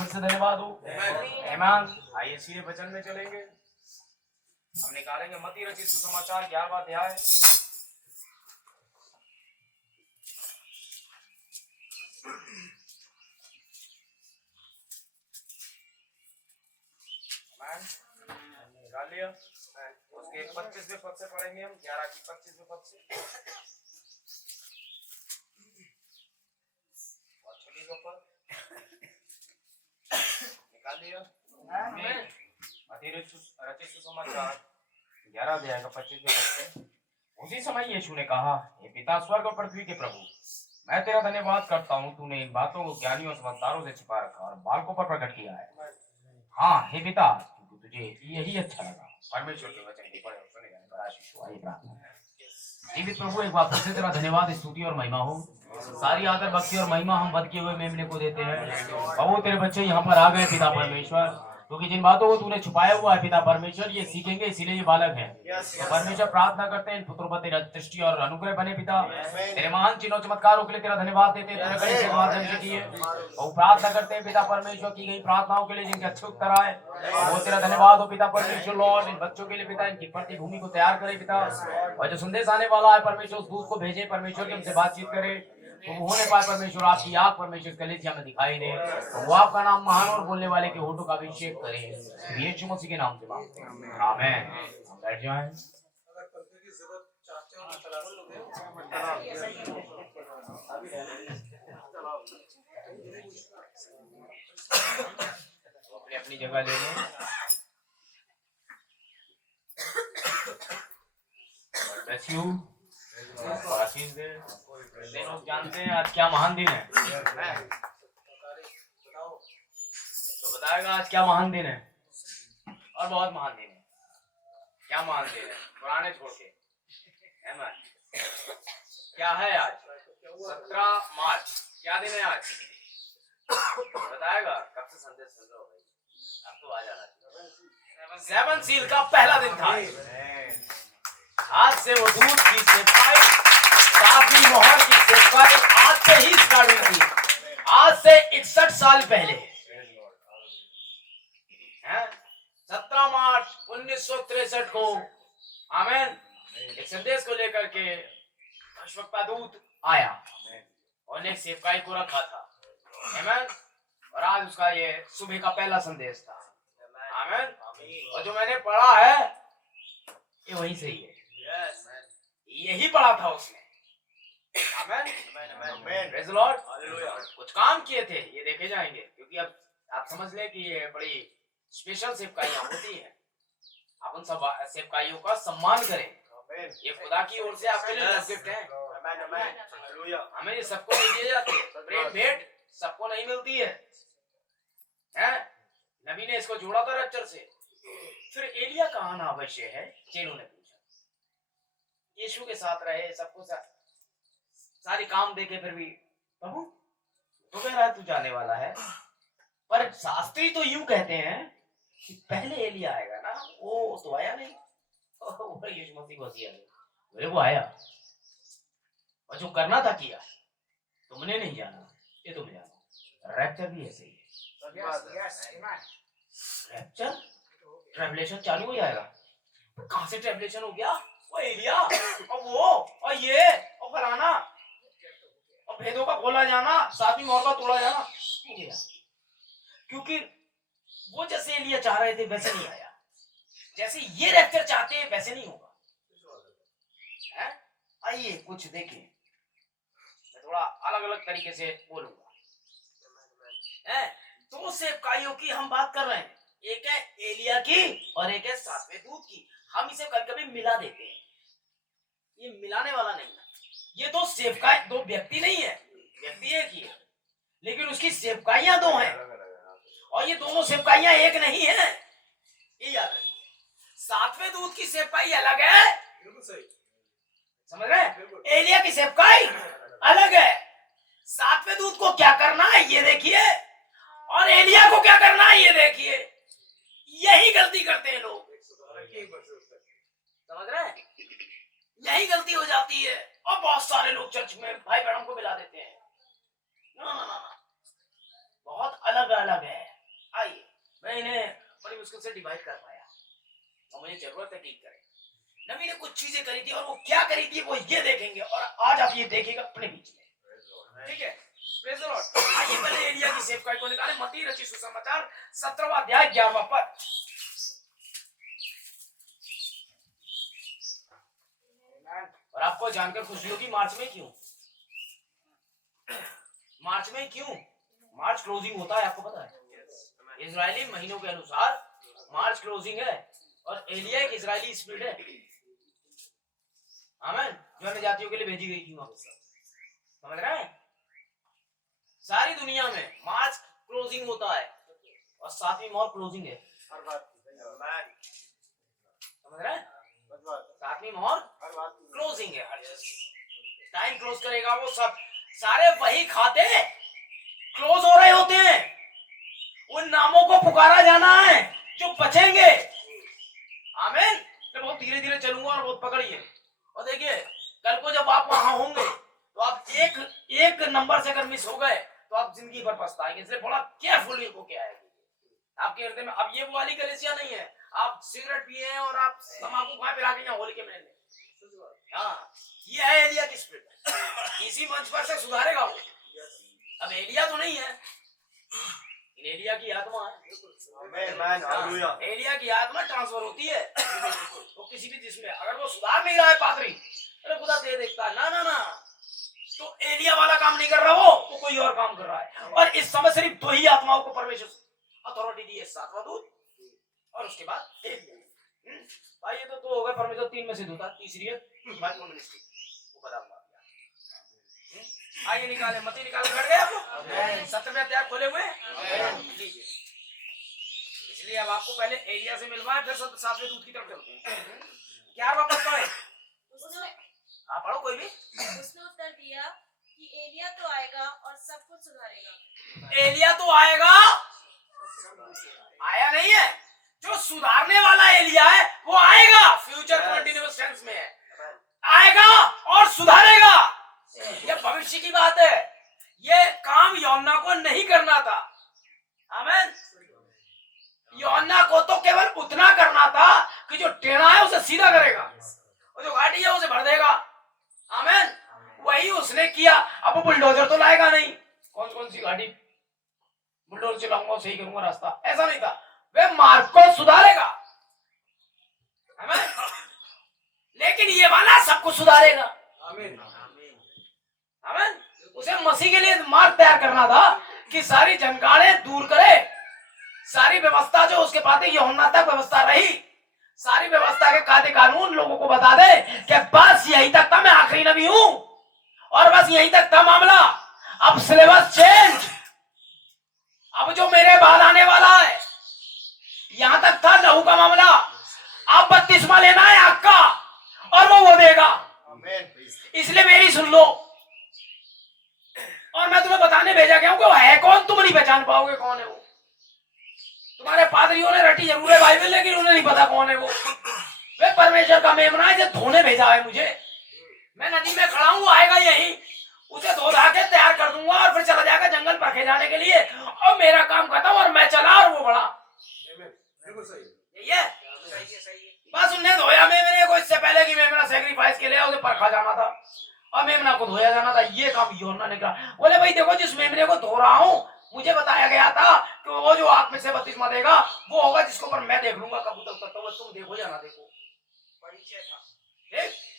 फिर से धन्यवाद हो। मेहमान आइए सीधे वचन में चलेंगे। हम निकालेंगे मत्ती रचित सुसमाचार 11वां अध्याय। निकाल लिया। उसके 25वें पद से पढ़ेंगे हम, 11 की 25वें पद से। और छोटी सा पद निकाल लिया। मत्ती रचित सुसमाचार 11 अध्याय का 25वें पद से। उसी समय यीशु ने कहा, हे पिता स्वर्ग और पृथ्वी के प्रभु, मैं तेरा धन्यवाद करता हूँ, तूने इन बातों को ज्ञानियों और समझदारों से छिपा रखा और बालकों पर प्रकट किया है। हाँ हे पिता, क्योंकि तुझे यही अच्छा लगा। परमेश्वर के वचन की पढ़े सुने जाने पर आशीष हो। आइए प्रार्थना। जीवित प्रभु, एक बार फिर से तेरा धन्यवाद, स्तुति और महिमा हो। सारी आदर भक्ति और महिमा हम बद किए हुए मेमने को देते हैं। प्रभु तेरे बच्चे यहाँ पर आ गए पिता परमेश्वर, क्योंकि जिन बातों को तूने छुपाया हुआ है पिता परमेश्वर, ये सीखेंगे, इसीलिए ये बालक हैं। तो परमेश्वर प्रार्थना करते हैं पुत्रों पर तेरा दृष्टि और अनुग्रह बने पिता। तेरे महान चिन्हों चमत्कारों के लिए तेरा धन्यवाद देते हैं, तूने के माध्यम से किए। और प्रार्थना करते हैं पिता परमेश्वर की गई प्रार्थनाओं के लिए जिनके अच्छे उत्तर आए, वो तेरा धन्यवाद हो पिता परमेश्वर। लॉर्ड इन बच्चों के लिए पिता, इनकी प्रतिभूमि को तैयार करे पिता, और जो संदेश आने वाला है परमेश्वर उस दूत को भेजे परमेश्वर, के हमसे बातचीत करे तो होने पाए परमेश्वर। आपकी आग परमेश्वर कलीसिया में दिखाई दे, तो वो आपका नाम महान और बोलने वाले के होठों का अभिषेक करे। यीशु मसीह के नाम से मांगते हैं, आमीन। बैठ जाएं। अपनी अपनी जगह ले लें। आशीष दे। लोग जानते हैं आज क्या महान दिन है, तो बताएगा आज क्या महान दिन है। और बहुत महान दिन है। क्या महान दिन है, पुराने छोड़ के क्या है आज? 17 मार्च। क्या दिन है आज? बताएगा कब से संदेश सुन रहे हो भाई, अब तो आ जाना। 7 सील का पहला दिन था। आज से वो दूध की सेवकाई, सातवीं मोहर की सेवकाई आज से ही स्टार्ट हुई थी। आज से 61 साल पहले 17 मार्च 1963 को आमीन एक संदेश को लेकर के भविष्यवक्ता दूत आया और एक सेवकाई को रखा था। आमीन। और आज उसका ये सुबह का पहला संदेश था। आमीन। और जो मैंने पढ़ा है ये वही सही है, यही पढ़ा था उसने। आमीन। Praise the Lord. कुछ काम किए थे ये देखे जाएंगे, क्योंकि अब आप समझ लें कि ये बड़ी स्पेशल सेवकाइयां होती हैं। आप उन सब सेवकाइयों का सम्मान करें, ये खुदा की ओर से आपके लिए गिफ्ट है। हमें ये सबको नहीं दिए जाते, प्रेम भेंट सबको नहीं मिलती है। नबी ने इसको जोड़ा था रैप्चर से। फिर एलिया का आना अवश्य है, चेलों ने पूछा। यीशु के साथ रहे, सबको सारी काम देखे, फिर भी प्रभु तो कह रहा है तू जाने वाला है, पर शास्त्री तो यूं कहते हैं कि पहले एलिया आएगा ना, वो तो आया नहीं। यीशु मसीह को हंसी आ गई, वो आया और जो करना था किया, तुमने नहीं जाना, ये तुम जानो। रैप्चर भी ऐसे ही है। रैप्चर ट्रैवलेशन चालू हो जाएगा। कहां से ट्रैवलेशन हो गया? वो एलिया और वो और ये और फलाना और भेदों का खोला जाना, सातवीं मोहर का तोड़ा जाना हो गया, क्योंकि वो जैसे एलिया चाह रहे थे वैसे नहीं आया, जैसे ये रैप्चर चाहते हैं वैसे नहीं होगा। आइए कुछ देखें, मैं थोड़ा अलग अलग तरीके से बोलूंगा। दो सेवकाइयों की हम बात कर रहे हैं, एक है एलिया की और एक है सातवें दूत की। हम इसे कभी कभी मिला देते हैं, ये मिलाने वाला नहीं है। ये दो सेवकाई, दो व्यक्ति नहीं है, व्यक्ति एक ही है, लेकिन उसकी सेवकाइयां दो हैं, और ये दोनों सेवकाइयां एक नहीं है, ये याद रखिए। सातवें दूत की सेवकाई अलग है, समझ रहे हैं? एलिया की सेवकाई अलग है। सातवें दूत को क्या करना है ये देखिए, और एलिया को क्या करना है ये देखिए। यही गलती करते हैं लोग, समझ रहे हैं? यही गलती हो जाती है, और बहुत सारे लोग चर्च में भाई बहनों को मिला देते हैं। ना ना ना, बहुत अलग अलग है। इन्हें बड़ी मुश्किल से डिवाइड कर पाया और मुझे जरूरत है कि करें। नबी ने कुछ चीजें करी थी और वो क्या करी थी वो ये देखेंगे और आज आप ये देखेगा अपने बीच में, ठीक है। Praise the Lord. आइए पहले एलिया की सेवकाई को निकालें। मत्ती रचित सुसमाचार 17वां अध्याय 11वां पद। और आपको जानकर खुशी होगी मार्च में क्यों, मार्च में क्यों, मार्च क्लोजिंग होता है, आपको पता है। इजरायली महीनों के अनुसार मार्च क्लोजिंग है और एलिया एक इजरायली स्पिरिट है, आमीन, जो अन्य जातियों के लिए भेजी गई थी वहां। समझ रहे हैं? सारी दुनिया में मार्च क्लोजिंग होता है और 7वीं मोहर क्लोजिंग है। समझ रहे हैं? 7वीं मोहर क्लोजिंग है। हर चीज टाइम क्लोज करेगा वो सब, सारे वही खाते क्लोज हो रहे होते हैं। उन नामों को पुकारा जाना है जो बचेंगे। आमीन। मैं बहुत धीरे धीरे चलूंगा और बहुत पकड़िए और देखिए कल को जब आप वहां होंगे तो आप एक नंबर से अगर मिस हो गए तो आप जिंदगी भर पछताएंगे। इसलिए बड़ा केयरफुल हो के आएगी आपके हृदय में। अब ये वो वाली कलेसिया नहीं है आप सिगरेट पिए हैं और आप तंबाकू खाए पिला के होली के महीने। हाँ, ये है एलिया की स्पिरिट। इसी मंच पर से सुधारेगा वो। अब एलिया तो नहीं है, एलिया की आत्मा है। एलिया की आत्मा ट्रांसफर होती है तो किसी भी जिसमें अगर वो सुधार नहीं रहा है पादरी, अरे खुदा दे देखता है, ना ना ना, तो एलिया वाला काम नहीं कर रहा वो कोई और काम कर रहा है। और इस समय सिर्फ 2 ही आत्माओं को परमेश्वर अथॉरिटी दी है, 7वां दूत और उसके बाद एलिया। भाई ये तो 2 हो गए, परमेश्वर 3 में से 2 था, तीसरी है माइक्रो मिनिस्ट्री, वो बता दूंगा। आइए निकाले, मती निकाले, बैठ गए आप लोग। 17वें अध्याय खोले हुए लीजिए। इसलिए अब आपको पहले एलिया से मिलवाए फिर 7वें दूत की तरफ चलते हैं। क्या वापस पढ़े, आप पढ़ो कोई भी। उसने उत्तर दिया कि एलिया तो आएगा और सब कुछ सुधारेगा। एलिया तो आएगा, आया नहीं है, जो सुधारने वाला एलिया है वो आएगा, फ्यूचर कंटीन्यूअस टेंस में है, आएगा और सुधारेगा। ये भविष्य की बात है। ये काम यूहन्ना को नहीं करना था, आमीन। यूहन्ना को तो केवल उतना करना था कि जो टेढ़ा है उसे सीधा करेगा और जो घाटी है उसे भर देगा, आमीन। वही उसने किया। अब वो बुलडोजर तो लाएगा नहीं, कौन सी घाटी बुलडोजर चलाऊंगा सही करूंगा रास्ता, ऐसा नहीं था। वे मार्ग को सुधारेगा, आमीन। लेकिन ये वाला सब कुछ सुधारेगा, आमीन आमीन। उसे मसीह के लिए मार्ग तैयार करना था कि सारी जनगाड़ें दूर करे, सारी व्यवस्था जो उसके पास यूहन्ना तक व्यवस्था रही, सारी व्यवस्था के कायदे कानून लोगों को बता दे कि बस यहीं तक था, मैं आखिरी नबी हूं और बस यहीं तक था मामला। अब सिलेबस चेंज, अब जो मेरे बाद आने वाला है, यहां तक था लहू का मामला, अब बपतिस्मा लेना है आग का और वो देगा। इसलिए मेरी सुन लो और मैं तुम्हें बताने भेजा गया हूं कि वो है कौन, तुम नहीं पहचान पाओगे कौन है वो। तुम्हारे पादरियों ने रटी जरूर है बाइबल, लेकिन उन्हें नहीं पता कौन है वो। वे परमेश्वर का मेमना है जो धोने भेजा है मुझे। मैं नदी में खड़ा हूं, आएगा यही, उसे धो धा के तैयार कर दूंगा और फिर चला जाएगा जंगल पर जाने के लिए और मेरा काम खत्म और मैं चला और वो बड़ा। यही है, बस उन्हें धोया मेमने को इससे पहले कि मेमना सैक्रिफाइस के लिए उसे परखा जाना था और मेमना को धोया जाना था। ये काम यूहन्ना ने कहा। बोले भाई देखो, जिस मेमने को धो रहा हूं मुझे बताया गया था कि वो जो आग में से बपतिस्मा देगा वो होगा जिसको पर मैं देख लूंगा कब तक करता हूँ, तुम देखो या ना देखो, परिचय था।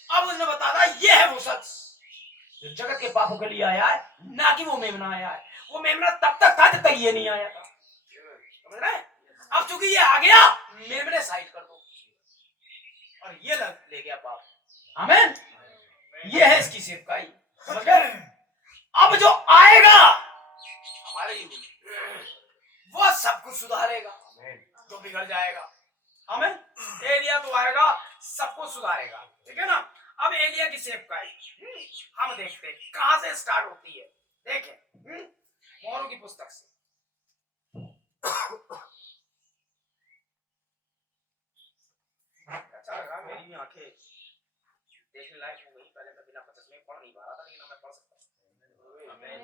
अब उसने बताया ये है वो सच जो जगत के पापों के लिए आया है, ना कि वो मेमना आया है। वो मेमना तब तक था जब तक ये नहीं आया था, समझ रहे? अब चूंकि ये आ गया, मेमने साइड कर दो और ये ले गया पाप, आमीन। ये है इसकी सेवकाई, समझ गए? अब जो आएगा हमारे लिए वो सब कुछ सुधारेगा जो बिगड़ जाएगा, आमीन। एलिया तो आएगा, सब कुछ सुधारेगा, ठीक है ना। अब एलिया की सेवकाई हम देखते हैं कहां से स्टार्ट होती है। देखें मोहरों की पुस्तक से। अच्छा लगा, मेरी भी आंखें देखने लायक हो गई। पहले मैं बिना चश्मे पढ़ नहीं पा रहा था, लेकिन अब मैं पढ़ सकता हूँ, आमीन।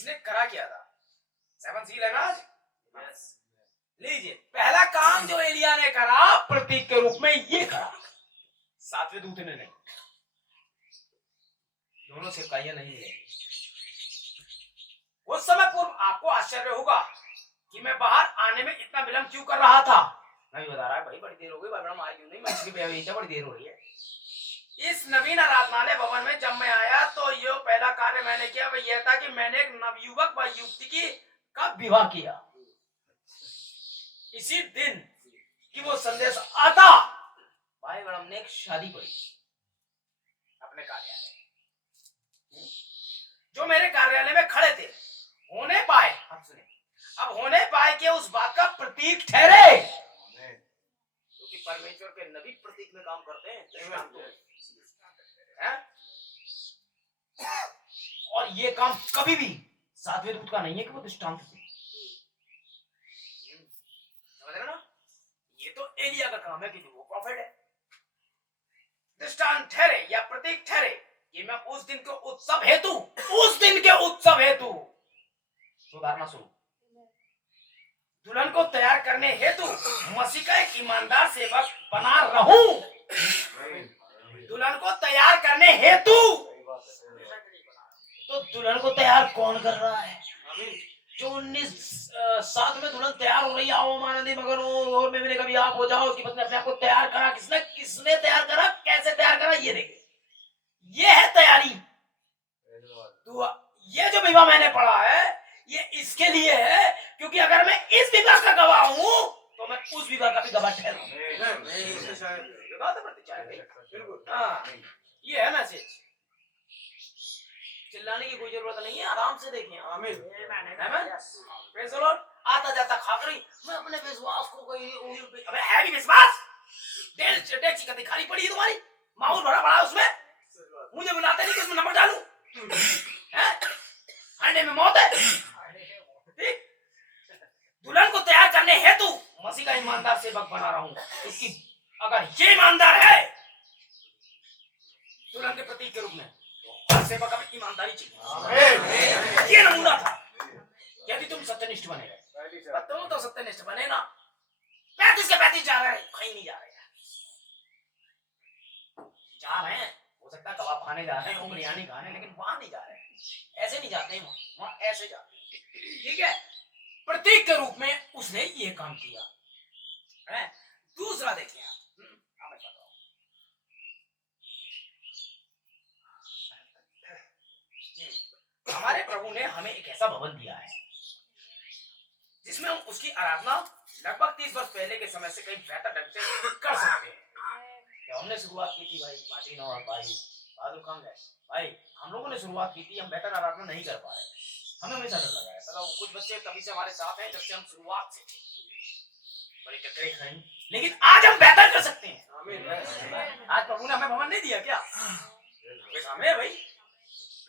इसने करा क्या था? 7 सील है ना आज? लीजिए, पहला काम जो एलिया ने करा प्रतीक के रूप में ये करा, 7वें दूत ने नहीं। दोनों सेवकाइयां नहीं मिलेंगी। उस समय पूर्व आपको आश्चर्य होगा कि मैं बाहर आने में इतना विलंब क्यों कर रहा था। मैं बता रहा है भाई बड़ी देर हो गई, बाबा आए क्यों नहीं, मैं इसकी बेवजह बड़ी देर हो रही है। इस नवीन आराधनालय भवन में जब मैं आया तो ये पहला कार्य मैंने किया वह यह था कि मैंने एक नवयुवक व युवती का विवाह किया। इसी दिन कि वो संदेश आता, भाई मैडम ने एक शादी करी अपने कार्यालय, जो मेरे कार्यालय में खड़े थे होने पाए, अब होने पाए कि उस बात का प्रतीक ठहरे, क्योंकि परमेश्वर के नबी प्रतीक में काम करते हैं, और ये काम कभी भी 7वें दूत का नहीं है कि वो दृष्टांत से, समझ रहे ना? ये तो एलिया का काम है कि वो प्रॉफिट है। दृष्टांत ठहरे या प्रतीक ठहरे, ये मैं उस दिन के उत्सव हेतु सुधारना शुरू, दुल्हन को तैयार करने हेतु मसीह का एक ईमानदार सेवक बना रहूं। दुल्हन को तैयार करने हेतु, तो दुल्हन को तैयार कौन कर रहा है? जो 1907 में दुल्हन तैयार हो रही है, आओ मानंदी मगर और में कभी आप हो जाओ कि अपने आप को तैयार करा, किसने तैयार करा, कैसे तैयार करा, ये देखे, ये है तैयारी। तो ये जो विवाह मैंने पढ़ा है ये इसके लिए है, क्योंकि अगर मैं इस विवाह का गवाह हूं तो मैं उस विवाह का भी गवाह ठहरूं। ये है मैसेज, चिल्लाने की कोई जरूरत नहीं है, आराम से देखिए। आमीन। Praise the Lord. आता जाता खाकरी, मैं अपने विश्वास को कोई अबे है भी विश्वास, दिल चटेची का दिखाई पड़ी है तुम्हारी, माहौल भरा पड़ा उसमें, मुझे बुलाते नहीं कि उसमें नंबर डालूं, हैं? अंडे में मौत है। ठीक? दुल्हन को तैयार करने हेतु मसीह का ईमानदार सेवक बना रहा हूं, इसकी अगर ये ईमानदार है दुल्हन के प्रतीक के रूप में, तो सेवक का ईमानदारी चाहिए। ये नमूना था, यदि तुम सत्यनिष्ठ बने रहे, तुम तो सत्यनिष्ठ बने ना, 35 के 35 जा रहे हैं, कहीं नहीं जा रहे हैं, जा रहे हैं, हो सकता है कबाब खाने जा रहे हैं, बिरयानी खाने, लेकिन वहां नहीं जा रहे हैं, ऐसे नहीं जाते हैं, वहां ऐसे जाते हैं। ठीक है, प्रतीक के रूप में उसने ये काम किया है। दूसरा देखिए, हमारे प्रभु ने हमें एक ऐसा भवन दिया है जिसमें हम उसकी आराधना लगभग 30 वर्ष पहले के समय से कहीं बेहतर ढंग से कर सकते हैं। जब हमने शुरुआत की थी भाई, मार्टिन और भाई बादल खान गए भाई, हम लोगों ने शुरुआत की थी, हम बेहतर आराधना नहीं कर पा रहे, हमें हमेशा डर लगा है। तो कुछ बच्चे तभी से हमारे साथ हैं जब से हम शुरुआत से बड़ी टकराई खाई, लेकिन आज हम बेहतर कर सकते हैं। आज प्रभु ने हमें भवन नहीं दिया क्या? हमें भाई,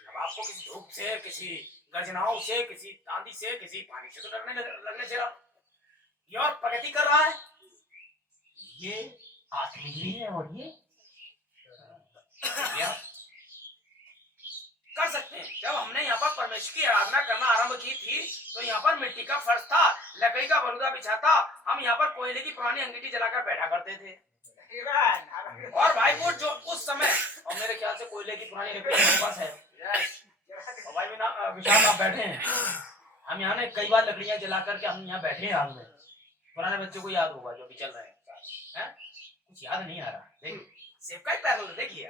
अब आपको किसी धूप से, किसी गर्जनाओं से, किसी आंधी से, किसी पानी से तो डरने लगने से ये और प्रगति कर रहा है, ये आत्मिक भी है और ये कर सकते हैं। जब हमने यहाँ पर परमेश्वर की आराधना करना आरंभ की थी तो यहाँ पर मिट्टी का फर्श था, लकड़ी का बरूदा बिछा था, हम यहाँ पर कोयले की पुरानी अंगीठी जलाकर बैठा करते थे। और भाई वो जो उस समय, और मेरे ख्याल से कोयले की पुरानी मेरे पास है, और भाई विशाल आप बैठे हैं, हम यहाँ ने कई बार लकड़ियां जला करके हम यहाँ बैठे हैं हाल में, पुराने बच्चों को याद होगा जो भी चल रहे हैं, कुछ याद नहीं आ रहा, देखिए सेवका ही पैदल देखिए।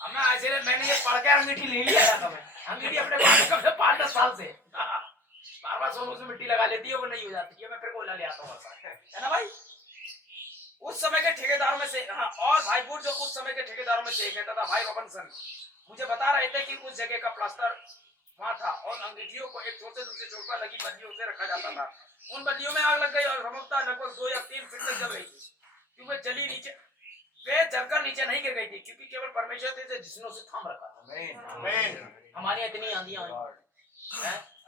अब मैं ऐसे मैंने ये पढ़ के अंगीठी ले लिया था, मैं अंगीठी अपने पास कब से 5-10 साल से बार-बार सोनू से मिट्टी लगा लेती है, वो नहीं हो जाती है, मैं फिर कोयला ले आता हूँ, है ना भाई? उस समय के ठेकेदारों में से, हाँ, और भाई बुर जो उस समय के ठेकेदारों में से एक कहता था, भाई रॉबिन्सन मुझे बता रहे थे कि उस जगह का प्लास्टर वहां था और अंगीठियों को एक छोटे दूसरे छोर पर लगी बल्लियों से रखा जाता था। उन बल्लियों में आग लग गई और संभवतः लगभग 2 या 3 फीट तक जल रही थी, क्योंकि वे जलकर नीचे नहीं गिर गई थी, क्योंकि केवल परमेश्वर थे जिसने उसे थाम रखा था। हमारी इतनी आंधियां आई,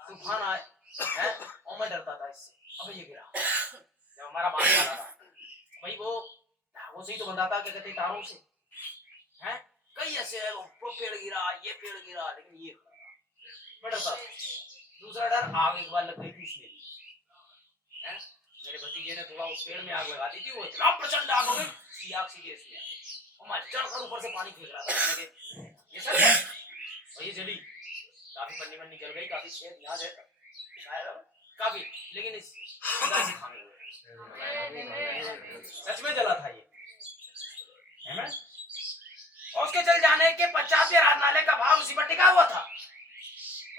तूफान आए, और मैं डरता था इससे, अब ये गिरा जब हमारा बात आ रहा था, भाई वो धागों से ही तो बंधा था, क्या कहते तारों से, हैं? कई ऐसे है, वो पेड़ गिरा, ये पेड़ गिरा, लेकिन ये मैं डरता था। दूसरा डर, आग एक बार लग गई थी इसमें, हैं? मेरे भतीजे ने थोड़ा उस पेड़ में आग लगा दी थी, वो इतना प्रचंड आग हो गई कि आग सीधे इसमें आ गई और मैं चढ़कर ऊपर से पानी फेंक रहा था। ये सर है और ये जली, काफी पन्नी वन्नी जल गई, काफी छेद यहाँ है शायद काफी, लेकिन इस खुदा से खाने हुए सच में जला था ये, है ना? और उसके चल जाने के पश्चात आराधनालय का भाव उसी पर टिका हुआ था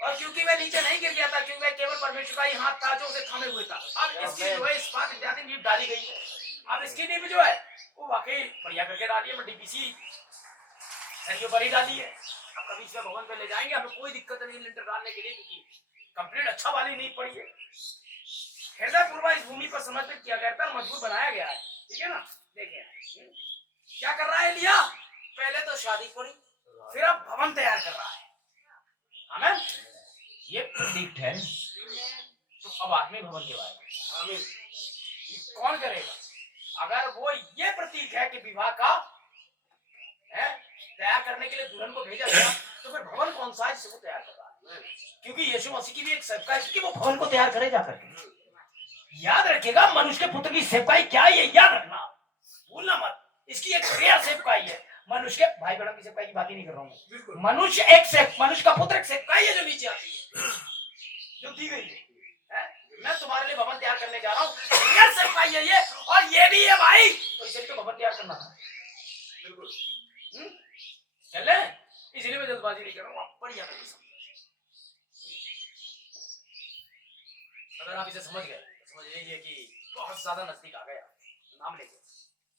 और क्योंकि वह नीचे नहीं गिर गया था, क्योंकि वह केवल परमेश्वर का ही हाथ था जो उसे थामे हुए था। अब इसकी जो है इस्पात इत्यादि नींव डाली गई है। अब इसकी नींव जो है वो वाकई बढ़िया करके डाली है, डीपीसी सरियों पर ही डाली है। अब कभी इसमें भवन पे ले जाएंगे, हमें कोई दिक्कत नहीं लिंटर डालने के लिए, क्योंकि कंप्लीट अच्छा वाली नींव पड़ी है। हृदय पूर्वक इस भूमि पर समर्पित किया गया था, मजबूत बनाया गया है, ठीक है ना? देखिए क्या कर रहा है एलिया, पहले तो शादी पड़ी, फिर अब भवन तैयार कर रहा है। आमीन। ये प्रतीक है तो अब आत्मिक भवन के बारे में आमीन कौन करेगा? अगर वो ये प्रतीक है कि विवाह का है तैयार करने के लिए दुल्हन को भेजा गया, तो फिर भवन कौन सा है जिसको तैयार कर रहा है? क्योंकि यीशु मसीह की भी एक सेवकाई है कि वो भवन को तैयार करे जाकर के। याद रखिएगा, मनुष्य के पुत्र की सेवकाई क्या है, ये याद रखना, भूलना मत। इसकी एक रेयर सेवकाई है। मनुष्य के भाई बहन की सेवकाई की बात ही नहीं कर रहा हूँ, मनुष्य का पुत्र एक सेवकाई है जो नीचे आती है, जो दी गई है। मैं तुम्हारे लिए भवन तैयार करने जा रहा हूँ, रेयर सेवकाई है ये, और ये भी है भाई, तो इसे तो भवन तैयार करना था। बिल्कुल चले, इसलिए मैं जल्दबाजी नहीं कर रहा हूँ, बढ़िया करके समझ। अगर आप इसे समझ गए तो समझ लीजिए कि बहुत ज्यादा नजदीक आ गया, नाम लेके।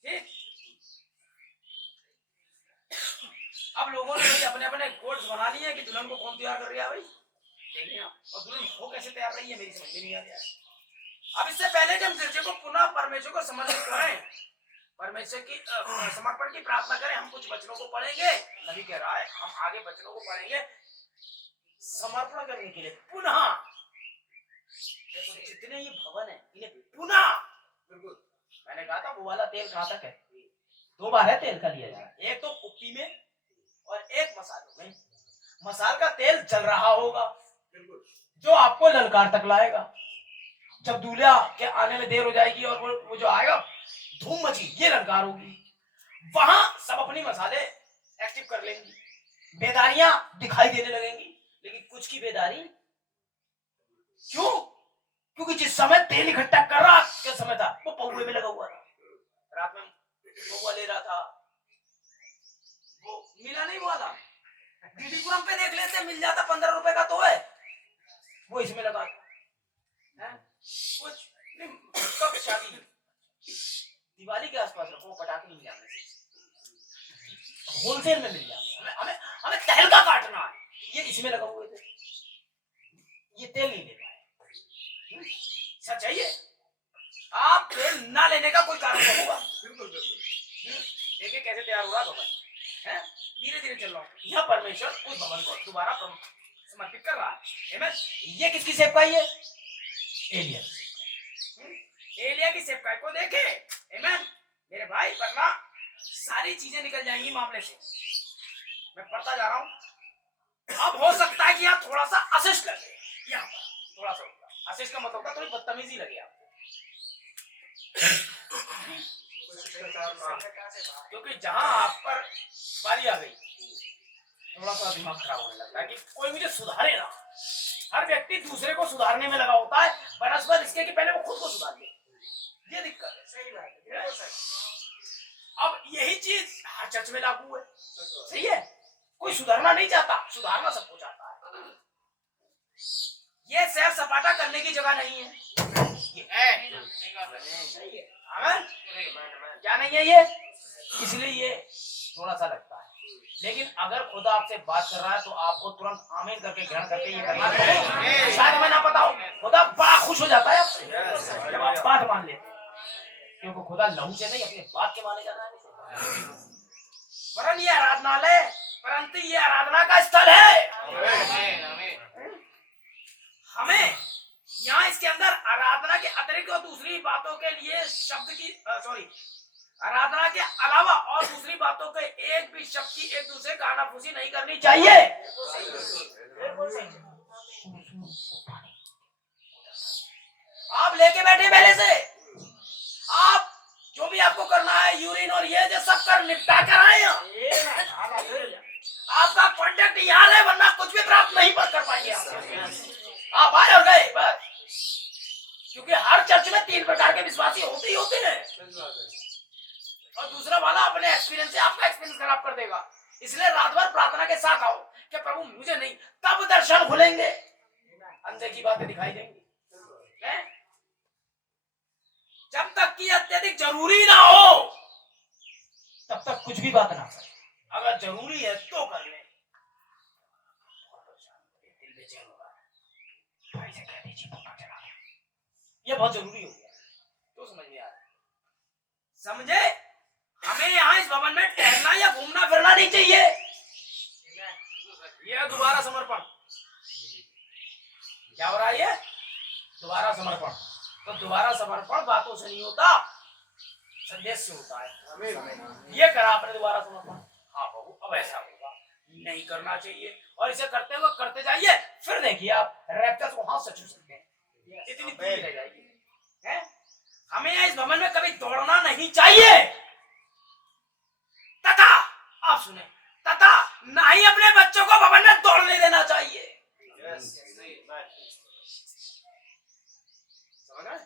ठीक, अब लोगों ने भाई अपने अपने कोड्स बना लिए कि दुल्हन को कौन तैयार कर रही है भाई, देखिए और दुल्हन हो कैसे तैयार रही है, मेरी समझ में नहीं आ रहा है। अब इससे पहले कि हम गिरजे को पुनः परमेश्वर को समर्पित करें, परमेश्वर की समर्पण की प्रार्थना करें, हम कुछ वचनों को पढ़ेंगे। नबी कह रहा है हम आगे वचनों को पढ़ेंगे समर्पण करने के लिए पुनः। तो जितने ये भवन है इन्हें पुनः, बिल्कुल मैंने कहा था वो वाला तेल कहां तक है, 2 बार है तेल का लिया जा रहा है, एक तो कुप्पी में और एक मसालों में। मसाल का तेल जल रहा होगा, बिल्कुल, जो आपको ललकार तक लाएगा। जब दूल्हा के आने में देर हो जाएगी और वो जो आएगा, धूम मची, ये ललकार होगी, वहां सब अपनी मसाले एक्टिव कर लेंगी, बेदारियां दिखाई देने लगेंगी। लेकिन कुछ की बेदारी क्यों? क्योंकि जिस समय तेल इकट्ठा कर रहा क्या समय था, वो पौवे में लगा हुआ था, रात में पौवा ले रहा था, वो मिला नहीं वाला, डीडीपुरम पे देख लेते, मिल जाता 15 रुपए का तो है, वो इसमें लगा है कुछ नहीं। कब शादी दिवाली के आसपास रखो, पटाखे नहीं मिलाने से, होलसेल में मिल जाएंगे। हमें हमें तेल का काटना है, ये इसमें लगा हुए थे, ये तेल नहीं ले पाए। सच है ये, आप तेल ना लेने का कोई कारण नहीं होगा। बिल्कुल बिल्कुल, देखिए कैसे तैयार हो रहा भवन है, धीरे धीरे चल रहा हूँ। यह परमेश्वर उस भवन को दोबारा समर्पित कर रहा है। ये किसकी सेवकाई है? एलिया। एलिया की सेवकाई को देखे मेरे भाई, वरना सारी चीजें निकल जाएंगी मामले से। मैं पढ़ता जा रहा हूँ। अब हो सकता है कि यहाँ थोड़ा सा असिस्ट लगे, यहाँ पर थोड़ा सा असिस्ट का मतलब होता है थोड़ी बदतमीजी लगे आपको, क्योंकि जहां आप पर बारी आ गई थोड़ा सा दिमाग खराब होने लगता है कि कोई मुझे सुधारे ना। हर व्यक्ति दूसरे को सुधारने में लगा होता है, बनस्पत इसके कि पहले वो खुद को सुधार ले। ये दिक्कत है। सही बात है। अब यही चीज हर चर्च में लागू है, सही है। कोई सुधारना नहीं चाहता, सुधारना सबको चाहता है। ये सैर सपाटा करने की जगह नहीं है, ये है क्या नहीं है ये, इसलिए ये थोड़ा सा लगता है। लेकिन अगर खुदा आपसे बात कर रहा है तो आपको तुरंत आमीन करके ग्रहण करके ये करना है। शायद मैं ना पता हो, खुदा बड़ा खुश हो जाता है आपसे जब आप बात मान लेते, क्योंकि खुदा लहू से नहीं अपने बात के माने जाना है। वरन ये आराधनालय, परंतु ये आराधना का स्थल है। हमें यहाँ इसके अंदर आराधना के अतिरिक्त और दूसरी बातों के लिए शब्द की आराधना के अलावा और दूसरी बातों के एक भी शब्द की एक दूसरे का आनाफूसी नहीं करनी चाहिए। बैठे पहले से। आप जो भी आपको करना है, यूरिन और ये जो सब कर निपटा कर आए हैं। आपका कॉन्टेक्ट यहाँ है, वरना कुछ भी प्राप्त नहीं कर पाएंगे आप आए और गए बस। क्योंकि हर चर्च में 3 प्रकार के विश्वासी होते ही होते हैं, और दूसरा वाला अपने एक्सपीरियंस से आपका एक्सपीरियंस खराब कर देगा। इसलिए रात भर प्रार्थना के साथ आओ कि प्रभु मुझे नहीं, तब दर्शन खुलेंगे, अंधे की बातें दिखाई देंगी। जब तक कि अत्यधिक जरूरी ना हो तब तक कुछ भी बात ना करें। अगर जरूरी है तो कर ले। दिल बेचैन हो रहा है, भाई से कह दीजिए पता चला गया, ये बहुत जरूरी हो गया तो समझ में आ रहा है। समझे? हमें यहाँ इस भवन में टहलना या घूमना फिरना नहीं चाहिए। यह दोबारा समर्पण क्या हो रहा है? ये दोबारा समर्पण। तो दोबारा समर्पण बातों से नहीं होता, संदेश से होता है। ये करा आपने दोबारा समर्पण, हाँ बाबू अब ऐसा होगा, नहीं करना चाहिए, और इसे करते हुए करते जाइए। फिर देखिए आप रैप्चर को हाथ से छू सकते हैं, इतनी दूरी रह जाएगी। है? हमें इस भवन में कभी दौड़ना नहीं चाहिए, तथा आप सुने, तथा ना ही अपने बच्चों को भवन में दौड़ने देना चाहिए। समझ रहे?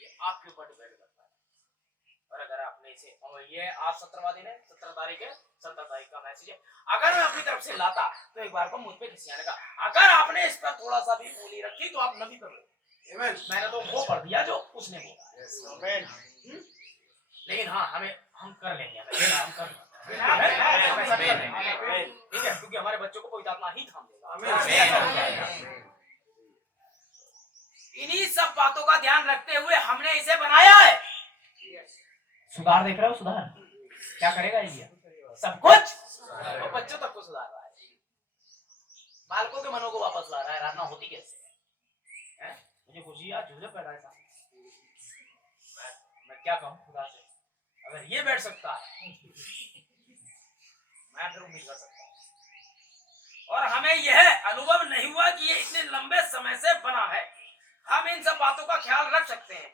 ये आपके ऊपर डिपेंड करता है। और अगर आपने इसे, और ये आज 17वां दिन है, 17 तारीख है, 17 तारीख का मैसेज है, अगर मैं अपनी तरफ से लाता तो एक बार को मुझ पे खिसियाने का, अगर आपने इस पर थोड़ा सा भी उंगली रखी तो आप नबी कर लो। मैंने तो वो पढ़ दिया जो उसने बोला। लेकिन हाँ हम कर लेंगे, हम कर ठीक है, क्योंकि हमारे बच्चों को पवित्र आत्मा ही थाम देगा। इन्हीं सब बातों का ध्यान रखते हुए हमने इसे बनाया है। सुधार देख रहे हो? सुधार क्या करेगा ये? सब कुछ वो बच्चों तक को सुधार रहा है, बालकों के मनों को वापस ला रहा है। आराधना होती कैसे है? मुझे खुशी आज झूले पैदा है। मैं क्या कहूँ खुदा से, अगर ये बैठ सकता है मैं फिर उम्मीद कर सकता हूँ। और हमें यह अनुभव नहीं हुआ कि ये इतने लंबे समय से बना है। हम इन सब बातों का ख्याल रख सकते हैं।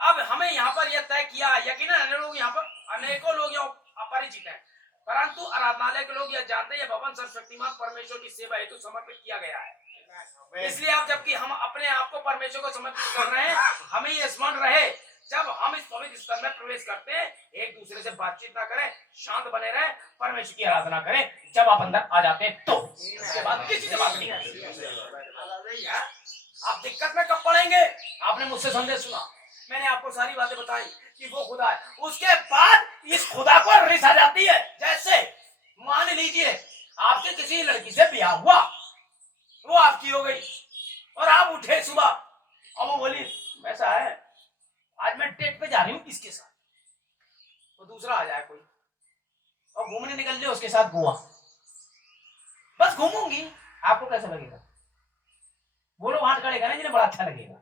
अब हमें यहाँ पर यह तय किया, यकीनन अनेकों लोग यहाँ अपरिचित हैं, परंतु आराधनालय के लोग यह जानते हैं, यह भवन सर्वशक्तिमान परमेश्वर की सेवा हेतु समर्पित किया गया है। इसलिए अब जबकि हम अपने आप को परमेश्वर को समर्पित कर रहे हैं, हमें यह स्मरण रहे, जब हम इस पवित्र स्थल में प्रवेश करते हैं, एक दूसरे से बातचीत ना करें, शांत बने रहें, परमेश्वर की आराधना करें। जब आप अंदर आ जाते हैं तो उसके बाद किसी से बात नहीं करें। आप दिक्कत में कब पड़ेंगे? आपने मुझसे संदेश सुना, मैंने आपको सारी बातें बताई कि वो खुदा है। उसके बाद इस खुदा को रिस आ जाती है। जैसे मान लीजिए आपके किसी लड़की से ब्याह हुआ, वो आपकी हो गई, और आप उठे सुबह और वो बोली ऐसा है आज मैं डेट पे जा रही हूँ इसके साथ, तो दूसरा आ जाए कोई और घूमने निकल जाए उसके साथ गोवा, बस घूमूंगी, आपको कैसा लगेगा? बोलो हाथ करेगा ना जिन्हें बड़ा अच्छा लगेगा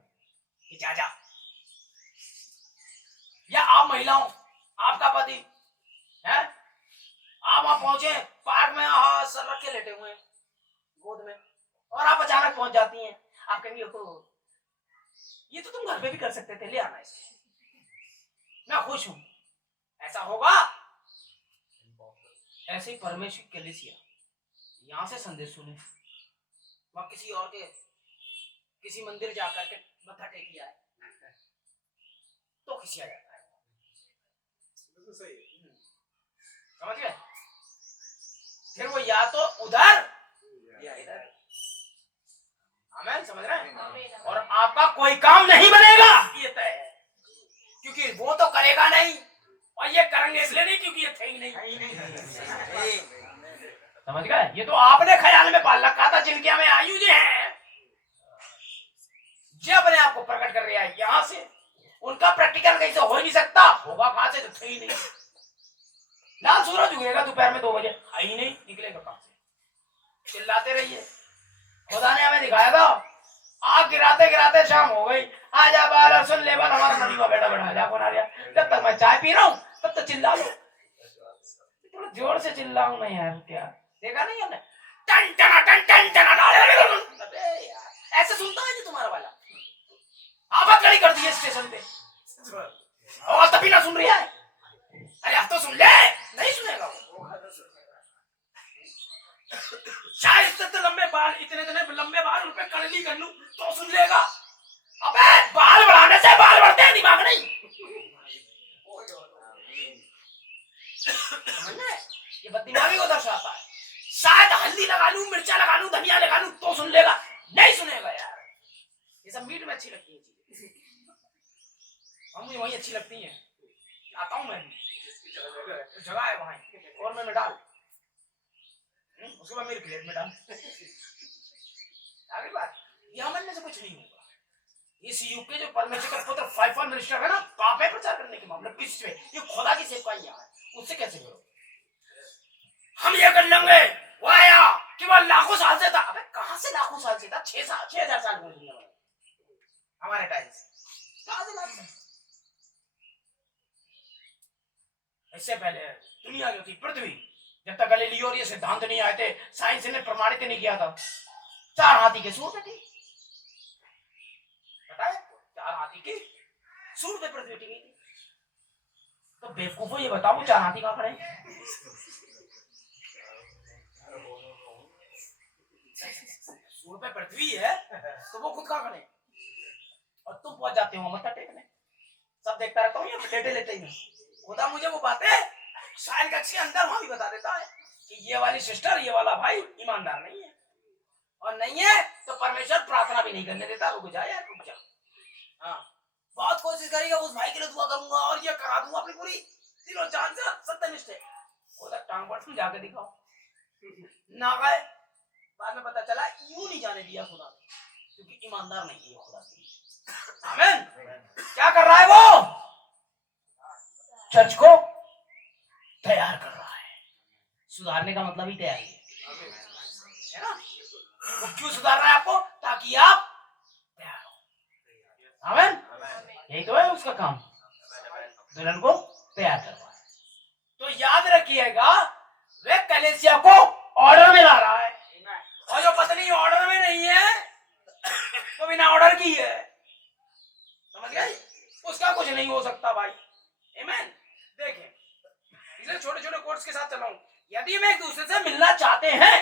कि जा। या आप महिलाओं, आपका पति है, आप वहां पहुंचे पार्क में, सर रख के लेटे हुए हैं गोद में, और आप अचानक पहुंच जाती हैं। आप कहेंगे ये तो तुम घर पे भी कर सकते थे, ले आना इसे, मैं खुश हूं। ऐसा होगा? ऐसे ही परमेश्वर के कलीसिया यहां से संदेश सुने, वहां किसी और के किसी मंदिर जाकर के मत्था टेक लिया है तो खिसिया जाता है। समझ गए? फिर वो या तो उधर या इधर। आमीन, समझ रहे हैं? और आपका कोई काम नहीं बनेगा, ये तय है, क्योंकि वो तो करेगा नहीं, और ये करेंगे इसलिए नहीं क्योंकि ये थे ही नहीं। समझ गए? ये तो आपने ख्याल में पाल रखा था, जिनके हमें आयु जी हैं, जो अपने आप को प्रकट कर रहा है यहां से, उनका प्रैक्टिकल कहीं से हो ही नहीं सकता। होगा कहां से? तो थे ही नहीं। लाल सूरज उगेगा दोपहर में 2 बजे, है ही नहीं, निकलेगा कहां से? चिल्लाते रहिए। खुदा ने हमें दिखाया था, आग गिराते गिराते शाम हो गई, आजा बाल सुन ले बाल, हमारा नदी का बेटा बैठा जा, कौन आ रहा? जब तक मैं चाय पी रहा हूं तब तक चिल्ला लो, थोड़ा जोर से चिल्लाऊं मैं यार। क्या देखा नहीं हमने? टन टन टन टन टन, ऐसे सुनता है जी तुम्हारा वाला। आवाज खड़ी कर दी है स्टेशन पे और तभी ना सुन रही है। अरे अब तो सुन ले, नहीं सुनेगा वो। शायद इतने लंबे बाल, इतने लंबे बाल उन पे करली कर लूं तो सुन लेगा। अबे बाल बढ़ाने से बाल बढ़ते हैं, दिमाग नहीं। ये बददिमागी को दर्शाता है। शायद हल्दी लगा लूं, मिर्चा लगा लूं, धनिया लगा लूं तो सुन लेगा, नहीं सुनेगा यार। ये सब मीट में अच्छी लगती है चीजें, मुझे वही अच्छी लगती है। आता हूं मैं, जगह है वहां और मैं डाल, उसके बाद मेरी प्लेट में डाल। आगे बात, यह मनने से कुछ नहीं होगा। इस यूके जो परमेश्वर का पुत्र 5 मिनिस्टर है ना, पापे प्रचार करने के मामले किस पे, ये खुदा की सेवकाई है, उससे कैसे करो? हम ये कर लेंगे, वो आया कि वह लाखों साल से था। अबे कहां से लाखों साल से था? 6,000 साल हो गए हमारे टाइम से। कहां से लाख? इससे पहले दुनिया जो थी पृथ्वी, जब तक गैलीलियो और ये सिद्धांत नहीं आए थे, साइंस ने प्रमाणित नहीं किया था, 4 हाथी के सूर पे थी। पता है 4 हाथी के सूर पे पृथ्वी टिकी थी। तो बेवकूफों ये बताओ 4 हाथी कहां खड़े हैं? सूर पे पृथ्वी है तो वो खुद कहां खड़े हैं? और तुम पहुंच जाते हो मत्था टेकने। सब देखता रहता हूँ, ये टेटे लेते ही खुदा मुझे वो बातें साइंस कक्ष के अंदर वहां भी बता देता है कि ये वाली सिस्टर, ये वाला भाई ईमानदार नहीं है, और नहीं है तो परमेश्वर प्रार्थना भी नहीं करने देता। रुक जा यार, रुक जा। हाँ, बहुत कोशिश करेगा उस भाई के लिए दुआ करूंगा और ये करा दूंगा अपनी पूरी दिलो जान से सत्यनिष्ठ है। खुदा टांग पर तुम जाके दिखाओ, ना गए। बाद में पता चला यूं नहीं जाने दिया खुदा, क्योंकि ईमानदार नहीं है खुदा। आमीन। क्या कर रहा है वो? चर्च को तैयार कर रहा है। सुधारने का मतलब ही तैयारी है ना? वो क्यों सुधार रहा है आपको? ताकि आप तैयार हो। आमीन। यही तो है उसका काम, दुल्हन को तैयार करना है। तो याद रखिएगा, वे कलीसिया को ऑर्डर में ला रहा है, और जो पत्नी ऑर्डर में नहीं है वो बिना ऑर्डर की है। समझ गए? उसका कुछ नहीं हो सकता भाई। आमीन। देखें, इसलिए छोटे छोटे कोट्स के साथ चलाऊं। यदि हम एक दूसरे से मिलना चाहते हैं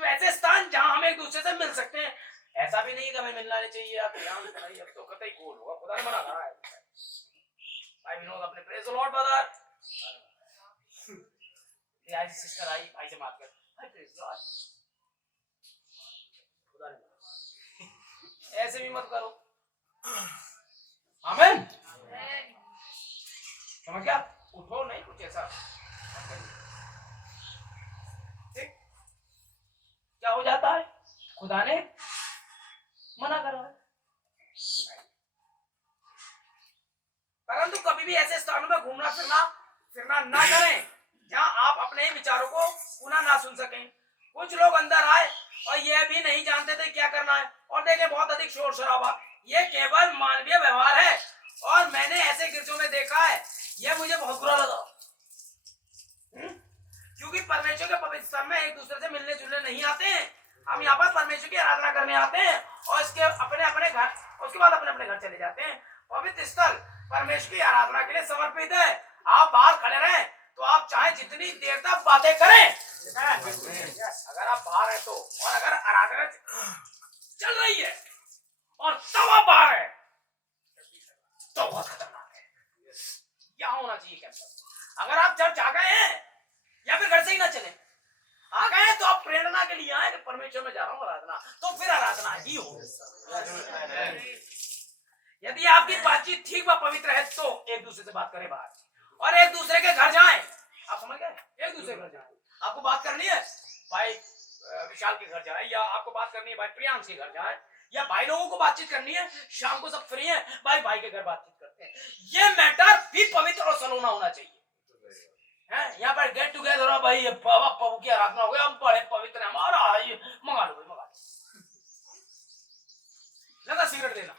तो ऐसे स्थान जहां हम एक दूसरे से मिल सकते हैं। ऐसा भी नहीं कि हमें मिलना नहीं चाहिए, आप अब तो कतई गोल होगा, खुदा ने मना करा है। भाई विनोद अपने प्रेज द लॉर्ड ब्रदर, ये सिस्टर आई, भाई से बात कर, भाई प्रेज द लॉर्ड, खुदा ने ऐसे भी मत करो। आमीन। समझ गया? उठो नहीं, कुछ ऐसा ठीक क्या हो जाता है? खुदा ने मना करा है। परंतु कभी भी ऐसे स्थानों में घूमना फिरना ना करें जहां आप अपने ही विचारों को पुनः ना सुन सकें। कुछ लोग अंदर आए और यह भी नहीं जानते थे क्या करना है, और देखे बहुत अधिक शोर शराबा। यह केवल मानवीय व्यवहार है, और मैंने ऐसे गिरजों में देखा है। यह मुझे बहुत बुरा लगा, क्योंकि परमेश्वर के पवित्र स्थान में एक दूसरे से मिलने जुलने नहीं आते हैं। हम यहाँ पर परमेश्वर की आराधना करने आते हैं और इसके अपने अपने घर, उसके बाद अपने अपने घर चले जाते हैं। पवित्र स्थल परमेश्वर की आराधना के लिए समर्पित है। आप बाहर खड़े रहें तो आप चाहे जितनी देर तक बातें करें, अगर आप बाहर हैं तो, और अगर आराधना चल रही है और तब आप बाहर है तो बहुत खतरनाक है। क्या होना चाहिए कैंपस? अगर आप चर्च आ गए हैं या फिर घर से ही ना चले, आ गए हैं तो आप प्रेरणा के लिए आए कि परमेश्वर में जा रहा हूं आराधना, तो फिर आराधना ही हो। यदि आपकी बातचीत ठीक व पवित्र है तो एक दूसरे से बात करें बाहर, और एक दूसरे के घर जाएं। आप समझ गए? एक दूसरे के घर जाएं। आपको बात करनी है भाई विशाल के घर जाए, या आपको बात करनी है भाई प्रियांश के घर जाए, या भाई लोगों को बातचीत करनी है, शाम को सब फ्री है भाई भाई के घर बातचीत करते हैं। ये मैटर भी पवित्र और सलोना होना चाहिए। यहाँ पर गेट टुगेदर हो भाई, प्रभु की आराधना हो गया, हम बड़े पवित्र हैं, हमारा मंगा लो भाई, मंगा लो, ज्यादा सिगरेट देना,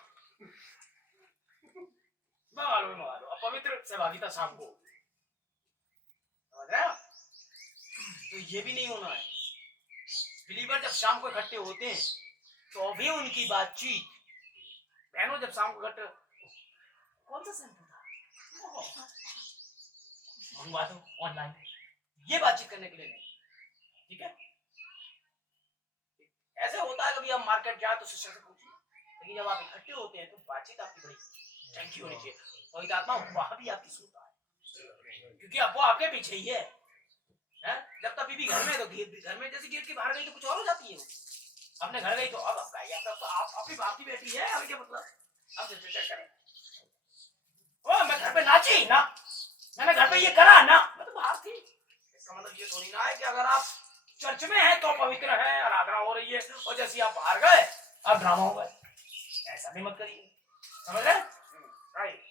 मंगा लो, पवित्र सहभागिता शाम को। समझ रहे हो? तो ये भी नहीं होना है। बिलीवर जब शाम को इकट्ठे होते हैं तो भी उनकी बातचीत बहनों जब शाम को घट कौन सा शैम्पू था मंगवा दो ऑनलाइन, ये बातचीत करने के लिए नहीं, ठीक है। ऐसे होता है कभी आप मार्केट जाए तो सिस्टर से पूछिए, लेकिन जब आप इकट्ठे होते हैं तो बातचीत आपकी बड़ी चंकी होनी चाहिए। और आत्मा वहां भी आपकी सुनता है, क्योंकि अब वो आपके पीछे ही है। जब तक बीबी घर में तो घर में जैसे गेट के बाहर गई तो कुछ और हो जाती है, अपने घर गई तो अब आप अपनी बाप की बेटी है, अब क्या मतलब अब चेक करें। ओ मैं घर पे नाची ना, मैंने घर पे ये करा ना, मैं तो बाहर थी। इसका मतलब ये थोड़ी ना है कि अगर आप चर्च में हैं तो पवित्र है, आराधना हो रही है, और जैसे आप बाहर गए अब ड्रामा हो गए, ऐसा भी मत करिए, समझ रहे? राइट।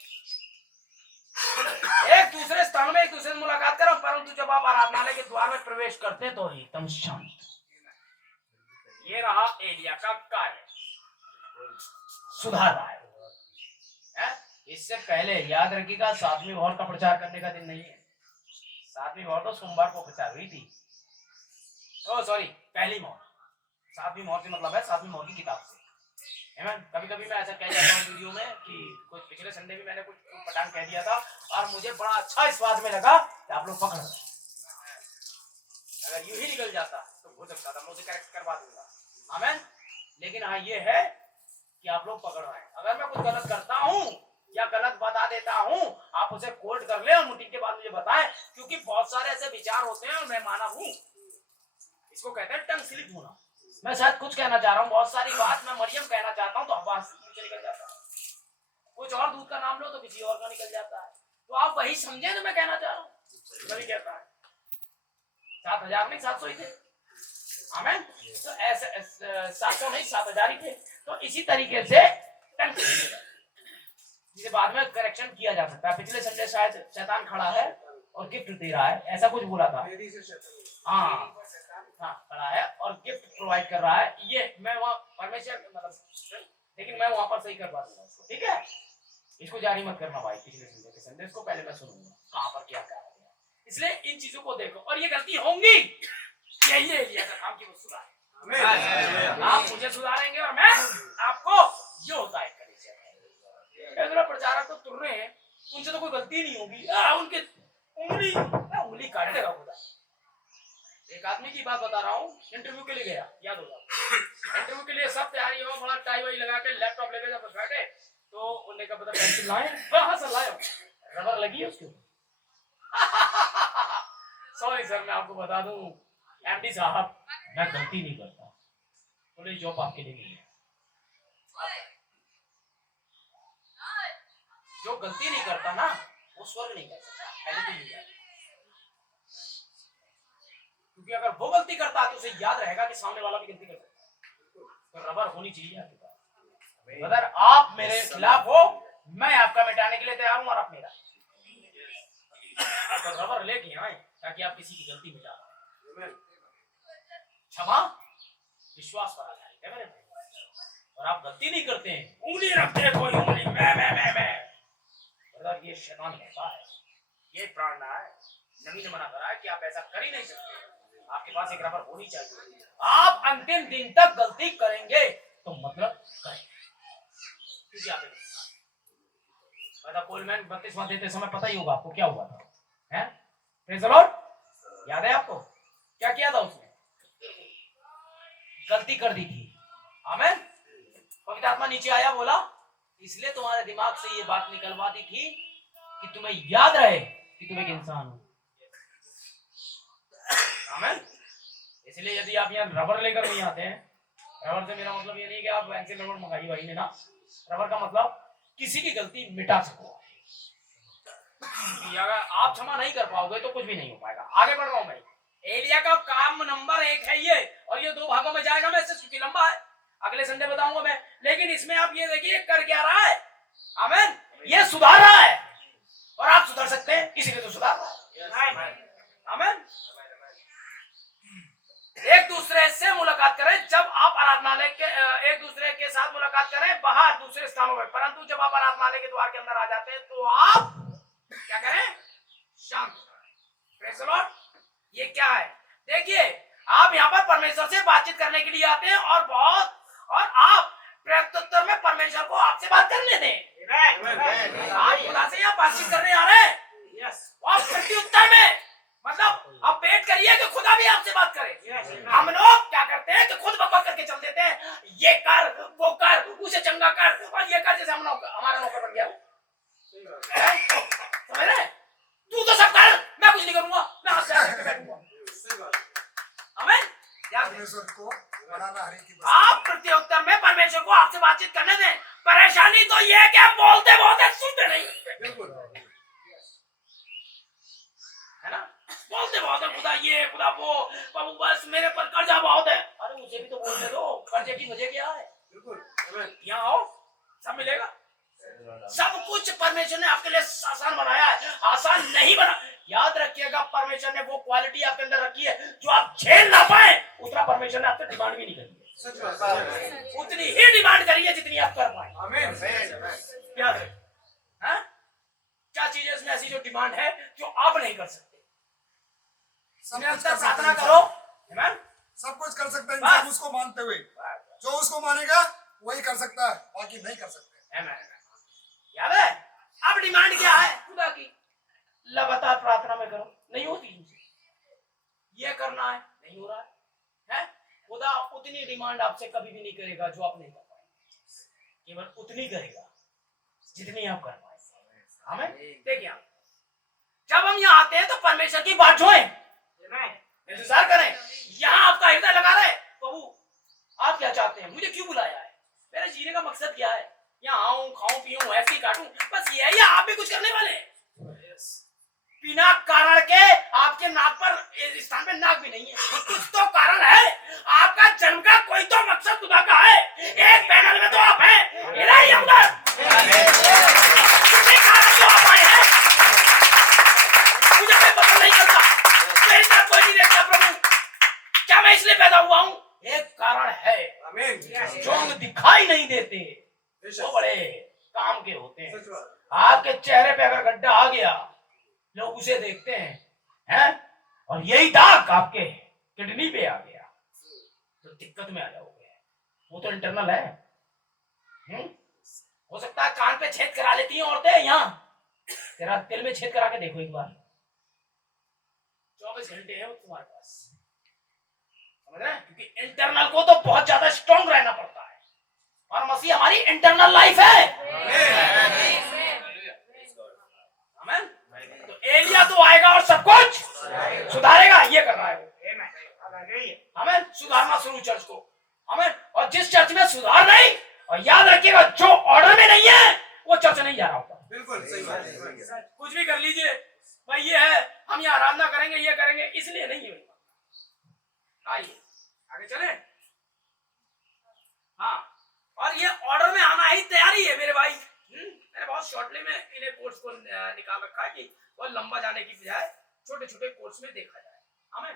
एक दूसरे स्थान में एक दूसरे से मुलाकात करो, परंतु जब आप आराधनालय के द्वार में प्रवेश करते हैं तो एकदम शांत। ये रहा एलिया का कार्य, सुधार रहा है। इससे पहले याद रखिएगा 7वीं मोहर का प्रचार करने का दिन नहीं है। 7वीं मोहर तो सोमवार को प्रचार हुई थी, ओ सॉरी पहली मोहर। 7वीं मोहर से मतलब है 7वीं मोहर की किताब से। कभी कभी मैं ऐसा कह जाता हूँ वीडियो में कि कुछ पिछले संडे भी मैंने कुछ पटांग कह दिया था और मुझे बड़ा अच्छा इस बात में लगा कि आप लोग पकड़ रहे। अगर यूं ही निकल जाता तो हो सकता था मुझे करेक्ट करवा दूंगा, आमेन। लेकिन हाँ ये है कि आप लोग पकड़ रहे हैं। अगर मैं कुछ गलत करता हूँ या गलत बता देता हूँ, आप उसे कोट कर ले और मीटिंग के बाद मुझे बताएं, क्योंकि बहुत सारे ऐसे विचार होते हैं और मैं मानव हूँ, इसको कहते हैं टंग स्लिप होना। मैं शायद कुछ कहना चाह रहा हूँ, बहुत सारी बात मैं मरियम कहना चाहता हूँ तो आवाज नीचे निकल जाता है, कुछ और दूध का नाम लो तो किसी और का निकल जाता है। तो आप वही समझे जो मैं कहना चाह रहा हूँ। कभी कहता है 7,000 नहीं 700 ही थे, आमेन। तो ऐसे 700 नहीं 7,000 ही थे। तो इसी तरीके से जिसे बाद में करेक्शन किया जा सकता है। पिछले संडे शायद शैतान खड़ा है और गिफ्ट दे रहा है, ऐसा कुछ बोला था। हाँ खड़ा है और गिफ्ट प्रोवाइड कर रहा है। ये मैं वहाँ परमेश्वर मतलब, लेकिन मैं वहां पर सही करवा दूंगा उसको, ठीक है। इसको जारी मत करना भाई, पिछले संडे के संडे इसको पहले मैं सुनूंगा कहाँ पर क्या कर रहा है। इसलिए इन चीजों को देखो, और ये गलती होंगी, यही है एलिया का काम की वो सुधार। आप मुझे सुधारेंगे और मैं आपको, ये होता है प्रचारक तो तुर रहे हैं, उनसे तो कोई गलती नहीं होगी, उनके उंगली काट देगा खुदा। एक आदमी की बात बता रहा हूँ, इंटरव्यू के लिए गया, याद होगा। इंटरव्यू के लिए सब तैयारी हो, बड़ा टाई वाई लगा के लैपटॉप लेके जब बैठे तो उन्होंने कहा पता पेंसिल लाए, कहाँ से लाए, रबर लगी है उसके ऊपर। सॉरी सर मैं आपको बता दूं एमडी साहब, मैं गलती नहीं करता, बोले जॉब आपके लिए नहीं है। जो गलती नहीं करता ना वो स्वर्ग नहीं कर सकता, पहले तो ये याद, क्योंकि अगर वो गलती करता है तो उसे याद रहेगा कि सामने वाला भी गलती कर सकता है। तो रबर होनी चाहिए आपके पास। अगर आप मेरे खिलाफ हो, मैं आपका मिटाने के लिए तैयार हूं और आप मेरा। तो रबर लेके आए ताकि आप किसी की गलती मिटा पाए। क्षमा विश्वास पर आधारित है मेरे भाई, और आप गलती नहीं करते हैं, उंगली रखते हैं कोई उंगली मैं अगर ये शैतान कहता है, ये प्रार्थना है, नबी ने मना करा है कि आप ऐसा कर ही नहीं सकते। आपके पास एक रबर होनी चाहिए। आप अंतिम दिन तक गलती करेंगे तो मतलब करेंगे। पता कोलमैन 32वां देते समय पता ही होगा आपको क्या हुआ था, हैं? प्रेज़ द लॉर्ड, याद है आपको क्या किया था उसने? गलती कर दी थी, आमीन। पवित्र आत्मा नीचे आया, बोला इसलिए तुम्हारे दिमाग से ये बात निकलवा दी थी कि तुम्हें याद रहे कि तुम एक इंसान हो, आमीन। इसलिए यदि आप यहाँ रबर लेकर नहीं आते हैं, रबर से मेरा मतलब ये नहीं कि आप बैंक से रबर मंगाइए भाई ने ना, रबर का मतलब किसी की गलती मिटा सको। अगर आप क्षमा नहीं कर पाओगे तो कुछ भी नहीं हो पाएगा। आगे बढ़ रहा हूं मैं। एलिया का काम नंबर 1 है ये, और ये 2 भागों में जाएगा, मैं इससे लंबा है, अगले संडे बताऊंगा मैं। लेकिन इसमें आप ये देखिए कर क्या रहा है, आमीन। ये सुधार रहा है और आप सुधर सकते हैं, इसीलिए तो सुधार रहा है, आमीन। एक दूसरे से मुलाकात करें जब आप आराधनालय के, एक दूसरे के साथ मुलाकात करें बाहर दूसरे स्थानों में, परंतु जब आप आराधनालय के द्वार के अंदर आ जाते हैं तो आप क्या करें? शांत। Praise the Lord. ये क्या है? देखिए आप यहाँ पर परमेश्वर से बातचीत करने के लिए आते हैं और आप प्रत्युत्तर में परमेश्वर को आपसे बात करने दें। आप खुदा से यहाँ बातचीत करने आ रहे हैं और प्रत्युत्तर में मतलब आप वेट करिए कि खुदा भी आपसे बात करे। हम लोग क्या करते हैं कि खुद बकवास करके चल देते हैं, ये कर वो कर उसे चंगा कर और ये कर, जैसे हम हमारा नौकर बन गया वो। समझ रहे? तू तो सब कर, मैं कुछ नहीं करूंगा, मैं हाथ से आके बैठूंगा। आमीन। परमेश्वर को बनाना हरि की आप प्रत्युत्तर में परमेश्वर को आपसे बातचीत करने दें। परेशानी तो ये है कि हम बोलते बहुत सुनते नहीं, है ना? बोलते बहुत है, खुदा ये खुदा वो, बाबू बस मेरे पर कर्जा बहुत है। अरे मुझे भी तो बोलने दो, कर्जे की मुझे क्या है? यहाँ आओ, सब मिलेगा। सब कुछ परमेश्वर ने आपके लिए आसान बनाया है, आसान नहीं बना। याद रखिएगा, परमेश्वर ने वो क्वालिटी आपके अंदर रखी है जो आप झेल ना पाए, उतना परमेश्वर ने आपसे डिमांड भी नहीं करी है। उतनी ही डिमांड करी है जितनी आप कर पाए। याद रखिए, हाँ? क्या चीजें इसमें ऐसी जो डिमांड है जो आप नहीं कर सकते? प्रार्थना करो, सब कुछ कर सकता है इंसान उसको मानते हुए। जो उसको मानेगा वही कर सकता है, बाकी नहीं कर सकते। याद है? अब डिमांड क्या है खुदा की? लगातार प्रार्थना में करो, नहीं होती मुझे ये करना है, नहीं हो रहा है? खुदा उतनी डिमांड आपसे कभी भी नहीं करेगा जो आप नहीं कर पाए, केवल उतनी करेगा जितनी आप कर पाए। हमें देखिए, जब हम यहाँ आते हैं तो परमेश्वर की बात जोएं, इंतजार करें। यहाँ आपका हृदय लगा रहे, प्रभु आप क्या चाहते हैं, मुझे क्यों बुलाया है, मेरे जीने का मकसद क्या है? यहाँ आऊं, खाऊं पीऊं, ऐसे ही काटूं, बस ये है, या आप भी कुछ करने वाले हैं? बिना कारण के आपके नाक पर इस स्थान पे नाक भी नहीं है, कुछ तो कारण है। आपका जन्म का कोई तो मकसद खुदा का है। एक पैनल में तो आप हैं, इधर अंदर कारण जो आप आए हैं, मुझे कोई पसंद नहीं करता, मेरी तरफ कोई नहीं देखता। प्रभु क्या मैं इसलिए पैदा हुआ हूँ? एक कारण है जो हम दिखाई नहीं देते, वो बड़े काम के होते हैं। आपके चेहरे पे अगर गड्ढा आ गया, लोग उसे देखते हैं, और यही दाग आपके किडनी पे आ गया तो दिक्कत में आ जाओगे। वो तो इंटरनल है। हो सकता है कान पे छेद करा लेती हैं औरतें, यहाँ तेरा दिल में छेद करा के देखो एक बार। 24 घंटे है वो तुम्हारे पास, समझ रहे हैं? क्योंकि इंटरनल को तो बहुत ज्यादा स्ट्रॉन्ग रहना पड़ता है, और मसीह हमारी इंटरनल लाइफ है। तो एलिया तो आएगा और सब कुछ सुधारेगा, ये कर रहा है। हमें सुधारना शुरू चर्च को, हमें, और जिस चर्च में सुधार नहीं, और याद रखिएगा जो ऑर्डर में नहीं है वो चर्च नहीं जा रहा होगा। बिल्कुल सही बात है। कुछ भी कर लीजिए भाई, ये है हम यहाँ आराधना करेंगे, ये करेंगे, इसलिए नहीं है। आइए आगे चले। हाँ, और ये ऑर्डर में आना ही तैयारी है मेरे भाई। मैंने बहुत शॉर्टली में इन्हें कोर्स को निकाल रखा है कि बहुत लंबा जाने की बजाय छोटे छोटे कोर्स में देखा जाए। हमें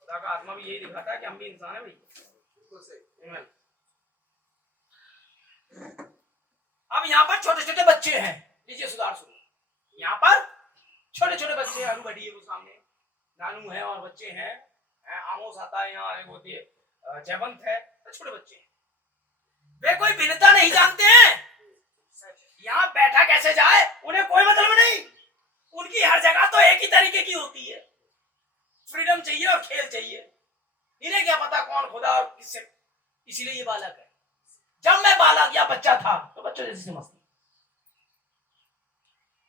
खुदा का आत्मा भी यही दिखाता है कि हम भी इंसान है भाई। अब यहाँ पर छोटे छोटे बच्चे हैं, लीजिए सुधार सुनो। यहाँ पर छोटे छोटे बच्चे हैं, बड़ी है वो सामने, नानू है और बच्चे हैं, आमोस आता है यहाँ, एक होती है जयवंत है, तो छोटे बच्चे हैं। वे कोई भिन्नता नहीं जानते हैं, यहाँ बैठा कैसे जाए उन्हें कोई मतलब नहीं। उनकी हर जगह तो एक ही तरीके की होती है, फ्रीडम चाहिए और खेल चाहिए। इन्हें क्या पता कौन खुदा और किससे, इसीलिए ये बालक है। जब मैं बालक या बच्चा था तो बच्चों जैसी समझती,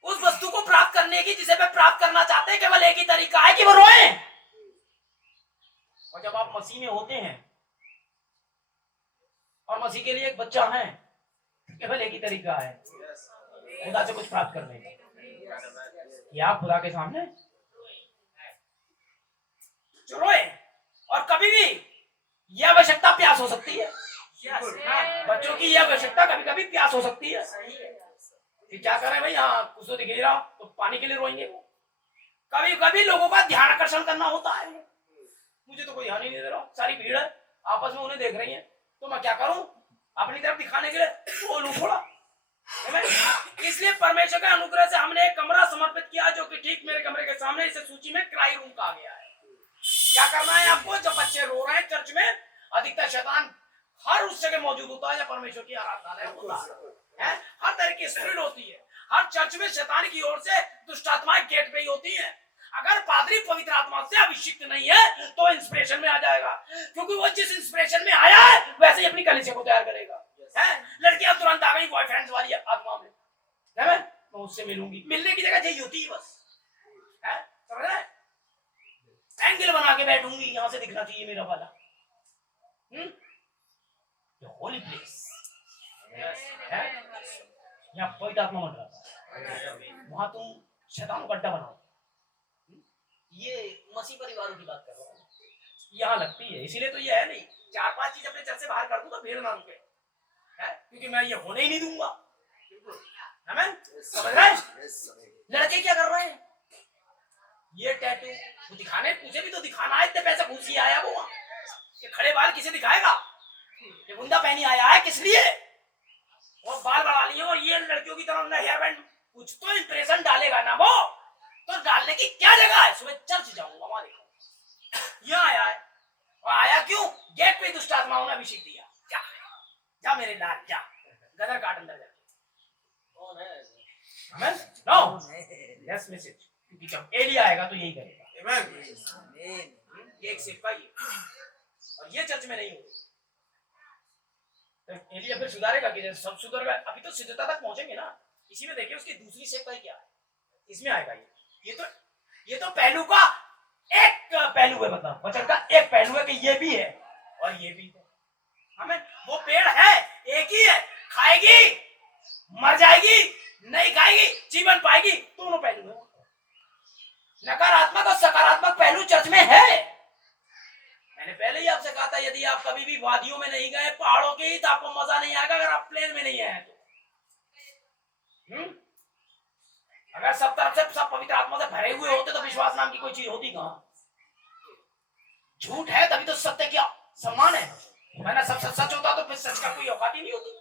उस वस्तु को प्राप्त करने की जिसे वे प्राप्त करना चाहते हैं, केवल एक ही तरीका है कि वो रोएं। और जब आप मसीह में होते हैं और मसीह के लिए एक बच्चा है, केवल एक ही तरीका है खुदा से कुछ प्राप्त करने का, कि आप खुदा के सामने जो रोए। और कभी भी यह आवश्यकता प्यास हो सकती है, बच्चों की यह आवश्यकता कभी कभी प्यास हो सकती है कि क्या करें भाई, हाँ कुछ तो दिख नहीं रहा तो पानी के लिए रोएंगे। वो कभी कभी लोगों का ध्यान आकर्षण करना होता है, मुझे तो कोई ध्यान ही नहीं दे रहा, सारी भीड़ है आपस में उन्हें देख रही है, तो मैं क्या करूं, अपनी तरफ दिखाने के लिए बोलूं थोड़ा। इसलिए परमेश्वर के अनुग्रह से हमने एक कमरा समर्पित किया जो कि ठीक मेरे कमरे के सामने, इसे सूची में क्राई रूम कहा गया है। क्या करना है आपको? जब बच्चे रो रहे हैं चर्च में, अधिकतर शैतान हर उस जगह मौजूद होता है जब परमेश्वर की आराधना होता है। हर तरह की स्पिरिट होती है। हर चर्च में शैतान की ओर से दुष्ट आत्माएं गेट पे ही होती हैं। अगर पादरी पवित्र आत्मा से अभिषिक्त नहीं है तो इंस्पिरेशन में आ जाएगा, क्योंकि वो जिस इंस्पिरेशन में आया है वैसे ही अपनी कलीसिया को तैयार करेगा। लड़कियां तुरंत आ गई बॉयफ्रेंड्स वाली आत्मा में, मैं उससे मिलूंगी। मिलने की जगह यही होती है बस, समझ रहे? एंगल बना के बैठूंगी, यहां से दिखना चाहिए मेरा वाला। होली प्लेस, यहाँ पवित्र आत्मा बन रहा था, वहां तुम शैतान को अड्डा बनाओ। ये मसीह परिवारों की बात कर रहा हूँ, यहाँ लगती है। इसीलिए तो ये है नहीं, 4-5 चीज अपने चर्च से बाहर कर दूं तो भीड़ ना रुके, क्योंकि मैं ये होने ही नहीं दूंगा। समझ रहे? लड़के क्या कर रहे हैं? ये टैटू वो दिखाने, मुझे भी तो दिखाना है। इतने पैसे घूस आया वो, ये खड़े बाल किसे दिखाएगा? ये बुंदा पहनी आया है किस लिए? और बाल बढ़ा लिए और ये लड़कियों की तरह हेयर बैंड, कुछ तो इंप्रेशन डालेगा ना वो, तो डालने की क्या जगह है? सुबह चर्च जाऊंगा, वहां देखो यहाँ आया है। और आया क्यों? गेट पे दुष्ट आत्माओं ने अभिषेक दिया। जा जा मेरे लाल, जा गदर काट अंदर जाके। आमेन। नो लेट्स मिस इट, क्योंकि जब एलिया आएगा तो यही करेगा। आमेन। ये एक सिक्का ही है और ये चर्च में नहीं होगा। तो एलिया फिर सुधारेगा कि सब सुधर गए? अभी तो सिद्धता तक पहुंचेंगे ना। इसी में देखिए उसकी दूसरी सिक्का क्या है, इसमें आएगा ये तो पहलू का एक पहलू है, मतलब वचन का एक पहलू है कि ये भी है और ये भी है। हमें वो पेड़ है, एक ही है, खाएगी मर जाएगी, नहीं खाएगी जीवन पाएगी, दोनों पहलू है। नकारात्मक और सकारात्मक पहलू चर्च में है। मैंने पहले ही आपसे कहा था, यदि आप कभी भी वादियों में नहीं गए, पहाड़ों के ही, तो आपको मजा नहीं आएगा अगर आप प्लेन में नहीं आए तो। अगर सब तरफ से सब पवित्र आत्मा से भरे हुए होते तो विश्वास नाम की कोई चीज होती कहां? झूठ है तभी तो सत्य क्या सम्मान है। मैंने सब सच होता तो फिर सच का कोई औकात ही नहीं होती।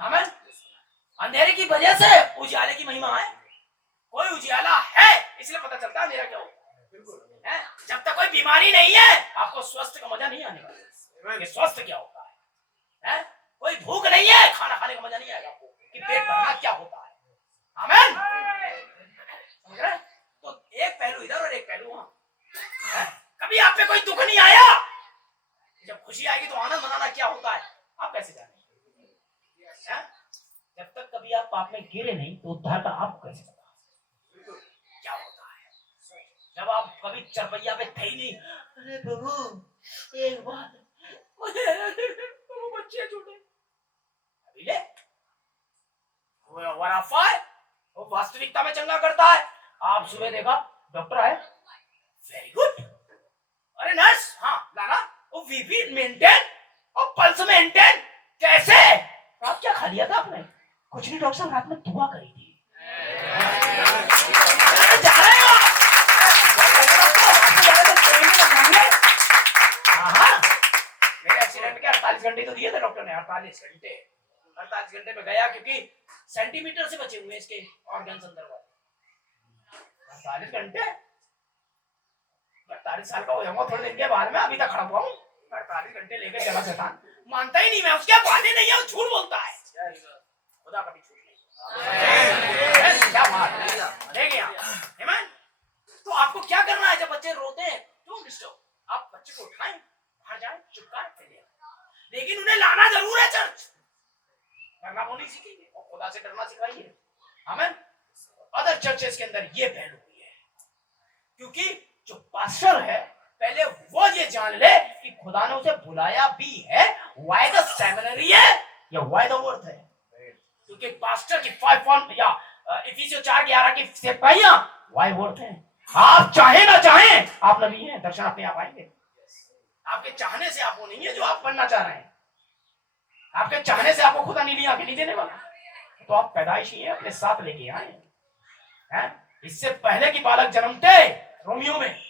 आमीन। अंधेरे की वजह से उजाले की महिमा है। कोई उजाला है इसलिए पता चलता है अंधेरा क्या होता है। जब तक कोई बीमारी नहीं है आपको स्वस्थ का मजा नहीं आने वाला कि स्वस्थ क्या होता है। कोई भूख नहीं है, खाना खाने का मजा नहीं आएगा आपको कि पेट भरना क्या होता है। आमीन। समझ रहे? तो एक पहलू इधर और एक पहलू वहां। कभी आप पे कोई दुख नहीं आया? जब खुशी आएगी तो आनंद मनाना क्या होता है आप कैसे जानेंगे? जब तक कभी आप पाप में गिरे नहीं तो उद्धार का आपको कैसे पता क्या होता है? जब आप कभी चरपैया पे थे ही नहीं, अरे प्रभु एक बात वो बच्चे छोटे अभी ले वो वास्तविकता में चंगा करता है। आप सुबह देखा डॉक्टर है, वेरी गुड। अरे नर्स, हाँ लाना, वो बीपी मेंटेन और पल्स मेंटेन कैसे? आप क्या खा लिया था आपने? कुछ नहीं डॉक्टर साहब, रात में दुआ करी थी। मेरे एक्सीडेंट के 48 घंटे तो दिए थे डॉक्टर ने। 48 घंटे में गया क्योंकि सेंटीमीटर से बचे हुए इसके ऑर्गन्स अंदर वाले। 48 घंटे, 48 साल का हो जाऊंगा थोड़े दिन के बाद में, अभी तक खड़ा हुआ हूँ। 48 घंटे लेकर चला शैतान, मानता ही नहीं। मैं उसके बातें नहीं है, वो झूठ बोलता है। खुदा कभी झूठ नहीं। क्या बात है। आमीन। तो आपको क्या करना है जब बच्चे रोते हैं? Don't disturb. आप बच्चे को उठाएं, बाहर जाएं, चुपकाए, लेकिन उन्हें लाना जरूर है चर्च। डरना वो नहीं सीखेंगे और खुदा से डरना सिखाइए। आमीन। अदर चर्चेस के अंदर ये पहलू हुई है, क्योंकि जो पास्टर है पहले वो ये जान ले कि खुदा ने उसे बुलाया भी है। व्हाई द सेमिनरी है या व्हाई द वर्थ है? क्योंकि पास्टर की 5 फॉर्म या इफिसियों 4:11 की सिपाहियां व्हाई वर्थ है। आप चाहे ना चाहे आप नबी हैं, दर्शन अपने आप आएंगे। आपके चाहने से आप वो नहीं है जो आप बनना चाह रहे हैं। आपके चाहने से आपको खुदा नीली आंखें नहीं देने वाला। तो आप पैदाइशी हैं, अपने साथ लेके आए हैं। इससे पहले कि बालक जन्मते रोमियो में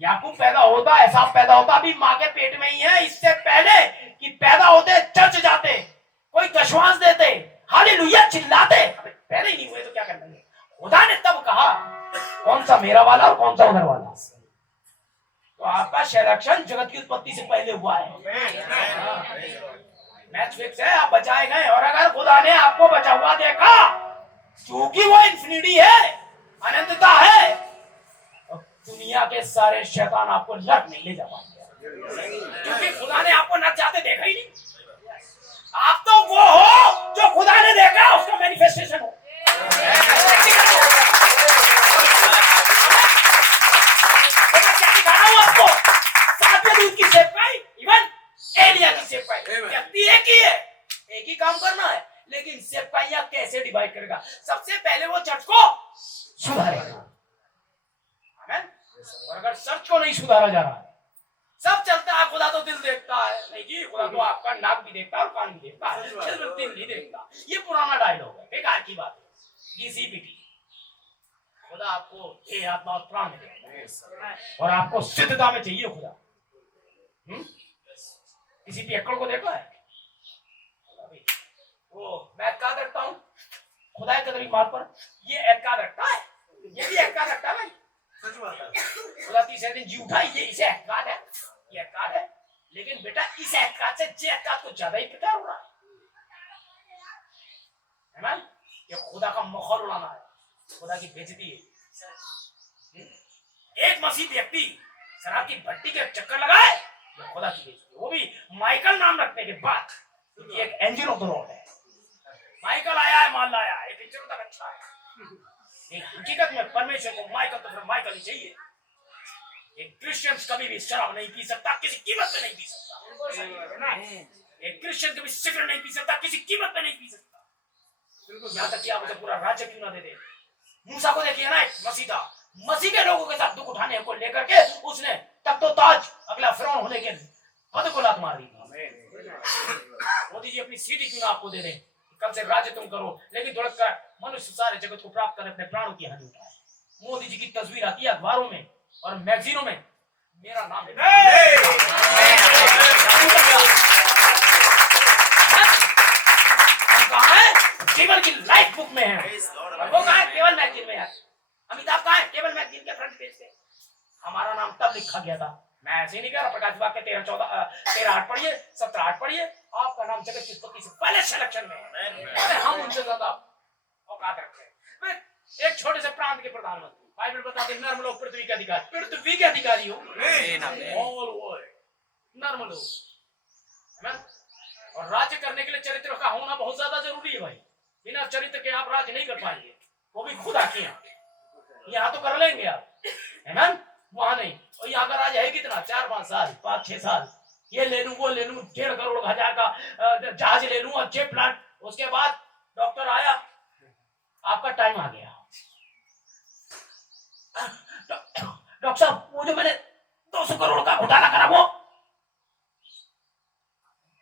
याकूब पैदा होता है, एसाव पैदा होता अभी माँ के पेट में ही है। इससे पहले कि पैदा होते चर्च जाते, कोई दशवांश देते, हालेलुया चिल्लाते, अबे पैदा ही नहीं हुए तो क्या करना है। खुदा ने तब कहा कौन सा मेरा वाला और कौन सा उधर वाला। तो आपका सिलेक्शन जगत की उत्पत्ति से पहले हुआ है। मैच फिक्स है, आप बचाए गए। और अगर खुदा ने आपको बचा हुआ देखा, क्योंकि वो इन्फिनिटी है, अनंतता है, तो दुनिया के सारे शैतान आपको नर्क नहीं ले जा पाएंगे, क्योंकि खुदा ने आपको नर्क जाते देखा ही नहीं। आप तो वो हो जो खुदा ने देखा, उसका मैनिफेस्टेशन हो। क्या दिखा रहा हूं आपको? सातवें दूत की सेवकाई, इवन एलिया की सेवकाई, व्यक्ति एक ही है, एक ही काम करना है, लेकिन सेवकाइयां कैसे डिवाइड करेगा। सबसे पहले वो चर्च को सुधारेगा, आमीन। और अगर चर्च को नहीं सुधारा जा रहा है, सब चलता है, खुदा तो दिल देखता है, नहीं जी, खुदा तो आपका नाक भी देखता है और कान भी देखता है, सिर्फ दिल नहीं देखता। ये पुराना डायलॉग है, बेकार की बात है, डीसीपीटी। खुदा आपको ये आत्मा और प्राण देगा, और आपको सिद्धता में चाहिए खुदा। किसी पियक्कड़ को देखा है? वो मैं ऐतकाद रखता हूँ खुदा के कदमी मार्ग पर, ये ऐतकाद रखता है, ये भी ऐतकाद रखता है भाई। खुदा तीसरे दिन जी उठा, ये इसे ऐतकाद है, ये ऐतकाद है। लेकिन बेटा इस ऐतकाद से जे ऐतकाद को ज्यादा ही प्रचार हो रहा है ना, ये खुदा का मखौल उड़ाना है, खुदा की बेइज्जती है। एक मसीह व्यक्ति शराब की भट्टी के चक्कर लगाए, ये खुदा की बेइज्जती, वो भी माइकल नाम रखने के बाद, क्योंकि एक एंजल ऑफ द लॉर्ड है। माइकल आया है, मान लाया, एक पिक्चर तक अच्छा है। एक हकीकत में परमेश्वर को माइकल तो फिर माइकल ही चाहिए। एक क्रिश्चियन कभी भी शराब नहीं पी सकता, किसी कीमत में नहीं पी सकता। एक क्रिश्चियन कभी सिगरेट नहीं पी सकता, किसी कीमत में नहीं पी सकता। यहाँ तक कि आप उसे पूरा राज्य क्यों ना दे दे। मूसा को देखिए ना, एक मसीह था, मसीह के लोगों के साथ दुख उठाने को लेकर के उसने तख्तो ताज अगला फिरौन होने के पद को लात मार दी। मोदी जी अपनी सीट क्यों ना आपको दे दें, कल से राज्य तुम करो, लेकिन दौड़त कर मनुष्य सारे जगत को प्राप्त कर अपने प्राणों की हानि उठाए। मोदी जी की तस्वीर आती है अखबारों में और मैगजीनों में, मेरा नाम है, कहाँ है? केवल की लाइफ बुक में है, और वो कहाँ है? केवल मैगजीन में है। अमिताभ कहाँ है? केवल मैगजीन के फ्रंट पेज पे। हमारा नाम तब लिखा गया था, मैं ऐसे नहीं कह रहा, प्रकाश बाग के 13-8 पढ़िए, 17-8 पढ़िए, आपका नाम जगत की उत्पत्ति से पहले सिलेक्शन में है। हम उनसे ज्यादा औकात रखते हैं। एक छोटे से प्रांत के प्रधानमंत्री, बाइबल बताते हैं नर्म लोग पृथ्वी के अधिकारी, पृथ्वी के अधिकारी हो, नर्म लोग, और राज्य करने के लिए चरित्र का होना बहुत ज्यादा जरूरी है भाई। बिना चरित्र के आप राज्य नहीं कर पाएंगे, वो भी खुदा के यहाँ तो कर लेंगे आप, है ना, वहां नहीं। और यहाँ का राज है कितना, 4-5 साल, 5-6 साल, ये ले लूं वो ले लूं, 1.5 करोड़ 1000 का जहाज ले लूं, अच्छे प्लाट, उसके बाद डॉक्टर आया, आपका टाइम आ गया। डॉक्टर साहब वो जो मैंने 200 करोड़ का घोटाला करा, वो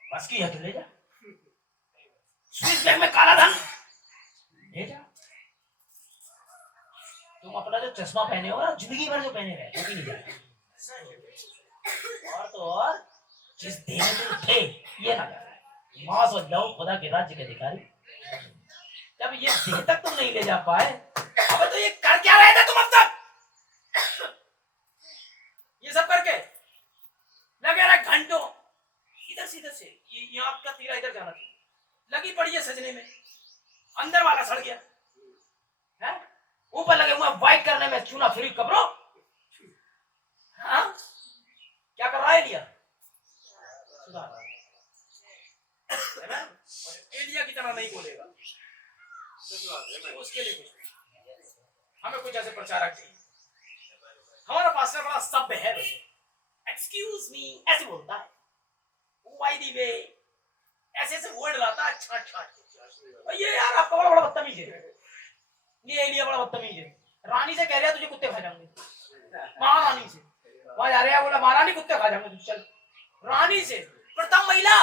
बस की है तो ले जा, स्विस बैंक में काला धन ले जा। तुम अपना जो चश्मा पहने हो ना, जिंदगी भर जो पहने रहे, वो भी नहीं जाए। और तो और जिस देह में तुम थे, ये ना जाए। मांस और लहू खुदा के राज्य के अधिकारी, जब ये देह तक तुम नहीं ले जा पाए, अबे तो ये कर क्या रहे थे तुम अब तक? ये सब करके लगे रहे घंटों, इधर से इधर से, यहाँ का तीरा इधर जाना था, लगी पड़ी है सजने में, अंदर वाला सड़ गया है, ऊपर लगे हुए वाइट करने में, चूना फ्री कब्रों। हाँ क्या कर रहा है एलिया? सुधार। एलिया की तरह नहीं बोलेगा, उसके लिए कुछ हमें कुछ ऐसे प्रचारक चाहिए। हमारा पास्टर बड़ा सभ्य है, एक्सक्यूज मी ऐसे बोलता है, वाई दी वे ऐसे ऐसे वर्ड लाता है, छाट छाट। ये यार आपका बड़ा बड़ा बदतमीज है, ये एलिया बड़ा बदतमीज है। रानी से कह रहा तुझे कुत्ते खा जाएंगे, महारानी से वहां जा रहे हैं, बोला महारानी कुत्ते खा जाएंगे, चल। रानी से प्रथम महिला,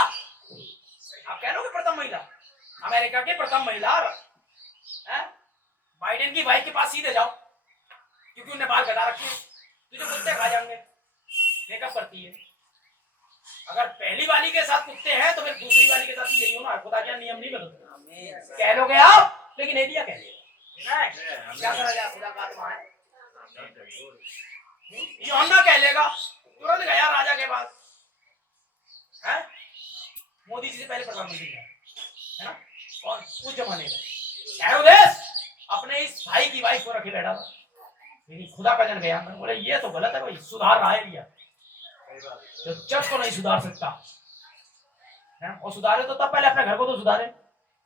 आप कह लोगे प्रथम महिला, अमेरिका की प्रथम महिला, बाइडेन की वाइफ के पास सीधे जाओ, क्योंकि उन्हें बाल कटा रखे, तुझे कुत्ते खा जाएंगे, मेकअप करती है, अगर पहली वाली के साथ कुत्ते हैं तो फिर दूसरी वाली के साथ भी यही होना। खुदा क्या नियम नहीं बदलते। कह लोगे आप, लेकिन एलिया कह लेगा। क्या करा जाए, खुदा का आत्मा है। यूहन्ना कह लेगा, तुरंत गया राजा के पास, है मोदी जी से पहले प्रधानमंत्री है ना, कौन उस जमाने का हेरोदेस अपने इस भाई की वाइफ को रखे बैठा था। लेकिन खुदा का जन गया, बोले ये तो गलत है भाई, सुधार रहा है एलिया, तो चर्च को नहीं सुधार सकता है। और सुधारे तो तब पहले अपने घर को तो सुधारे।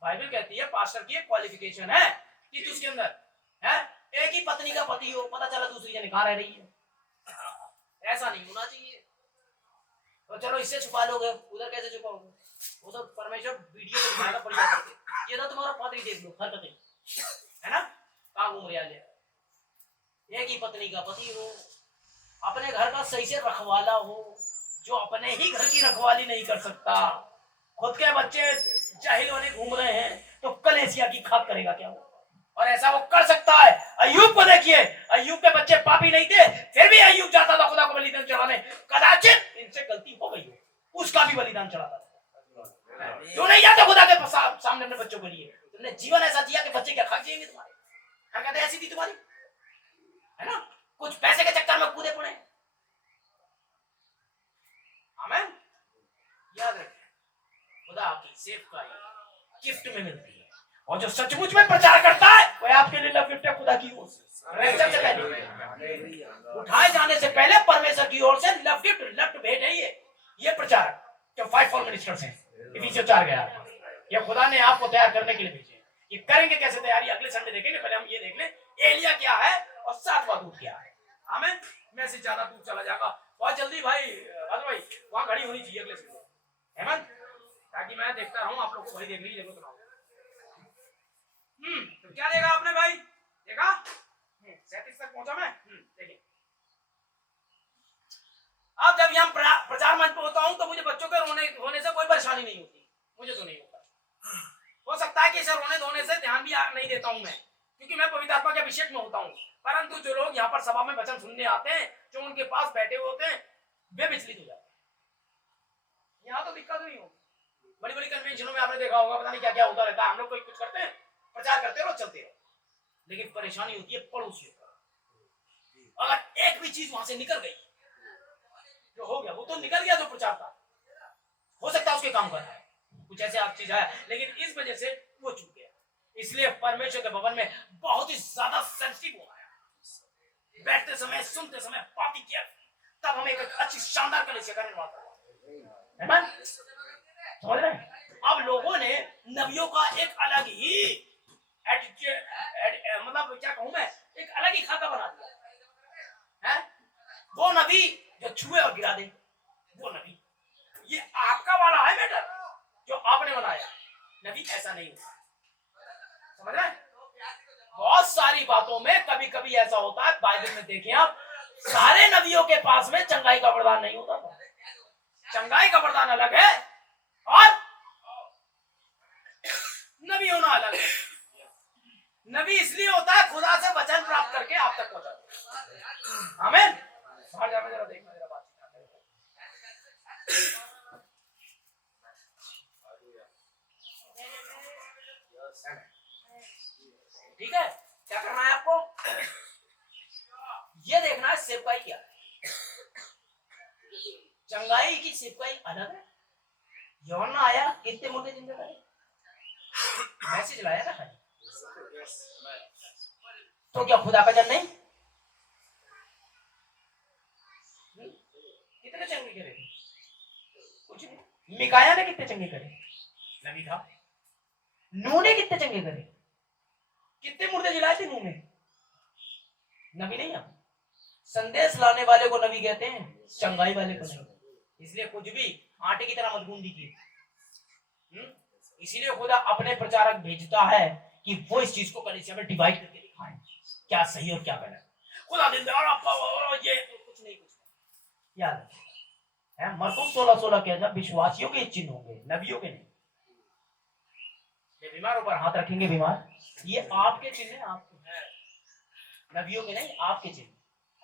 बाइबल कहती है पास्टर की एक क्वालिफिकेशन है कि तू उसके अंदर है एक ही पत्नी का पति हो, पता चला दूसरी जने कहां रह रही है, ऐसा नहीं होना चाहिए। तो चलो इससे छुपा लोगे, उधर कैसे छुपाओगे? वो तो परमेश्वर वीडियो में दिखाएगा बढ़िया करके, ये तो तुम्हारा पादरी देख लो हरकतें, है ना, कहां घूम रहा है। एक ही पत्नी का पति हो, अपने घर का सही से रखवाला हो, जो अपने ही घर की रखवाली नहीं कर सकता, खुद के बच्चे जाहिल होने घूम रहे हैं, तो कलेसिया की खाक करेगा क्या वो? और ऐसा वो कर सकता है। अय्यूब को देखिए, अय्यूब के बच्चे पापी नहीं थे, फिर भी अय्यूब जाता था खुदा को बलिदान चढ़ाने। कदाचित इनसे गलती हो गई हो, उसका भी बलिदान चढ़ाता था। क्यों नहीं जाते खुदा के सामने अपने बच्चों के लिए? तुमने जीवन ऐसा जिया कि बच्चे क्या खाक जाएंगे तुम्हारे? हरकतें ऐसी थी तुम्हारी, है ना, कुछ पैसे के चक्कर में कूदे पड़े। आमीन। याद रखें, खुदा की सेवकाई गिफ्ट में मिलती है, और जो सचमुच में प्रचार करता है वह आपके लिए लव गिफ्ट है खुदा की ओर से। सबसे पहले उठाए जाने से पहले परमेश्वर की ओर से लव गिफ्ट, लफ्ट भेंट है ये प्रचारक जो 5 फॉल मिनिस्टर्स हैं, इफिसियों 4 गया, ये खुदा ने आपको तैयार करने के लिए भेजे। ये करेंगे कैसे तैयारी, अगले संडे देखेंगे। पहले हम ये देख लें एलिया क्या है और 7वां दूत क्या है। आमीन। मैसेज ज्यादा दूर चला जाएगा, बहुत जल्दी भाई भाई वहां खड़ी होनी चाहिए अगले संडे, हेमंत, ताकि मैं देखता रहूं, आप लोग को वही देखने की जरूरत ना हो। तो क्या देखा आपने भाई, देखा 37 तक पहुंचा मैं। देखिए अब जब यहाँ प्रचार मंच पे होता हूँ तो मुझे बच्चों के होने से कोई परेशानी नहीं होती, मुझे तो नहीं होता। हो सकता है कि इसे रोने धोने से ध्यान भी नहीं देता हूँ मैं, क्योंकि मैं पवित्र आत्मा के अभिषेक में होता हूँ। परंतु जो लोग यहाँ पर सभा में वचन सुनने आते हैं, जो उनके पास बैठे होते हैं, वे विचलित हो जाते हैं। यहाँ तो दिक्कत नहीं होती। बड़ी बड़ी कन्वेंशनों में आपने देखा होगा, पता नहीं क्या क्या होता रहता है। हम लोग कोई कुछ करते हैं, प्रचार करते रहो, चलते रहो, लेकिन परेशानी होती है पड़ोसियों को। अगर एक भी चीज वहां से निकल गई, जो हो गया वो तो निकल गया, जो प्रचार था, हो सकता है उसके काम कर रहा है, कुछ ऐसे आप चीज आया, लेकिन इस वजह से वो चूक गया। इसलिए परमेश्वर के भवन में बहुत ही ज्यादा सेंसिटिव होना है। बैठते समय, सुनते समय बातें किया, तब हमें एक अच्छी शानदार कलीसिया का निर्माण करना है। समझ रहे हैं? अब लोगों ने नबियों का एक अलग ही मतलब क्या कहूं मैं, एक अलग ही खाता बना दिया है। वो नबी जो छुए और गिरा दे, वो नबी। ये आपका वाला है बेटा, जो आपने बनाया। नबी ऐसा नहीं होता, समझ रहे हैं? बहुत सारी बातों में कभी कभी ऐसा होता है, बाइबल में देखें आप, सारे नबियों के पास में चंगाई का वरदान नहीं होता था। चंगाई का वरदान अलग है और नबी होना अलग है। नबी इसलिए होता है खुदा से वचन प्राप्त करके आप तक पहुंचाता। आमीन। बाहर जाकर जरा देखना, जरा बात ठीक है। क्या करना है आपको, ये देखना है सेवकाई क्या है। चंगाई की सेवकाई अलग है। यूहन्ना आया, कितने मुर्दे जिंदा करे, मैसेज लाया ना खाली, तो क्या खुदा का जन नहीं? कितने चंगे करे, कुछ नहीं। मिकाया ने कितने चंगे करे, नबी था। नूह ने कितने चंगे करे, कितने मुर्दे जिलाए थे नूह ने, नबी नहीं है। संदेश लाने वाले को नबी कहते हैं, चंगाई वाले को नहीं। इसलिए कुछ भी आटे की तरह मत गूंद दीजिए। इसीलिए खुदा अपने प्रचारक भेजता है कि वो इस चीज को कलीसिया में डिवाइड करके दिखाएं, क्या सही और क्या गलत। खुदा दिलदार ये कुछ नहीं, याद है मरकुस 16:16 कहता विश्वासियों के चिन्ह होंगे, नबियों के नहीं। ये बीमारों पर हाथ रखेंगे, बीमार, ये आपके चिन्ह है, आपके हैं, नबियों के नहीं, आपके चिन्ह।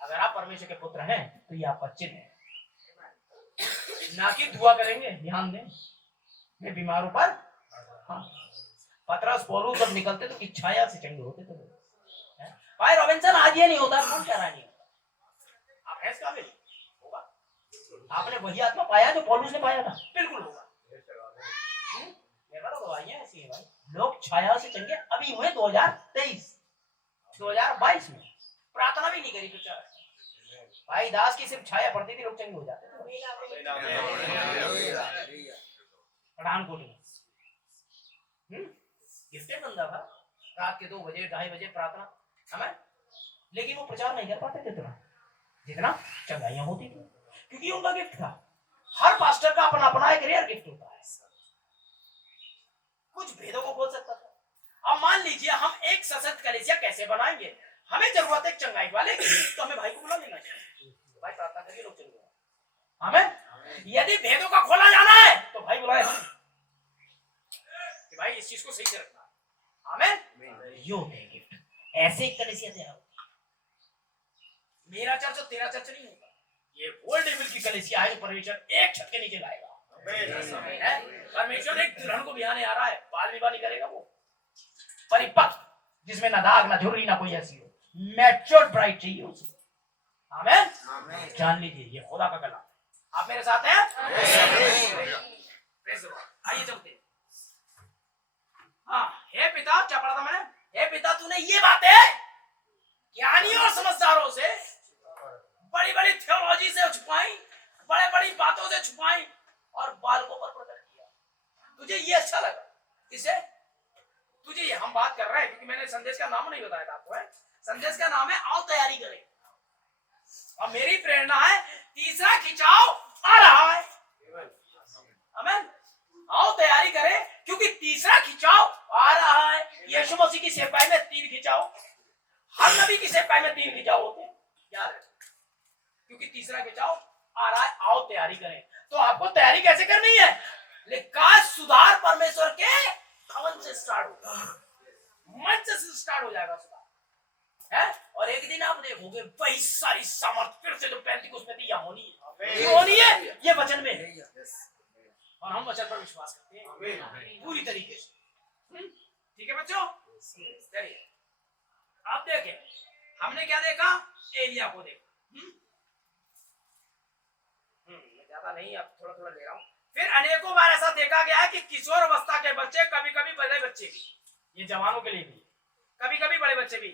अगर आप परमेश्वर के पुत्र हैं तो ये आपका चिन्ह है। ना कि दुआ करेंगे। ध्यान दें, मैं बीमारों पर, हाँ, पतरस पौलुस जब निकलते तो इच्छाया से चंगे होते थे भाई। रॉबिन्सन आज ये नहीं होता, कौन कह रहा है नहीं होता? आप हैं इस काबिल? होगा। आपने वही आत्मा पाया जो पौलुस ने पाया था, बिल्कुल होगा। मेरा तो गवाहियां ऐसी है भाई, लोग छाया से चंगे अभी हुए 2022 में, प्रार्थना भी नहीं करी बेचारा भाई दास की, सिर्फ छाया पड़ती थी, लोग चंगे हो जाते थे पठानकोट में। गिफ्टेड बंदा था, रात के 2 बजे 2:30 बजे प्रार्थना हमें, लेकिन वो प्रचार नहीं कर पाते थे जितना चंगाइयां होती थी, क्योंकि उनका गिफ्ट था। हर पास्टर का अपना अपना एक रेयर गिफ्ट होता है, कुछ भेदों को बोल सकता था। अब मान लीजिए हम एक सशक्त कलीसिया कैसे बनाएंगे, हमें जरूरत है चंगाई वाले की, तो हमें भाई को बुला लेना चाहिए, भाई प्रार्थना करिए, लोग चंगे होंगे। हमें यदि भेदों का खोला जाना है तो भाई बुलाए कि भाई इस चीज को सही से रखना है। हमें यो है गिफ्ट, ऐसे ही कलीसिया तैयार होता। मेरा चर्च और तेरा चर्च नहीं होता, ये वर्ल्ड लेवल की कलीसिया है जो परमेश्वर एक छत के नीचे लाएगा। परमेश्वर एक दुल्हन को बिहाने आ रहा है, बाल विवाह नहीं करेगा वो, परिपक्व, जिसमें ना दाग ना झुर्री ना कोई ऐसी हो, मैच्योर्ड ब्राइड चाहिए उसे। आमेन। जान लीजिए ये खुदा का कलाम। आप मेरे साथ हैं? आइए चलते हैं। हाँ, हे पिता, क्या पढ़ा था मैंने? हे पिता, तूने ये बातें ज्ञानियों और समझदारों से, बड़ी बड़ी थियोलॉजी से छुपाई, बड़े बड़ी बातों से छुपाई और बालकों पर प्रकट किया। तुझे ये अच्छा लगा? किसे? तुझे ये हम बात कर रहे हैं क्योंकि मैंने संदेश का नाम नहीं बताया था आपको, है? संदेश का नाम है आओ तैयारी करें। और मेरी प्रेरणा है तीसरा खिंचाव आ रहा है। आमीन। आओ तैयारी करें क्योंकि तीसरा खिंचाव आ रहा है। यीशु मसीह की सेवकाई में 3 खिंचाव, हर नबी की सेवकाई में 3 खिंचाव होते हैं, याद रखें, क्योंकि तीसरा खिंचाव आ रहा है। आओ तैयारी करें। तो आपको तैयारी कैसे करनी है? लेकिन सुधार परमेश्वर के भवन से स्टार्ट होगा, मन से स्टार्ट हो जाएगा सुधार, है? और एक दिन आप देखोगे वही सारी सामर्थ फिर से जो पेंटिकोस्त में थी यहाँ होनी है, ये वचन में है। और हम वचन पर विश्वास करते हैं पूरी तरीके से। ठीक है बच्चों, चलिए आप देखें, हमने क्या देखा? एलिया को देखा। ज्यादा नहीं, अब थोड़ा थोड़ा ले रहा हूं। फिर अनेकों बार ऐसा देखा गया है कि किशोर अवस्था के बच्चे, कभी कभी बड़े बच्चे भी, ये जवानों के लिए भी, कभी कभी बड़े बच्चे भी,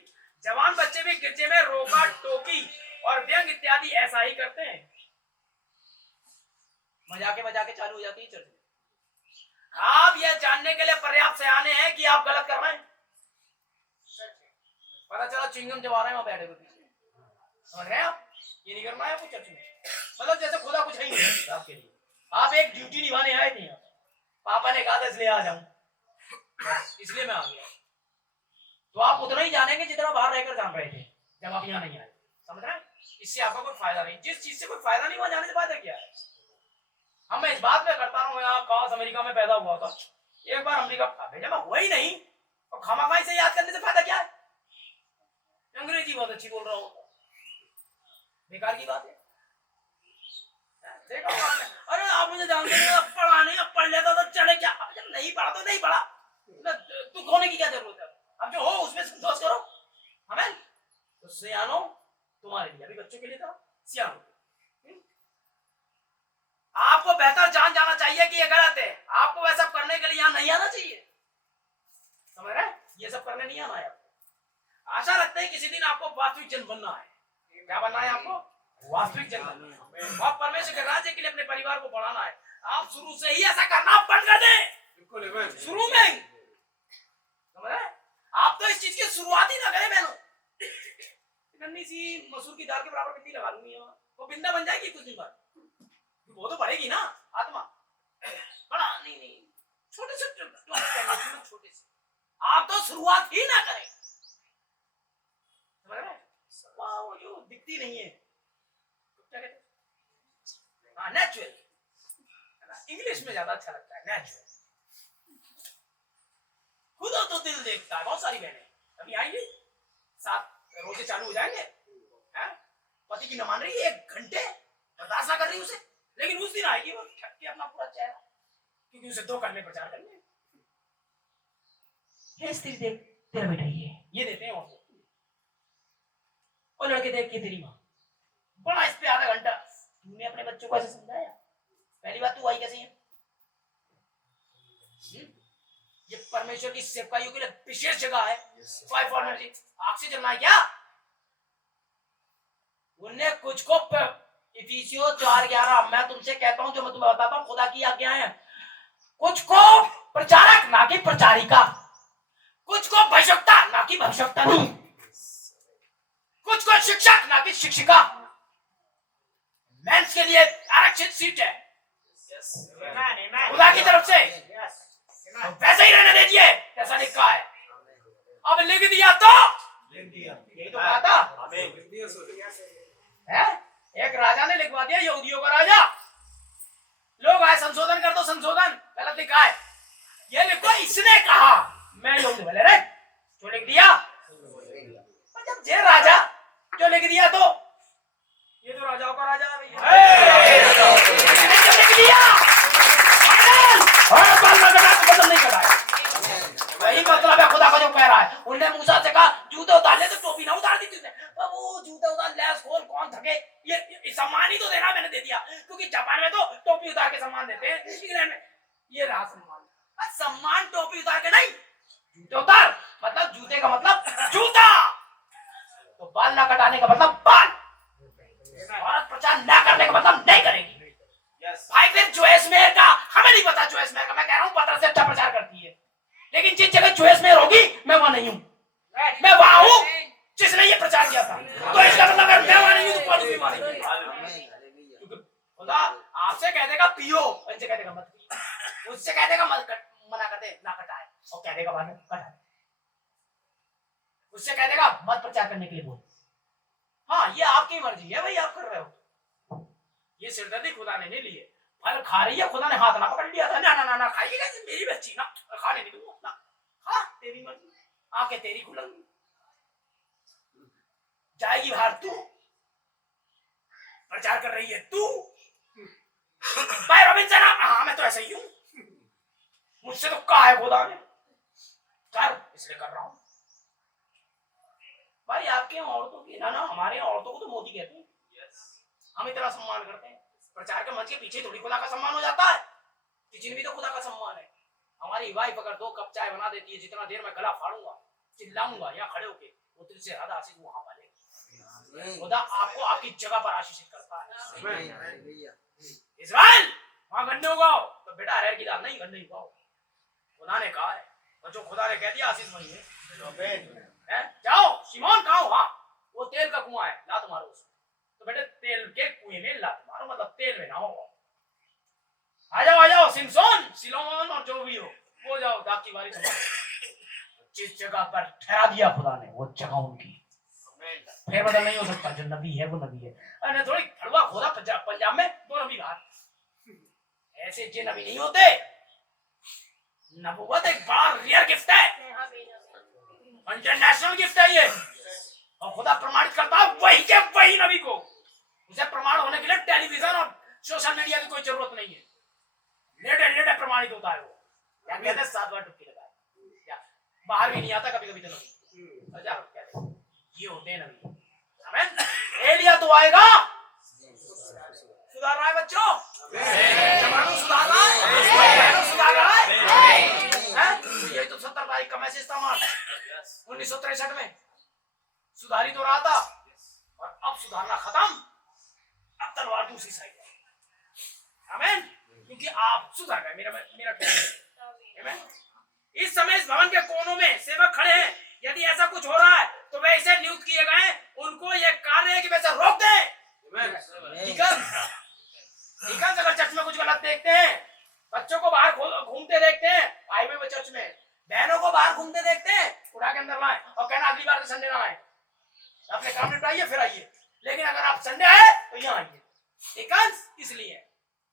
जवान बच्चे भी गिरजे में रोका टोकी और व्यंग इत्यादि ऐसा ही करते हैं। मजाके मजाके चालू हो जाती है चर्च में। आप यह जानने के लिए पर्याप्त सयाने हैं कि आप गलत कर रहे हैं। पता चला चिंगम जमा रहे हैं वहां बैठे हुए पीछे, समझ रहे हैं आप? ये नहीं करना है आपको चर्च में, मतलब जैसे खुदा कुछ है ही नहीं आपके लिए। आप एक ड्यूटी निभाने आए थे, पापा ने कहा था इसलिए आ जाऊं, इसलिए मैं आ गया। तो आप उतना ही जानेंगे जितना बाहर रहकर जान रहे थे जब आप यहाँ नहीं आए, समझ रहे हैं? इससे आपका कोई फायदा नहीं, जिस चीज से कोई फायदा नहीं, वहां जाने से फायदा क्या है? हम मैं इस बात में करता हूँ, यहाँ काश अमेरिका में पैदा हुआ था, एक बार अमेरिका भेजा, मैं हुआ ही नहीं, और खामाखाई से याद करने से फायदा क्या है? अंग्रेजी बहुत अच्छी बोल रहा हूँ, बेकार की बात है। देखो आपने, अरे आप मुझे जानते हैं, पढ़ा नहीं, अब पढ़ लेता तो चले क्या, जब नहीं पढ़ा तो नहीं पढ़ा, दुख होने की क्या जरूरत है? अब जो हो उसमें संतोष करो। हमें तो सियानो तुम्हारे लिए, अभी बच्चों के लिए था सियानो। आपको बेहतर जान जाना चाहिए कि ये गलत है, आपको वैसा करने के लिए यहाँ नहीं आना चाहिए, समझ रहे? ये सब करने नहीं आना है आपको। आशा रखते हैं किसी दिन आपको वास्तविक जन बनना है। क्या बनना है आपको? वास्तविक जन बनना है, और परमेश्वर के राज्य के लिए अपने परिवार को बढ़ाना है। आप शुरू से ही ऐसा करना बंद कर दें, शुरू में ही, समझ रहे? आप तो इस चीज की शुरुआत ही ना करें बहनों। नन्ही सी मसूर की दाल के बराबर बिंदी लगा दूंगी, वो बिंदा बन जाएगी कुछ दिन बाद, वो तो बढ़ेगी ना आत्मा। बड़ा नहीं, छोटे से छोटे से आप तो शुरुआत ही ना करें, समझ रहे? वो जो दिखती नहीं है, क्या कहते हैं? हाँ, नेचुरल, इंग्लिश में ज्यादा अच्छा लगता है, नेचुरल। खुद तो दिल देखता है। बहुत सारी बहनें अभी आएंगी, 7 रोजे चालू हो जाएंगे, हैं? पति की न मान रही, 1 घंटे बर्दाश्त ना कर रही उसे, लेकिन उस दिन आएगी वो ठग के अपना पूरा चेहरा, क्योंकि उसे 2 कलमे प्रचार करने। हे स्त्री देख तेरा बेटा ये देते हैं और लड़के देख के तेरी माँ। बड़ा इस पे आधा घंटा तूने अपने बच्चों को ऐसे समझाया? पहली बात तू आई कैसे है? ये परमेश्वर की सेवकाइयों के लिए विशेष जगह है। फाइव फॉर्मेलिटी आग से जलना है क्या? उन्हें कुछ को इफिसियों 4:11 मैं तुमसे कहता हूं, जो मैं तुम्हें बताता हूं खुदा की आज्ञा है, कुछ को प्रचारक ना कि प्रचारिका, कुछ को भविष्यवक्ता ना कि भविष्यवक्तानी, कुछ को शिक्षक ना कि शिक्षिका। मेंस के लिए आरक्षित सीट है खुदा की तरफ से, तो वैसे ही रहने दीजिए ऐसा लिखा है। अब लिख दिया तो यही तो कहा था है? एक राजा ने लिखवा दिया, यहूदियों का राजा। लोग आए संशोधन कर दो, संशोधन गलत लिखा है, ये लिखो इसने कहा। मैं यहूदी बोले रे जो लिख दिया, जब जे राजा जो लिख दिया तो ये तो राजाओं का राजा है जो लिख दिया बदल नहीं कर रहा है। वही मतलब है खुदा का जो कह रहा है। उनने मूसा से कहा जूते उतार ले, तो टोपी ना उतार दी तुझने। वो जूते उतार, लेस खोल, कौन थके, ये सम्मान ही तो देना, मैंने दे दिया। क्योंकि जापान में तो टोपी उतार के सम्मान देते हैं, इंग्लैंड में ये रहा सम्मान। सम्मान टोपी उतार के नहीं, जूते उतार मतलब जूते का मतलब जूता, तो बाल ना कटाने का मतलब बाल, औरत प्रचार ना करने का मतलब नहीं करेगी। भाई फिर जोएस मेयर का हमें नहीं पता, जोएस मेयर का मैं कह रहा हूँ पत्र से अच्छा प्रचार करती है, लेकिन जिस जगह जोएस मेयर होगी मैं वहां नहीं हूँ, मैं वहां हूँ जिसने ये प्रचार किया था। तो इसका मतलब अगर मैं वहां नहीं हूँ तो पौलुस भी वहां नहीं है। खुदा आपसे कह देगा पियो, इनसे कह देगा मत पियो, उससे कह देगा मत मना कर दे ना कटाए, और कह देगा बाद में कटाए, उससे कह देगा मत प्रचार करने के लिए बोल। हाँ ये आपकी मर्जी है भाई, आप कर रहे हो, ये सिरदर्दी खुदा ने नहीं ली है। फल खा रही है, खुदा ने हाथ ना पकड़ लिया था, ना ना ना ना खाइएगा, मेरी बच्ची ना खाने नहीं दूंगा ना, हाँ तेरी मर्जी, आंखें तेरी खुलेंगी, जाएगी बाहर तू, प्रचार कर रही है तू। भाई रविंद्र हाँ मैं तो ऐसा ही हूं, मुझसे तो कहा है खुदा ने कर, इसलिए कर रहा हूं। भाई आपके औरतों की ना हमारे औरतों को तो मोदी कहते हैं, हम इतना सम्मान करते हैं। प्रचार के मंच के पीछे थोड़ी खुदा का सम्मान हो जाता है, किचन भी तो खुदा का सम्मान है। हमारी वाइफ अगर 2 कप चाय बना देती है, जितना देर में गला फाड़ूंगा चिल्लाऊंगा यहाँ खड़े होके, उतनी से ज्यादा आशीष वहां पालेगा। खुदा आपको आपकी जगह पर आशीषित करता है। इस्राएल वहां गन्ने उगाओ, तो बेटा अरहर की दाल नहीं गन्ने उगाओ, खुदा ने कहा है, और जो खुदा ने कह दिया आशीष वही है। जाओ शिमोन कहाँ वहां, वो तेल का कुआं है, लात मारो उसमें, तो बेटे तेल के कुएं में लात मारो, मतलब तेल में ना हो। आ जाओ सिमसोन सिलोन और जो भी हो जाओ, दाग की बारी संभालो। जिस जगह पर ठहरा दिया खुदा ने वो जगह उनकी, फिर बदल नहीं हो सकता। जो नबी है वो नबी है। अरे थोड़ी खड़वा खोदा पंजाब में 2 नबी बाहर, ऐसे जे नबी नहीं होते। नबूवत एक बड़ा रेयर गिफ्ट है, इंटरनेशनल गिफ्ट है ये, और खुदा प्रमाणित करता है वही के वही नबी को। उसे प्रमाण होने के लिए टेलीविजन और सोशल मीडिया की कोई जरूरत नहीं है, लेटे प्रमाणित होता है वो। क्या कहते हैं 7 बार डुबकी लगाए, बाहर भी नहीं आता कभी कभी तो नबी, ये होते हैं नबी। आमीन। एलिया तो आएगा, सुधार रहा है बच्चों, जमाना सुधार रहा है, सुधार रहा है। ये तो 70 तारीख का मैसेज था मार्च 1963 में, सुधारी तो रहा था, और अब सुधारना खत्म, अब तलवार दूसरी साइड है। आमीन। क्योंकि आप सुधर गए, मेरा आमीन। इस समय इस भवन के कोनों में सेवक खड़े हैं, यदि ऐसा कुछ हो रहा है तो वे इसे नियुक्त किए गए, उनको यह कार्य है कि वैसे रोक दें। ठीक है, अगर चर्च में कुछ गलत देखते हैं, बच्चों को बाहर घूमते देखते हैं, हाईवे में चर्च में बहनों को बाहर घूमते देखते हैं, उठा के अंदर लाएं और कहना अगली बार संडे ना आए, अपने काम निपटाइए फिर आइए। लेकिन अगर आप संडे आए तो यहाँ आइए, ठीक है। इसलिए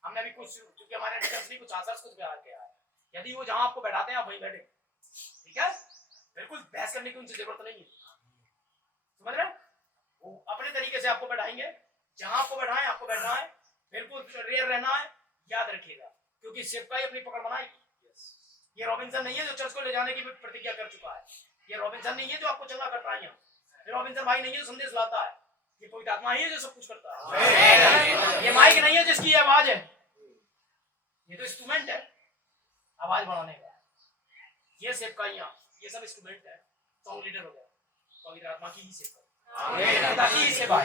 हमने भी कुछ, क्योंकि हमारे टीचर्स ने कुछ आंसर्स कुछ बयान किया है, यदि वो जहां आपको बैठाते हैं आप वहीं बैठे, ठीक है। बिल्कुल बहस करने की उनसे जरूरत नहीं है, समझ रहे हैं। वो अपने तरीके से आपको बैठाएंगे, जहां आपको बैठाएं आपको बैठना है, बिल्कुल रियल रहना है, याद रखिएगा, क्योंकि सेवका ही अपनी पकड़ बनाएगी। ये रॉबिन्सन नहीं है जो चर्च को ले जाने की प्रतिज्ञा कर चुका है, ये रॉबिन्सन नहीं है जो आपको चलना करता है, ये रॉबिन्सन भाई नहीं है जो संदेश लाता है, ये पवित्र आत्मा ही है जो सब कुछ करता है। ये माइक नहीं है जिसकी आवाज है, ये तो इंस्ट्रूमेंट है आवाज बढ़ाने का। ये सेवकाइयां, ये सब इंस्ट्रूमेंट है। सॉन्ग लीडर हो गया, पवित्र आत्मा की ही सेवा, की ही सेवा।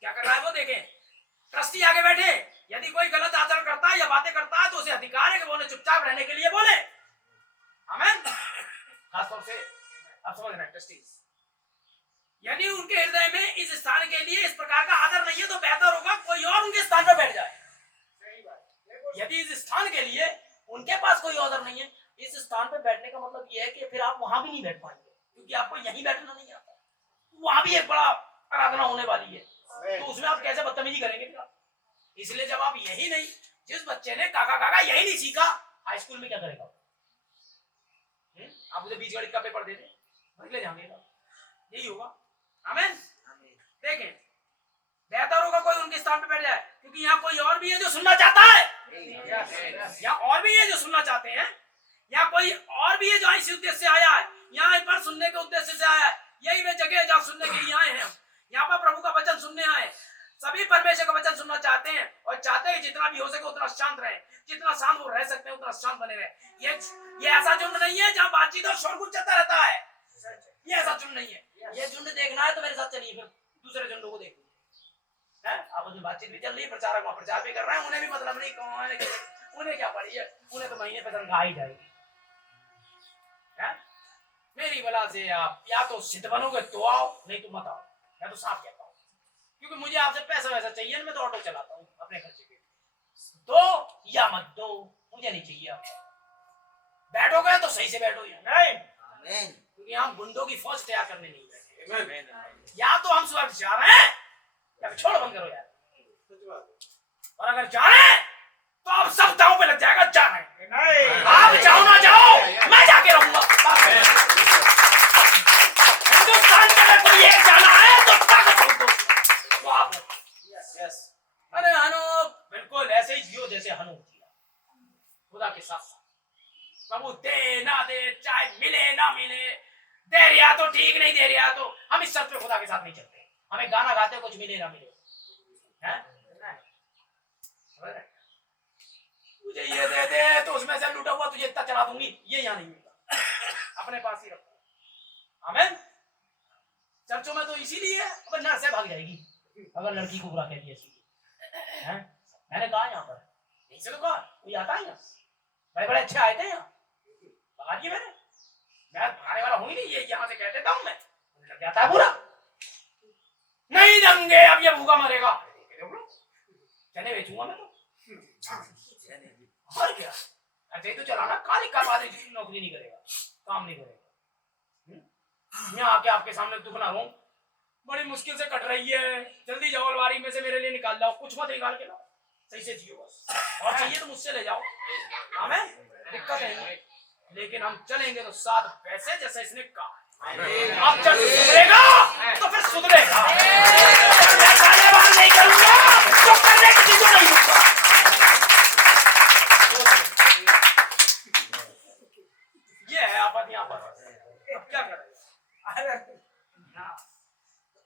क्या कर रहा है वो देखें। ट्रस्टी आगे बैठे, यदि कोई गलत आचरण करता है या बातें करता है तो उसे अधिकार है कि वो उन्हें चुपचाप रहने के लिए बोले। आमीन। खासतौर से आप समझ रहे हैं ट्रस्टीज, यानी उनके हृदय में इस स्थान के लिए इस प्रकार का आदर नहीं है तो बेहतर होगा कोई और उनके स्थान पर बैठ जाए। यदि इस स्थान के लिए उनके पास कोई आदर नहीं है, इस स्थान पर बैठने का मतलब यह है कि फिर आप वहां भी नहीं बैठ पाएंगे, क्योंकि आपको यहीं बैठना नहीं आता। वहां भी एक बड़ा आराधना होने वाली है, तो उसमें आप कैसे बदतमीजी करेंगे फिर आप? इसलिए जब आप यही नहीं, जिस बच्चे ने काका काका यही नहीं सीखा, हाई स्कूल में क्या करेगा? आप उसे बीजगणित का पेपर दे दें, ले जाएंगे, यही होगा। आमीन। देखें, बेहतर होगा कोई उनके स्थान पे बैठ जाए, क्योंकि यहाँ कोई और भी है जो सुनना चाहता है, यहाँ और भी है जो सुनना चाहते हैं, यहाँ कोई और भी है जो इसी उद्देश्य से आया है, यहाँ पर सुनने के उद्देश्य से आया है। यही वे जगह है जहाँ सुनने के लिए आए हैं। यहाँ पर प्रभु का वचन सुनने आए, सभी परमेश्वर का वचन सुनना चाहते हैं और चाहते हैं जितना भी हो सके उतना शांत रहे, जितना शांत वो रह सकते हैं उतना शांत बने रहे। ये ऐसा झुंड नहीं है जहाँ बातचीत और शोरगुल चलता रहता है, ये ऐसा झुंड नहीं है। ये झुंड देखना है तो मेरे साथ चलिए, फिर दूसरे झुंडों को देखो। आप उसमें बातचीत भी चल रही है, प्रचारक वहां प्रचार भी कर रहे हैं, उन्हें भी मतलब नहीं कौन है, उन्हें क्या पड़ी है, उन्हें तो महीने पे तनख्वाह ही जाएगी। मेरी बला से आप या तो सिद्ध बनोगे तो आओ, नहीं तो मत आओ। मैं तो साफ कहता हूँ, क्योंकि मुझे आपसे पैसा वैसा चाहिए, मैं तो ऑटो चलाता हूँ अपने खर्चे के। दो या मत दो, मुझे नहीं चाहिए। आप बैठोगे तो सही से बैठो, नहीं क्योंकि हम गुंडों की फौज तैयार करने नहीं बैठे। या तो हम स्वर्ग जा रहे हैं या छोड़ बंद करो यार, और अगर जा रहे हैं तो आप सब दांव पे लग जाएगा। जा रहे हैं, आप जाओ ना जाओ, मैं जाके रहूंगा। हिंदुस्तान में अगर कोई एक जाना है तो ताकत हो तो आप। अरे हनु बिल्कुल ऐसे ही जियो जैसे हनु जिया, खुदा के साथ साथ। प्रभु दे ना दे, चाहे मिले ना मिले, दे रिया तो ठीक, नहीं दे रिया तो हम इस शर्त पे खुदा के साथ नहीं चलते। हमें गाना गाते कुछ मिले ना मिले, हैं? मुझे ये दे दे तो उसमें से लूटा हुआ तुझे इतना चला दूंगी, ये यहाँ नहीं मिलता, अपने पास ही रखो। आमीन। चर्चों में तो इसीलिए अब नर्स से भाग जाएगी अगर लड़की को बुरा कह दिया हैं। मैंने कहा यहाँ पर नहीं से तो कहा कोई आता है यहाँ, बड़े बड़े अच्छे आए थे यहाँ, भगा दिए मैंने। मैं भगाने वाला हूँ ही नहीं, ये यहाँ से कह देता हूँ मैं, लग जाता है बुरा। नहीं देंगे, अब ये भूखा मरेगा, चने बेचूंगा मैं तो, और क्या ऐसे ही तो चलाना। काली का बाद नौकरी नहीं करेगा, काम नहीं करेगा। यहाँ आके आपके सामने दुख ना रो, बड़ी मुश्किल से कट रही है, जल्दी जाओ अलमारी में से मेरे लिए निकाल लाओ, कुछ मत निकाल के लाओ, सही से जियो बस, और चाहिए तो मुझसे ले जाओ। हमें दिक्कत है, लेकिन हम चलेंगे तो साथ पैसे जैसे इसने कहा। आप जब सुधरेगा तो फिर सुधरेगा, मैं तालेबान नहीं करूंगा तो करने की चीजों नहीं दूंगा। ये है आपत यहाँ पर, अब क्या करें।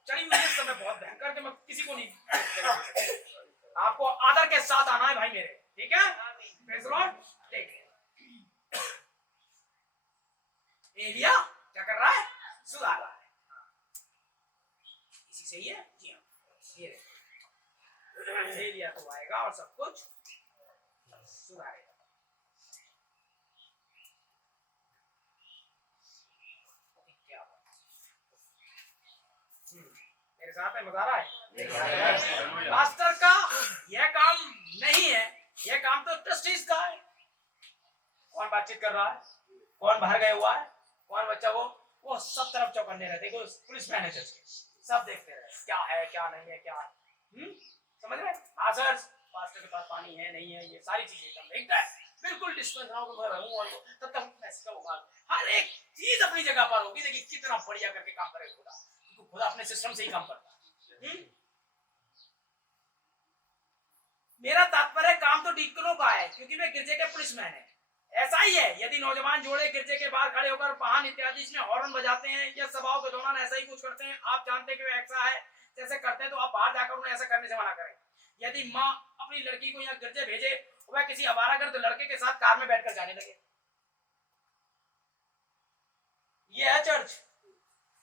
चलिए मुझे इस समय बहुत भयंकर के मैं किसी को नहीं, आपको आदर के साथ आना है भाई मेरे, ठीक है? Praise Lord. देखिए एलिया क्या कर रहा है, सुधार रहा है, इसी से ही है जी हाँ। ये एलिया तो आएगा और सब कुछ सुधारेगा। मेरे साथ में मजा आ रहा है। मास्टर का यह काम नहीं है, यह काम तो ट्रस्टीज का है। कौन बातचीत कर रहा है, कौन बाहर गया हुआ है, कौन बच्चा वो सब तरफ चौकन्ने रहते हैं, पुलिस मैनेजर सब देखते रहे क्या है क्या नहीं है क्या है। समझ रहे? पास्टर के पास पानी है नहीं है, ये सारी चीजें एकदम देखता है, बिल्कुल डिस्टेंस रहा हूँ तब तक मैसेज का होगा, हर एक चीज अपनी जगह पर होगी। देखिए कितना बढ़िया करके काम करे खुदा, खुदा अपने सिस्टम से ही काम करता है। डीकनों का है, क्योंकि वे गिरजे के पुलिसमैन हैं। ऐसा ही है, यदि नौजवान जोड़े गिरजे के बाहर खड़े होकर वाहन इत्यादि इसमें हॉर्न बजाते हैं या सभाओं के दौरान ऐसा ही कुछ करते हैं, आप जानते हैं कि वे ऐसा है जैसे करते हैं, तो आप बाहर जाकर उन्हें ऐसा करने से मना करें। यदि माँ अपनी लड़की को यहाँ गिरजे भेजे, वह किसी आवारागर्द लड़के के साथ कार में बैठकर जाने लगे। ये है चर्च,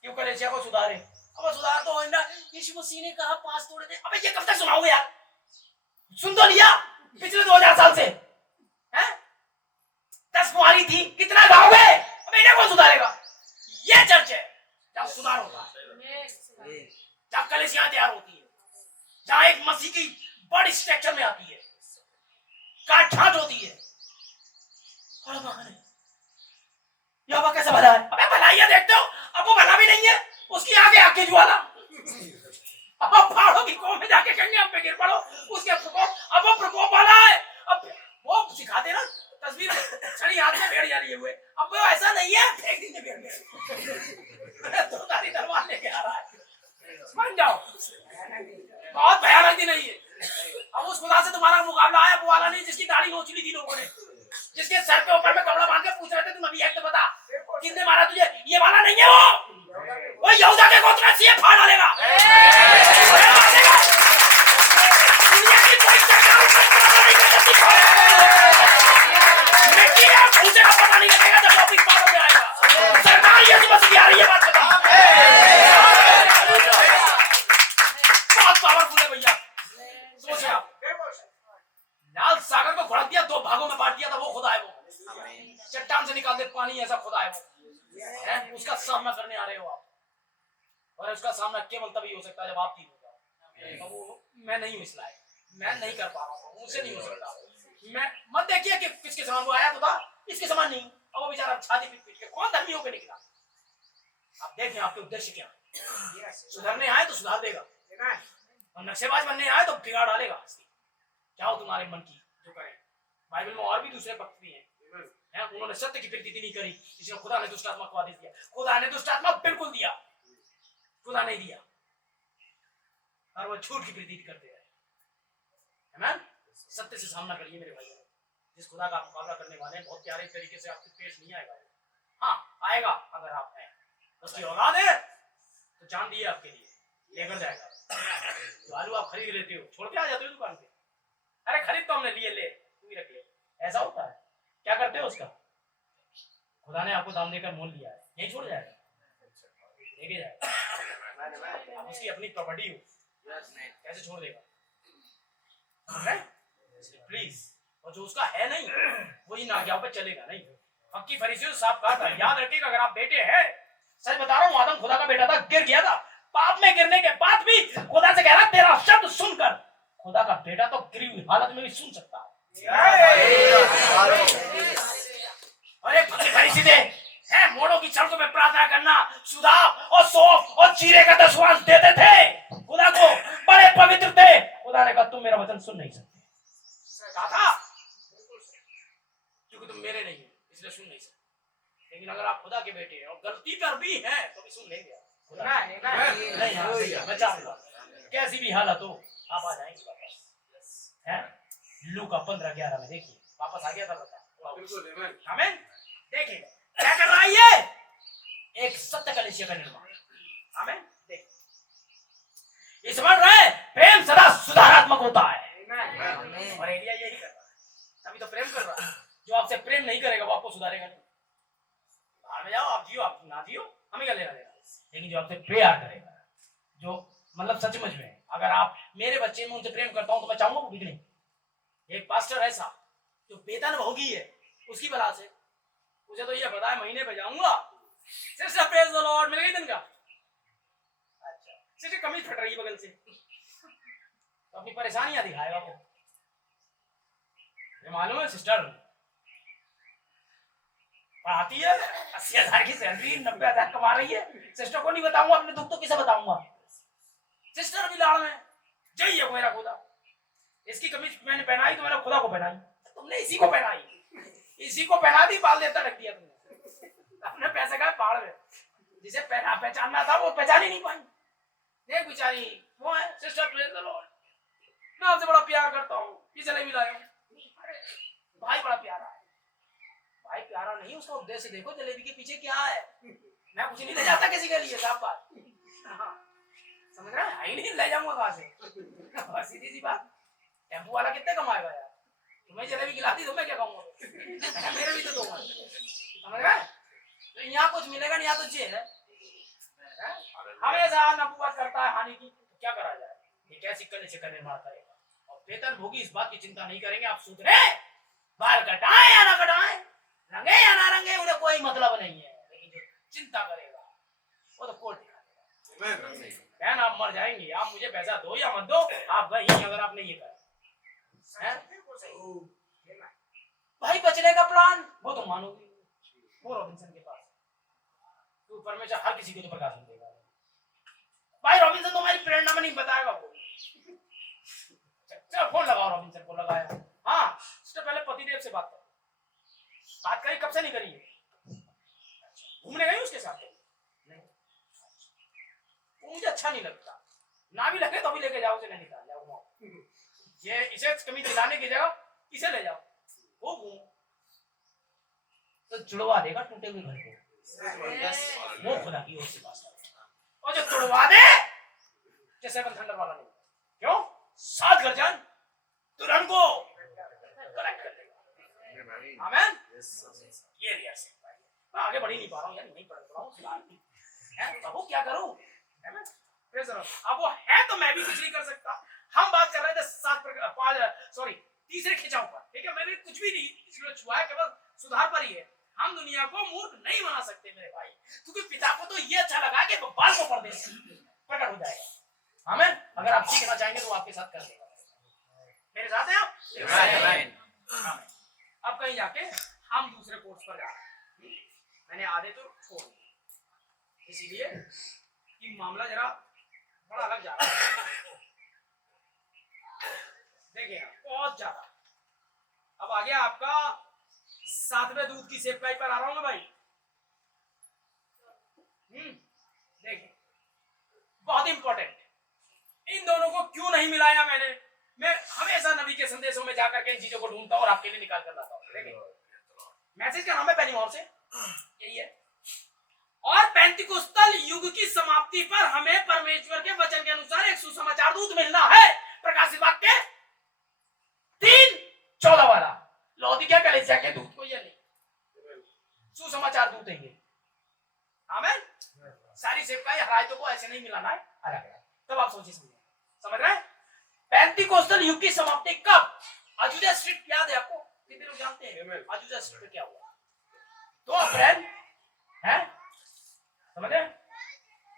क्यों कलेसिया को सुधारे। अब सुधार तो ना, यीशु मसीह ने कहा 5 तोड़े थे। अबे ये कब तक सुनाओगे यार, सुन तो लिया पिछले 2000 साल से हैं? 10 कुंवारी थी, कितना गाओगे? अब इन्हें कौन सुधारेगा? ये चर्च है जहाँ सुधार होता है, जहाँ कलीसिया तैयार होती है, जहाँ एक मसीह की बड़ी स्ट्रक्चर में आती है, काट छांट होती है। यह कैसे भला है? अबे भलाइया देखते हो, अब वो भला भी नहीं है, उसकी आगे आके ज्वाला। अब पहाड़ों की कौम में जाके कहेंगे हम पे गिर पड़ो, उसके प्रकोप, अब वो प्रकोप वाला है। अब वो सिखाते ना तस्वीर, छड़ी हाथ में भेड़ जा लिए हुए, अब वो ऐसा नहीं है, फेंक दीजिए भेड़ तो तारी तलवार लेके आ रहा है, मान जाओ। बहुत भयानक दिन नहीं है। अब उस खुदा से तुम्हारा मुकाबला आया, वो वाला नहीं जिसकी दाढ़ी नोच ली थी लोगों ने, जिसके सर के ऊपर में कपड़ा बांध के पूछ रहे थे तुम अभी एक तो बता किसने मारा तुझे। ये वाला नहीं है, वो यहूदा के गोत्र से फाड़ डालेगा। दुनिया की कोई सरकार उसका पता नहीं कर सकती, मिट्टी में पूछेगा पता नहीं लगेगा जब वापिस पार में आएगा। सरकार यीशु मसीह की आ रही है, बात बता। बहुत पावरफुल है भैया, सोचिए आप। लाल सागर को घोड़ा दिया, 2 भागों में बांट दिया था, वो खुदा है। वो चट्टान से निकाल दे पानी, ऐसा खुदा है वो है। उसका सामना करने आ रहे हो आप, और उसका सामना केवल तभी हो सकता है जब आप ठीक हो जाओ। वो मैं नहीं हूं इस लायक, मैं नहीं कर पा रहा हूँ, मुझसे नहीं हो सकता। मैं मत देखिए कि किसके समान वो आया तो था, इसके समान नहीं। अब वो बेचारा छाती पीट पीट के कौन धर्मी होकर निकला। आप देखें आपके उद्देश्य क्या है। सुधरने आए तो सुधार देगा, और नक्शेबाज बनने आए तो बिगाड़ डालेगा। चाहो तुम्हारे मन की जो करें। बाइबल में और भी दूसरे भक्त भी हैं, उन्होंने सत्य की प्रतीति नहीं करी, इसलिए खुदा ने दुष्ट आत्मा को आदेश दिया। खुदा ने दुष्ट आत्मा बिल्कुल दिया, खुदा नहीं दिया, और वो झूठ की प्रतीति करते हैं। आमीन। सत्य से सामना करिए मेरे भाइयों, जिस खुदा का मुकाबला करने वाले हैं, बहुत प्यारे तरीके से आपके पेश नहीं आएगा। हाँ आएगा, अगर आप हैं, उसकी औलाद है तो जान दिए आपके लिए लेकर जाएगा। जो आलू आप खरीद लेते हो, छोड़ के आ जाते हो दुकान पे, अरे खरीद तो हमने लिए, ले तू भी रख ले, ऐसा होता है। क्या करते हो उसका? खुदा ने आपको दाम देकर मोल लिया है, यही छोड़ जाएगा, लेके जाएगा। आप उसकी अपनी प्रॉपर्टी हो, कैसे छोड़ देगा? प्लीज, और जो उसका है नहीं वो इन आज्ञाओं पे चलेगा नहीं। हक्की फरीसियों से साफ कहा था, याद रखिएगा अगर आप बेटे हैं, सच बता रहा हूँ, आदम खुदा का बेटा था, गिर गया था, पाप में गिरने के बाद भी खुदा से कह रहा तेरा शब्द सुनकर खुदा का बेटा तो गिरी हुई हालत में भी सुन सकता है। अरे फरीसी थे, हैं मोड़ों की सड़कों में प्रार्थना करना, सुदाब और सौंफ और जीरे का दशवांश देते थे खुदा को, बड़े पवित्र थे। खुदा ने कहा तुम मेरा वचन सुन नहीं सकते, कहा था क्योंकि तुम मेरे नहीं हो इसलिए सुन नहीं सकते। लेकिन अगर आप खुदा के बेटे हैं और गलती कर भी हैं तो भी सुन लेंगे। नहीं बचाऊंगा, कैसी भी हालत हो आप आ जाएंगे वापस। हैं लूका 15:11 में देखिए, वापस आ गया था बता। बिल्कुल आमीन। देखिए क्या कर रहा है ये, एक सत्य कलीसिया का निर्माण। आमीन। देखिए ये समझ रहे, प्रेम सदा सुधारात्मक होता है, और एलिया यही कर रहा है, तभी तो प्रेम कर रहा है। जो आपसे प्रेम नहीं करेगा वो आपको सुधारेगा नहीं। बाहर में जाओ, आप जियो, आप ना जियो, हमें क्या लेना देना। लेकिन जो आपसे प्यार करेगा, जो मतलब सचमुच में, अगर आप मेरे बच्चे में उनसे प्रेम करता हूं तो मैं चाहूंगा वो बिगड़े। एक पास्टर ऐसा जो वेतन भोगी है, उसकी बला से मुझे तो ये पता है महीने पे जाऊंगा, सिस्टर प्रेज द लॉर्ड मिल गई दिन का। अच्छा सिस्टर कमीज फट रही है बगल से, तो अपनी परेशानियां दिखाएगा वो। ये मालूम है सिस्टर पढ़ाती है, 80,000 की सैलरी, 90,000 कमा रही है। सिस्टर को नहीं बताऊंगा अपने दुख तो किसे बताऊंगा। सिस्टर भी लाड़ में जय है मेरा खुदा। इसकी कमीज मैंने पहनाई तो मैंने खुदा को पहनाई, तुमने इसी को पहनाई, इसी को पहना दी, बाल देता रख दिया तुमने, अपने पैसे का पहाड़ में। जिसे पहचानना था वो पहचान ही नहीं पाई। देख बेचारी वो है सिस्टर प्रेज द लॉर्ड, मैं आपसे बड़ा प्यार करता हूँ, ये जलेबी लाया हूँ, उद्देश्य देखो जलेबी के पीछे क्या है। मैं कुछ नहीं ले जाता किसी के लिए, साफ बात। हाँ, समझ रहा है? नहीं ले जाऊंगा कहाँ से? सीधी सी बात। टेम्पो वाला कितने कमाएगा यार? तुम्हें जलेबी खिलाती तो मैं क्या कहूँगा? मेरे भी तो दो, समझ रहा है? तो यहाँ कुछ मिलेगा नहीं, यहाँ तो जेल है। हमेशा नपुआत करता है हानि की, तो क्या करा जाए? ये कैसी कल से निर्माण करेगा? और वेतन भोगी इस बात की चिंता नहीं करेंगे। आप सुधरे, बाल कटाए या ना कटाए, रंगे या ना रंगे, उन्हें कोई मतलब नहीं है। लेकिन जो चिंता करेगा वो तो कोर्ट दिखा देगा। बहन आप मर जाएंगे, आप मुझे पैसा दो या मत दो, आप गई अगर आपने ये करा। भाई बचने का प्लान वो तो मानोगे, वो रॉबिन्सन के पास। तू परमेश्वर हर किसी को तो प्रकाशन देगा। भाई रॉबिन्सन तो हमारी प्रेरणा में नहीं बताएगा वो। चल फोन लगाओ, रॉबिन्सन को लगाया। हाँ, उससे पहले पतिदेव से बात करो। बात करी, कब से नहीं करी? घूमने गई उसके साथ? नहीं, मुझे अच्छा नहीं लगता। ना भी लगे तो भी लेके जाओ, उसे नहीं निकाल जाओ। ये इसे कमी दिलाने की जगह इसे ले जाओ, वो घूम तो जुड़वा देगा टूटे हुए घर को। वो खुदा की ओर से बात है। और जो तोड़वा दे, जैसे थंडर वाला नहीं, क्यों 7 गर्जन तुरंत को कलेक्ट कर देगा। आमेन। ये रिया से मैं आगे बढ़ ही नहीं पा रहा हूँ यार, नहीं पढ़ रहा हूँ है तो वो क्या करूँ? अब वो है तो मैं भी कुछ नहीं कर सकता। हम बात कर रहे थे तीसरे खिंचाव पर, ठीक है? मैंने कुछ भी नहीं इसमें छुआ है, केवल सुधार पर ही है। हम दुनिया को मूर्ख नहीं बना सकते मेरे भाई, क्योंकि पिता को तो ये अच्छा लगा कि बाल को परदेश प्रकट हो जाएगा। आमीन। अगर आप सीखना चाहेंगे तो आपके साथ कर देगा। मेरे साथ हैं आप? अब कहीं जाके हम दूसरे कोर्स पर जा रहे हैं। मैंने आधे तो छोड़ दिए, इसीलिए कि मामला जरा बड़ा अलग जा रहा है। देखिए बहुत ज्यादा। अब आ गया आपका 7वें दूध की सेवकाई पर आ रहा हूं मैं भाई। देखिए बहुत इंपॉर्टेंट, इन दोनों को क्यों नहीं मिलाया मैंने? मैं हमेशा नबी के संदेशों में जाकर के इन चीजों को ढूंढता हूं और आपके लिए निकाल कर लाता हूं। देखिए मैसेज का नाम है पहली मोहर से, यही है। और पेंतिकुस्तल युग की समाप्ति पर हमें परमेश्वर के वचन के अनुसार एक सुसमाचार दूत मिलना है। प्रकाशित वाक्य 3:14 वाला। लौदीकिया कलीसिया के दूत को ये नहीं, सुसमाचार दूत है ये। आमीन। सारी सेवकाई हरायतों को ऐसे नहीं मिलाना है, अलग है। तब आप सोचिए समझ रहे हैं? पेंतिकोस्टल युग की समाप्ति कब? अजुजा स्ट्रीट याद है आपको? कितने लोग जानते हैं अजुजा स्ट्रीट पे क्या हुआ? 2 अप्रैल है, समझ रहे?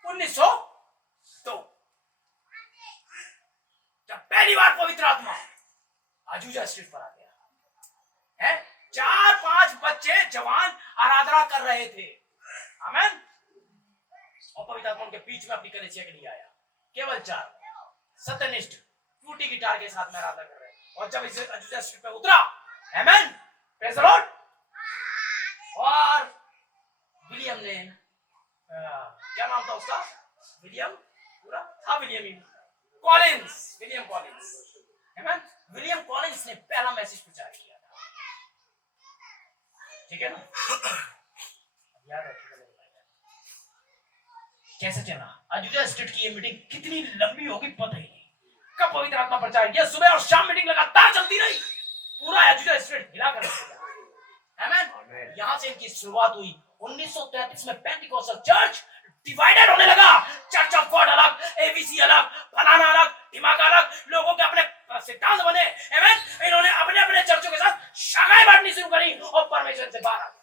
1902 जब पहली बार पवित्र आत्मा अजुजा स्ट्रीट पर आ गया है। 4-5 बच्चे जवान आराधना कर रहे थे। आमीन। और पवित्र आत्मा उनके बीच में अपनी कलीसिया के लिए आया। केवल 4 सत्यनिष्ठ टूटी गिटार के साथ में आराधना कर रहे हैं। और जब इसे अजुजा स्ट्रीट पे उतरा, आमीन, प्रेज द लॉर्ड, और विलियम ने क्या नाम था उसका? विलियम पूरा था, विलियम कॉलिंस, विलियम कॉलिंस। आमीन। विलियम कॉलिंस ने पहला मैसेज प्रचार किया था, ठीक है ना? याद है कैसे चला? अजुजा स्ट्रीट की ये मीटिंग कितनी लंबी होगी पता ही नहीं। कब पवित्र आत्मा प्रचार किया, सुबह और शाम मीटिंग लगातार चलती रही, पूरा अजुजा स्ट्रीट हिला कर दिया। आमीन। यहां से इनकी शुरुआत हुई। 1933 में पेंटिकोस्टल चर्च डिवाइडेड होने लगा। चर्च ऑफ गॉड अलग, एबीसी अलग, फलाना अलग, दिमाग अलग, लोगों के अपने सिद्धांत बने। आमीन। इन्होंने अपने अपने चर्चों के साथ शाखाएं बांटनी शुरू करी और परमेश्वर से बाहर आ गए।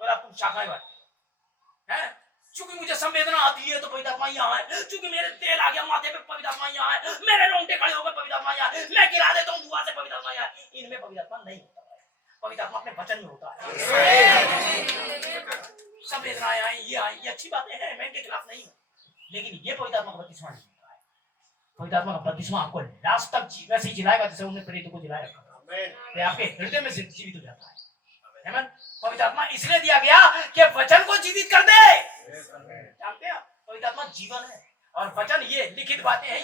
और अब तुम शाखाएं बांटते हैं। चूंकि मुझे संवेदना आती है तो पवित्र आत्मा यहाँ है, चूंकि मेरे तेल आ गया माथे पे पवित्र आत्मा यहाँ है, मेरे रोंगटे खड़े हो गए पवित्र आत्मा यहाँ है, मैं गिरा देता हूँ दुआ से पवित्र आत्मा यहाँ है। इनमें पवित्र आत्मा नहीं होता है, पवित्र आत्मा अपने वचन में होता है। संवेदनाएं आई, ये अच्छी बातें हैं, मैं इनके खिलाफ नहीं हूँ, लेकिन ये पवित्र आत्मा का बपतिस्मा नहीं होता है। पवित्र आत्मा का बपतिस्मा आपको लास्ट तक वैसे ही जिलाएगा जैसे उन्होंने प्रेरितों को जिलाया रखा था। आपके हृदय में जीवित हो जाता है। पवित्र आत्मा इसलिए दिया गया कि वचन को जीवित कर दे। जानते हैं पवित्र आत्मा जीवन है और वचन ये लिखित बातें हैं।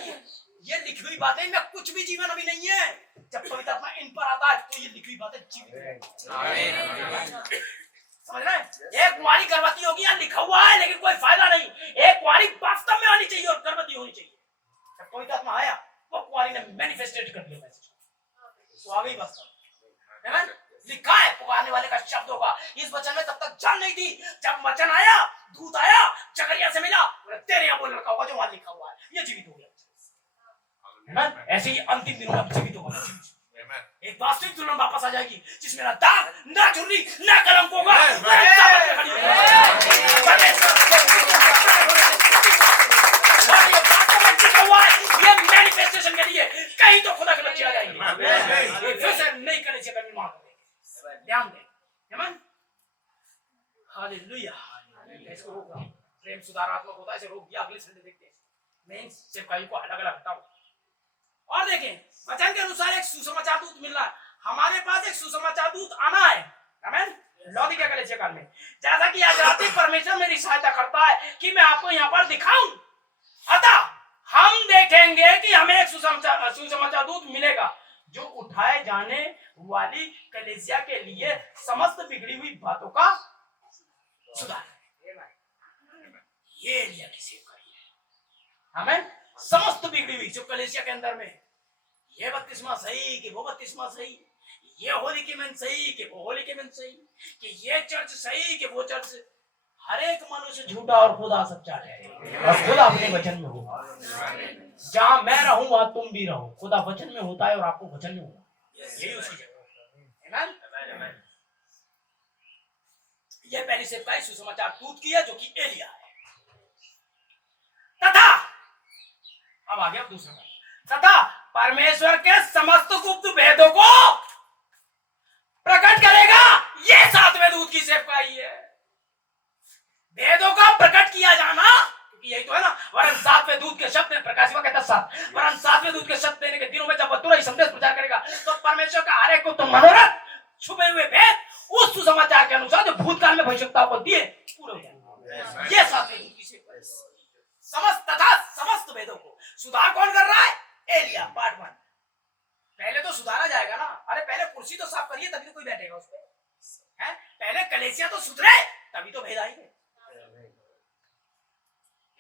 ये लिखी हुई बातें, इनमें कुछ भी जीवन अभी नहीं है। जब पवित्र आत्मा इन पर आता है तो ये लिखी हुई बातें जीवित है। समझ रहे हैं? एक कुंवारी गर्भवती होगी यहाँ लिखा हुआ है, लेकिन कोई फायदा नहीं। एक कुंवारी वास्तव में आनी चाहिए और गर्भवती होनी चाहिए। जब पवित्र आत्मा आया वो कुंवारी ने मैनिफेस्टेट कर दिया मैसेज, वो आ गई वास्तव में। है ना? लिखा है पुकारने वाले का शब्द होगा। इस वचन में तब तक जान नहीं थी, जब वचन आया, दूत आया, जकरिया से मिला, तेरे यहाँ वो लड़का होगा जो वहां लिखा हुआ है, ये जीवित हो गया। है ना? ऐसे ही अंतिम दिनों में जीवित होगा। एक वास्तविक दुल्हन वापस आ जाएगी जिसमें ना दाग, ना झुर्री, ना कलंक होगा। ये मैनिफेस्टेशन के लिए कहीं तो खुदा के बच्चे आ जाएंगे। फिर से नई कलीसिया का निर्माण करेंगे। ध्यान दें। आमीन। हालेलुया। इसको रोक रहा हूं। प्रेम सुधारात्मक होता है, इसे रोक दिया। अगले संडे देखते हैं। मैं इन सेवकाइयों को अलग अलग हटाऊं। और देखें, वचन के अनुसार एक सुसमाचार दूत मिल रहा है। हमारे पास एक सुसमाचार दूत आना है। आमीन। लौदीकिया कलीसिया काल में, जैसा कि आज रात परमेश्वर मेरी सहायता करता है कि मैं आपको यहाँ पर दिखाऊं। अतः हम देखेंगे कि हमें एक सुसमाचार दूत मिलेगा जो उठाए जाने वाली कलीसिया के लिए समस्त बिगड़ी हुई बातों का सुधार। ये एलिया की सेवकाई है। हमें समस्त बिगड़ी हुई जो कलीसिया के अंदर में, ये बपतिस्मा सही कि वो बपतिस्मा सही, ये होली के मन सही कि वो होली के मन सही, कि ये चर्च सही कि वो चर्च, हर एक मनुष्य झूठा और खुदा सच्चा है और खुदा अपने वचन में होगा। जहां मैं रहूं वहां तुम भी रहो। खुदा वचन में होता है और आपको वचन में होगा। यही उसकी जगह है। आमीन। यह पहली सेवकाई सुसमाचार दूत की है जो कि एलिया है। तथा अब आ गया दूसरा, तथा परमेश्वर के समस्त गुप्त भेदों को प्रकट करेगा। ये सातवें दूत की सेवकाई है। भेदों का प्रकट किया जाना, क्योंकि यही तो है ना। वरन सातवें दूत के शब्द में, प्रकाशित वाक्य 10:7, वरन सातवें दूत के शब्द देने के दिनों में जब वह तुरंत संदेश प्रचार करेगा तो परमेश्वर का हर एक को तो मनोरथ, छुपे हुए भेद उस सुसमाचार के अनुसार जो भूतकाल में भविष्यवक्ताओं को दिए पूरे हो जाएंगे। ये सातवें दूत की सेवकाई। समस्त भेदों को सुधार कौन कर रहा है? एलिया। पार्ट 1। पहले तो सुधारा जाएगा ना। अरे पहले कुर्सी तो साफ करिए तभी तो कोई बैठेगा उस पे। हैं? पहले कलीसिया तो सुधरे तभी तो भेद आएंगे।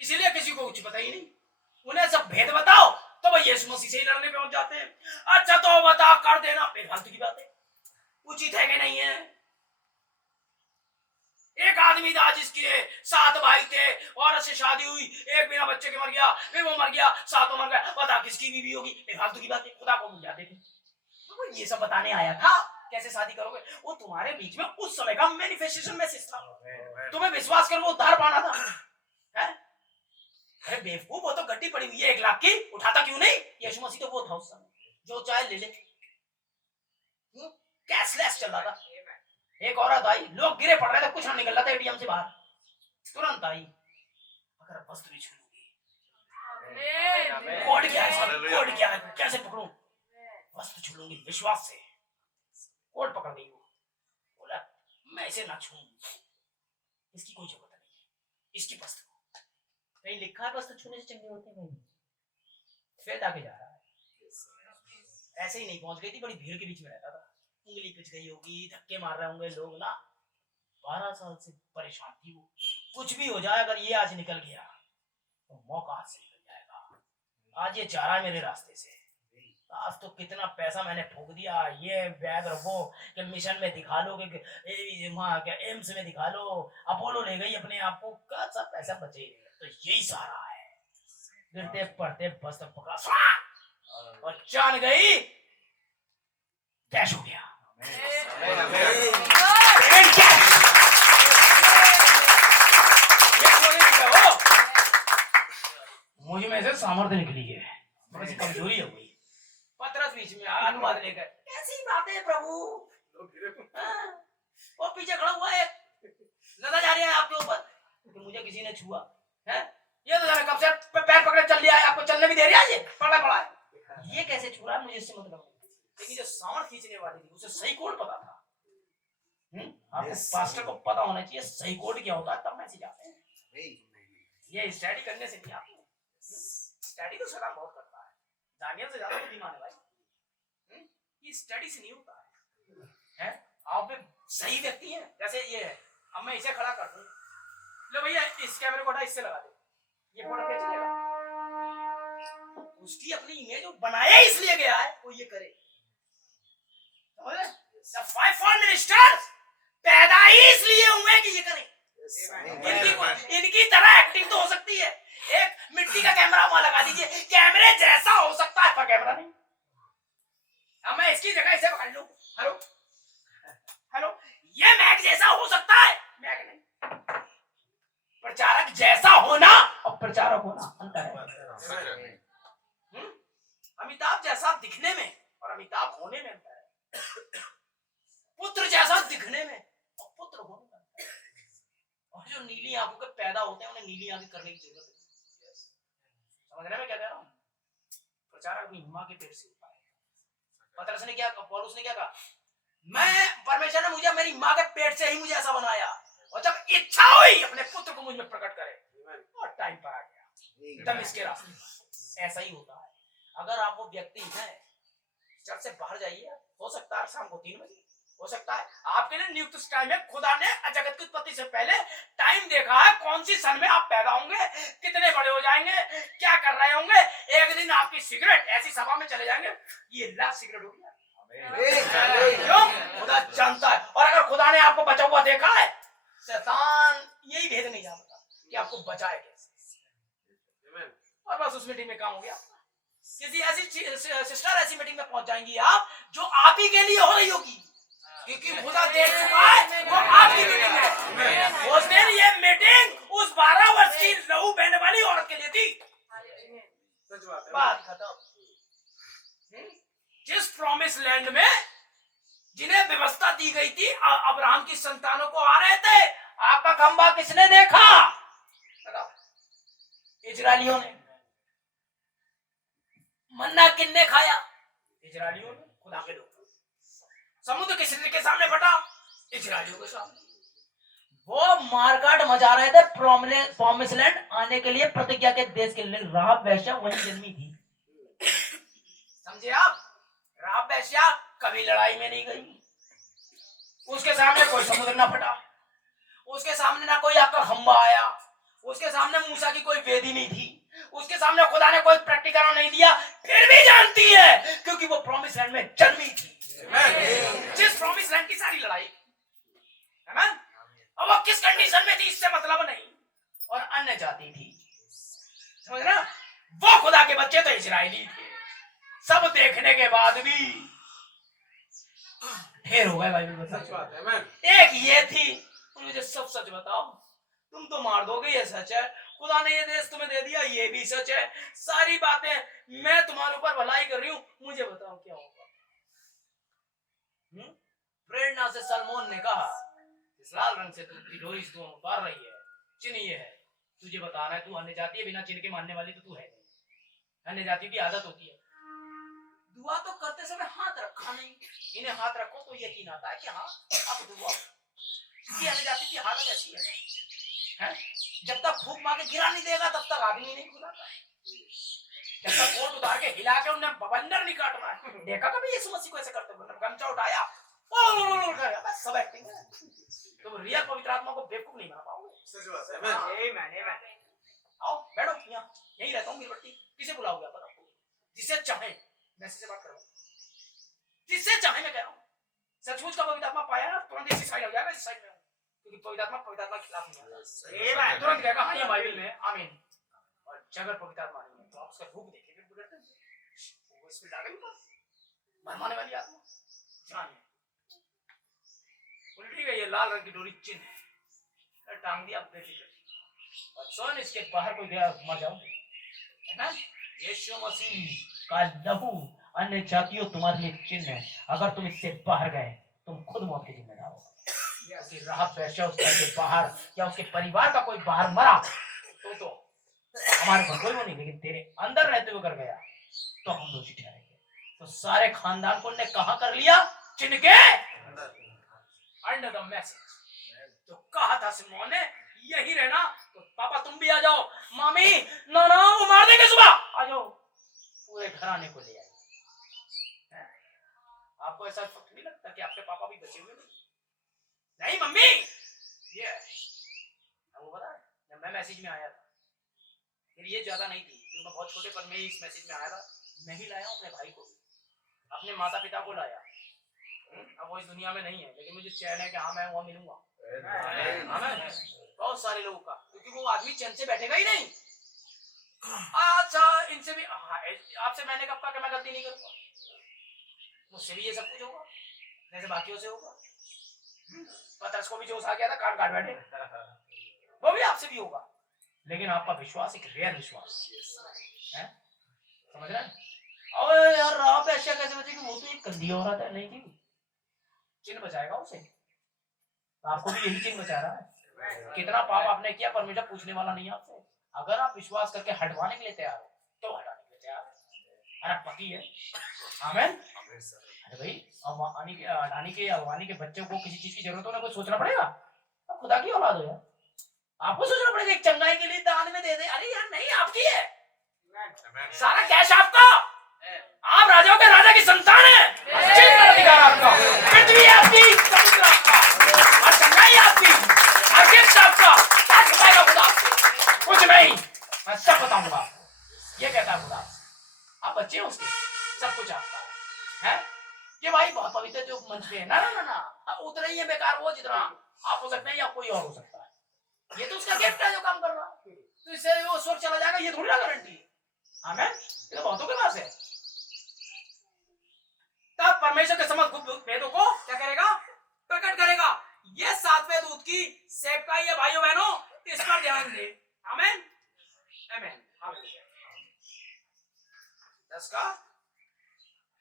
इसीलिए किसी को कुछ पता ही नहीं। उन्हें सब भेद बताओ तो भाई यीशु मसीह से ही लड़ने पहुंच जाते हैं। अच्छा तो बता कर देना, बेफालतू की बातें, उचित है कि नहीं है? एक आदमी था जिसके 7 भाई थे, औरत से शादी हुई, एक बिना बच्चे के मर गया, फिर वो मर गया, 7 मर गया। बता किसकी बीवी होगी? बेफालतू की बातें, खुदा को भूल जाते थे। तो ये सब बताने आया था कैसे शादी करोगे। वो तुम्हारे बीच में उस समय का मैनिफेस्टेशन मैसेज था। तुम्हें विश्वास कर वो उद्धार पाना था। है? अरे बेवकूफ, वो तो गड्डी पड़ी हुई है 1 लाख की, उठाता क्यों नहीं? यीशु मसीह तो वो था उस समय, जो चाहे ले ले। कैशलेस चल रहा था। एक औरत आई, लोग गिरे पड़ रहे थे, कुछ ना निकल रहा था एटीएम से बाहर, तुरंत आई। अगर वस्त्र भी छू लूंगी, कोड क्या है? कोड क्या है? कैसे पकड़ूं? वस्त्र छू लूंगी विश्वास से। कोड पकड़ गई। वो बोला मैं इसे ना छूऊंगी, इसकी कोई जरूरत नहीं, इसकी वस्त्र को। कहीं लिखा है वस्त्र छूने से चंगे होते हैं? फिर आगे जा रहा है। ऐसे ही नहीं पहुंच गई थी, बड़ी भीड़ के बीच में रहता था, उंगली पिच गई होगी, धक्के मार रहे होंगे लोग ना। 12 साल से परेशान थी वो। कुछ भी हो जाए, अगर ये आज निकल गया तो मौका हाथ से निकल जाएगा। आज ये जा रहा है मेरे रास्ते से। आज तो कितना पैसा मैंने फूंक दिया, ये बैग रखो कि मिशन में दिखा लो, कि वहाँ क्या एम्स में दिखा लो, अपोलो ले गई अपने आप को, क्या सब पैसा बचे। तो यही सारा है। गिरते पड़ते वस्त्र पकड़ा और जान गई, कैश हो गया। मुझे में से सामर्थ्य निकली है, थोड़ी सी कमजोरी हो गई। पतरस बीच में अनुवाद लेकर, कैसी बातें प्रभु। वो पीछे खड़ा हुआ है, लगा जा रहे हैं आपके ऊपर कि मुझे किसी ने छुआ है। ये तो जाने कब से पैर पकड़े चल लिया है, आपको चलने भी दे रहा है। ये पड़ा है, ये कैसे छू रहा है? मुझे इससे मतलब। लेकिन जो सामर्थ खींचने वाली थी उसे सही कोड पता था। आपको पास्टर को पता होना चाहिए सही कोड क्या होता है, तब मैसेज आते हैं। ये स्टडी करने से नहीं आते। स्टडी तो सलाम बहुत करता है, दानियल से ज्यादा बुद्धिमान है भाई। ये स्टडी से नहीं होता है। आप भी सही व्यक्ति हैं, जैसे ये अब मैं इसे खड़ा कर दूं, लो भैया इस कैमरे को हटा, इससे लगा दे, ये फोटो खींच लेगा। उसकी अपनी इमेज वो बनाया इसलिए गया है वो ये करे। The five foreign ministers पैदा ही इसलिए हुए कि ये करें। इनकी तरह एक्टिंग तो हो सकती है, एक मिट्टी का कैमरा वहां लगा दीजिए, कैमरे जैसा हो सकता है पर कैमरा नहीं। अब मैं इसकी जगह इसे पकड़ लूं, हेलो हेलो, ये मैक जैसा हो सकता है, मैक नहीं। प्रचारक जैसा होना और प्रचारक होना अंतर है। अमिताभ जैसा दिखने में और अमिताभ होने में अंतर है। पुत्र जैसा दिखने में और पुत्र होने में अंतर है। और जो नीली आंखों के पैदा होते हैं उन्हें नीली आंखें करने की जरूरत है। समझ रहे हैं मैं क्या कह रहा हूं? प्रचारक अपनी मां के पेट से होता है। पतरस ने क्या कहा, पौलुस ने क्या कहा, मैं परमेश्वर ने मुझे मेरी मां के पेट से ही मुझे ऐसा बनाया, और जब इच्छा हुई अपने पुत्र को मुझ में प्रकट करे, और टाइम पर आ गया एकदम इसके रास्ते। ऐसा ही होता है। अगर आप वो व्यक्ति हैं, चर्च से बाहर जाइए, हो सकता है शाम को 3 बजे, हो सकता है आपके लिए नियुक्त टाइम है। खुदा ने जगत की उत्पत्ति से पहले टाइम देखा है, कौन सी सन में आप पैदा होंगे, कितने बड़े हो जाएंगे, क्या कर रहे होंगे। एक दिन आपकी सिगरेट ऐसी सभा में चले जाएंगे, ये लास्ट सिगरेट हो गया। क्यों? खुदा जानता है। और अगर खुदा ने आपको बचा हुआ देखा है, शैतान यही भेद नहीं जानता कि आपको बचाए कैसे, और बस उस मीटिंग में काम हो गया। किसी ऐसी सिस्टर ऐसी मीटिंग में पहुंच जाएंगी आप जो आप ही के लिए हो रही होगी, क्योंकि खुदा देख चुका है वो आपकी मीटिंग है। उस दिन ये मीटिंग उस 12 वर्ष की लहू बहने वाली औरत के लिए थी। बात खत्म। जिस प्रॉमिस लैंड में जिन्हें व्यवस्था दी गई थी, अब्राहम की संतानों को आ रहे थे, आपका खंबा किसने देखा? इजरायलियों ने। मन्ना किसने खाया? इजरायलियों ने, खुदा के लोग। समुद्र किसके सामने फटा? इजरायलियों के सामने। वो मारकाट मचा रहे थे प्रॉमिस लैंड आने के लिए, प्रतिज्ञा के देश के लिए। राहब वेश्या वही जन्मी थी, समझे आप? राहब वेश्या कभी लड़ाई में नहीं गई, उसके सामने कोई समुद्र ना फटा, उसके सामने ना कोई आपका खंबा आया, उसके सामने मूसा की कोई वेदी नहीं थी, उसके सामने खुदा ने कोई प्रैक्टिकल नहीं दिया, फिर भी जानती है क्योंकि वो प्रॉमिस लैंड में जन्मी थी। जिस प्रॉमिस लैंड की सारी लड़ाई, अब वो किस कंडीशन में थी इससे मतलब नहीं, और अन्य जाति थी, समझ ना? वो खुदा के बच्चे तो इजरायली थे। सब देखने के बाद भी ढेर हो गए भाई। सच बात है। एक ये थी, मुझे सब सच बताओ, तुम तो मार दोगे ये सच है, खुदा ने ये देश तुम्हें दे दिया ये भी सच है, सारी बातें मैं तुम्हारे ऊपर भलाई कर रही हूं, मुझे बताओ क्या होगा? प्रेरणा से सलमोन ने कहा, इस लाल रंग से तू डोरी से उतार रही है, चिन्ह ये है, तुझे बताना है, तू अन्य जाति है, बिना चिन्ह के मानने वाली तो तू है नहीं। अन्य जाति की आदत होती है दुआ तो करते समय हाथ रखा नहीं, इन्हें हाथ रखो तो यकीन आता है कि हाँ अब दुआ। अन्य जाति की हालत ऐसी है, जब तक फूंक मार के गिरा नहीं देगा तब तक आदमी नहीं खुलाता, जब तक कोट उतार के हिला के उन्हें बवंडर नहीं काटना है। देखा कभी यीशु मसीह को ऐसे करते हुए? गमछा उठाया, बस सब एक्टिंग है। तुम रियल पवित्र आत्मा को बेवकूफ नहीं बना पाओगे। आओ बैठो, यहाँ यही रहता हूँ मीरबट्टी। किसे बुलाओगे आप बताओ? जिसे चाहे मैसेज से बात करो, जिससे चाहे मैं कह रहा हूँ। सचमुच का पवित्र आत्मा पाया ना, तुरंत इसी साइड हो जाएगा, इस साइड में हूँ, क्योंकि पवित्र आत्मा के खिलाफ नहीं आता। तुरंत कहेगा हाँ ये बाइबल में आमीन। और जगह पवित्र आत्मा नहीं है तो आप उसका रूप देखे फिर बिगड़ते हैं, वो इसमें डालेंगे भरमाने वाली आत्मा जान उल्टी गई। ये लाल रंग की डोरी चिन्ह टांग दिया बेफिक्र, और सोन इसके बाहर कोई गया मर जाओगे, है ना? यीशु मसीह का लहू अन्य जातियों तुम्हारे लिए चिन्ह है। अगर तुम इससे बाहर गए तुम खुद मौत के जिम्मेदार हो। राहब वेश्या उस घर के बाहर या उसके परिवार का कोई बाहर मरा तो हमारे पर कोई वो नहीं, लेकिन तेरे अंदर रहते हुए कर गया तो हम दोषी ठहरेंगे। तो सारे खानदान को ने कहा कर लिया चिन्ह के अंडर द मैसेज। तो कहा था सिमोन ने यही रहना, तो पापा तुम भी आ जाओ, मामी ना वो मार देंगे सुबह, आ जाओ, पूरे घराने को ले आए। आपको ऐसा नहीं लगता कि आपके पापा भी बचे हुए नहीं? मम्मी ये आपको पता है जब मैं मैसेज में आया था, फिर ये ज्यादा नहीं थी क्योंकि मैं बहुत छोटे पद में ही इस मैसेज में आया था। मैं ही लाया अपने भाई को, अपने माता पिता को लाया। अब वो इस दुनिया में नहीं है, लेकिन मुझे चैन है कि हाँ मैं वहाँ मिलूंगा। बहुत सारे लोगों का, क्योंकि वो आदमी चैन से बैठेगा ही नहीं। अच्छा इनसे भी आपसे मैंने कब कहा कि मैं गलती नहीं करूंगा, मुझसे भी ये सब कुछ होगा जैसे बाकियों से होगा। पतरस को भी जोश आ गया था, कान काट बैठे, वो भी आपसे भी होगा। लेकिन आपका विश्वास एक रेयर विश्वास है, समझ रहे हैं? और यार आप ऐसा कैसे बचेगी, वो तो एक कंधी औरत है। नहीं जी, चिन्ह बचाएगा उसे, तो आपको भी यही चिन्ह बचा रहा है। कितना पाप आपने किया परमेश्वर पूछने वाला नहीं है आपसे। अगर आप विश्वास करके हटवाने के लिए तैयार हो तो हटाने के लिए तैयार है। अरे पकी है, आमीन। अरे भाई अवानी के बच्चों को किसी चीज की जरूरत हो ना, कोई सोचना पड़ेगा। अब खुदा की औलाद हो यार, आपको सोचना पड़ेगा एक चंगाई के लिए दान में दे दे। अरे यार नहीं, आपकी है, सारा कैश आपका। आप राजाओं के राजा की संतान है, अधिकार आपका, पृथ्वी आपकी, समुद्र आपका, और चंगाई आपकी, और गिफ्ट आपका। क्या छुपाएगा खुदा आपसे? कुछ नहीं, मैं सब बताऊंगा। ये कहता है खुदा, आप बच्चे हो उसके, सब कुछ आपका है। ये भाई बहुत पवित्र जो मंच पे है ना ना ना ना, उतना ही है बेकार वो जितना आप हो सकते हैं या कोई और हो सकता है। ये तो उसका गिफ्ट है जो काम कर रहा है, तो इससे वो स्वर्ग चला जाएगा ये थोड़ी ना गारंटी है। आमीन। ये तो बहुतों के पास है। तब परमेश्वर के समझ गुप्त भेदों को क्या करेगा? प्रकट करेगा। ये सातवें दूत की सेवकाई है भाइयों बहनों, इस पर ध्यान दे। आमीन आमीन। 10 का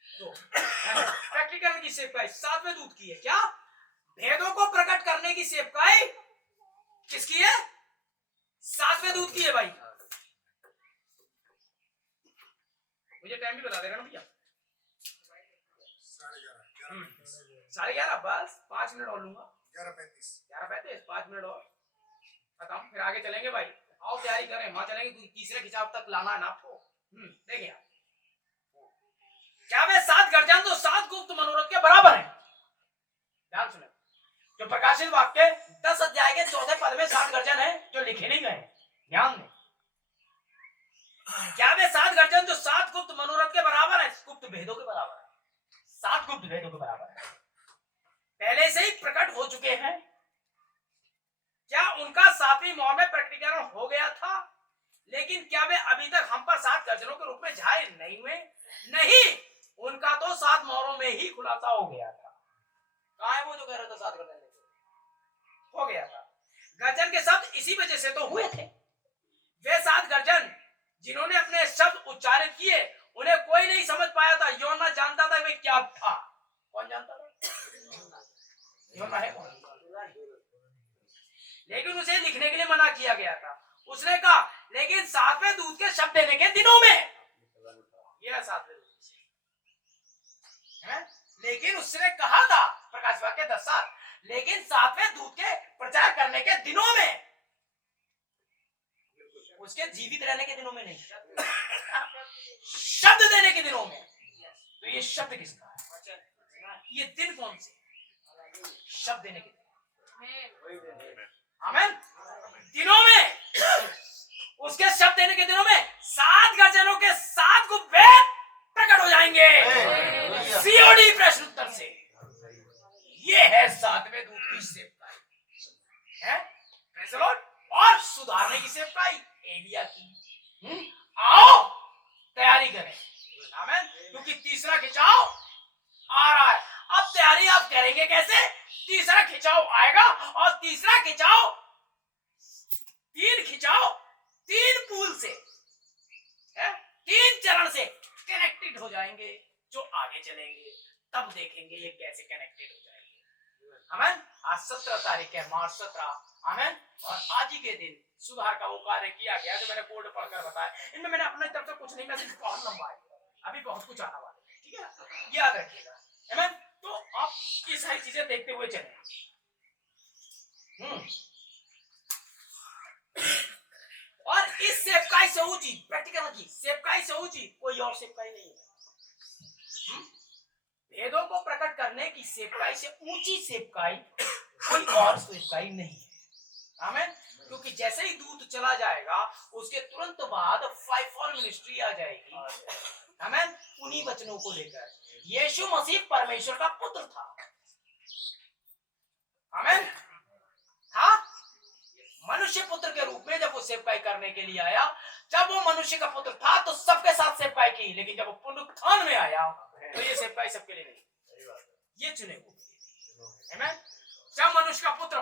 2 प्रैक्टिकल की सेवकाई सातवें दूत की है। क्या? भेदों को प्रकट करने की सेवकाई किसकी है? सातवें दूत की है भाई। मुझे टाइम भी बता देगा ना भैया? 11:30 बस 5 मिनट और लूंगा। 11:35 5 मिनट और खत्म, फिर आगे चलेंगे भाई। आओ तैयारी करें, वहां चलेंगे, तीसरे खिंचाव तक लाना है ना आपको। देखिए क्या वे 7 गर्जन तो 7 गुप्त मनोरथ के बराबर है। ध्यान सुने, जो प्रकाशित वाक्य 10 अध्याय के 4 पद में 7 गर्जन है जो लिखे नहीं गए। ध्यान दें, क्या वे 7 गर्जन जो 7 गुप्त मनोरथ के बराबर है, गुप्त भेदों के बराबर है। 7 गुप्त भेदों के बराबर है, पहले से ही प्रकट हो चुके हैं। क्या उनका 7वीं मोहर में प्रकटीकरण हो गया था? लेकिन क्या वे अभी तक हम पर 7 गर्जनों के रूप में जाहिर नहीं हुए? नहीं, उनका तो 7 मोहरों में ही खुलासा हो गया था। कहां है वो जो कह रहा था 7 गर्जन हो गया था? गर्जन के शब्द इसी वजह से तो हुए थे। वे 7 गर्जन जिन्होंने अपने शब्द उच्चारित किए, उन्हें कोई नहीं समझ पाया था। योना जानता था वे क्या था। कौन जानता था? योना है कौन? लेकिन उसे लिखने के लिए मना किया गया था। उसने कहा लेकिन 7वें दूत के शब्द देने के दिनों में, यह 7वें दूत है। लेकिन उसने कहा था प्रकाश वाक्य 10:7, लेकिन 7वें दूत के प्रचार करने के दिनों में, उसके जीवित रहने के दिनों में नहीं, शब्द देने के दिनों में। तो ये शब्द किसका है? ये दिन कौन से? शब्द देने के दिन। आमीन। दिनों में, उसके शब्द देने के दिनों में 7 गर्जनों के 7 गुप्त भेद प्रकट हो जाएंगे। सीओडी प्रश्न उत्तर से ये है 7वें दूत की सेवकाई है। Praise the Lord. और सुधारने की सेवकाई एलिया की। आओ तैयारी करें। आमीन। क्योंकि तीसरा खिंचाव आ रहा है। अब तैयारी आप करेंगे कैसे? तीसरा खिंचाव आएगा और तीसरा खिंचाव 3 खिंचाव 3 पुल से है, 3 चरण से कनेक्टेड हो जाएंगे। जो आगे चलेंगे तब देखेंगे ये कैसे कनेक्टेड हो जाएंगे। आमीन। आज 17 तारीख है, मार्च 17। आमीन। और आज ही के दिन सुधार का वो कार्य किया गया जो मैंने कोड पढ़कर बताया। इनमें मैंने अपने तरफ से कुछ नहीं, मैं सिर्फ बहुत लंबा है, अभी बहुत कुछ आने वाला है। ठीक है, याद रखिएगा। आमीन। तो आप ये सारी चीजें देखते हुए चलें। और इस सेवकाई से ऊंची, प्रैक्टिकल की सेवकाई से ऊंची कोई और सेवकाई नहीं है। भेदों को प्रकट करने की सेवकाई से ऊंची सेवकाई कोई और सेवकाई नहीं है। आमेन। क्योंकि जैसे ही दूत चला जाएगा उसके तुरंत बाद फाइवफॉल्ड मिनिस्ट्री आ जाएगी। आमेन। उन्हीं वचनों को लेकर यीशु मसीह परमेश्वर का पुत्र था। आमेन। था मनुष्य पुत्र के रूप में जब वो सेवकाई करने के लिए आया, जब वो मनुष्य का पुत्र था तो सबके साथ सेवकाई की, लेकिन जब वो पुनरुत्थान में आया तो ये सेवकाई सबके लिए नहीं, ये चुने हुए। आमेन। जब मनुष्य का पुत्र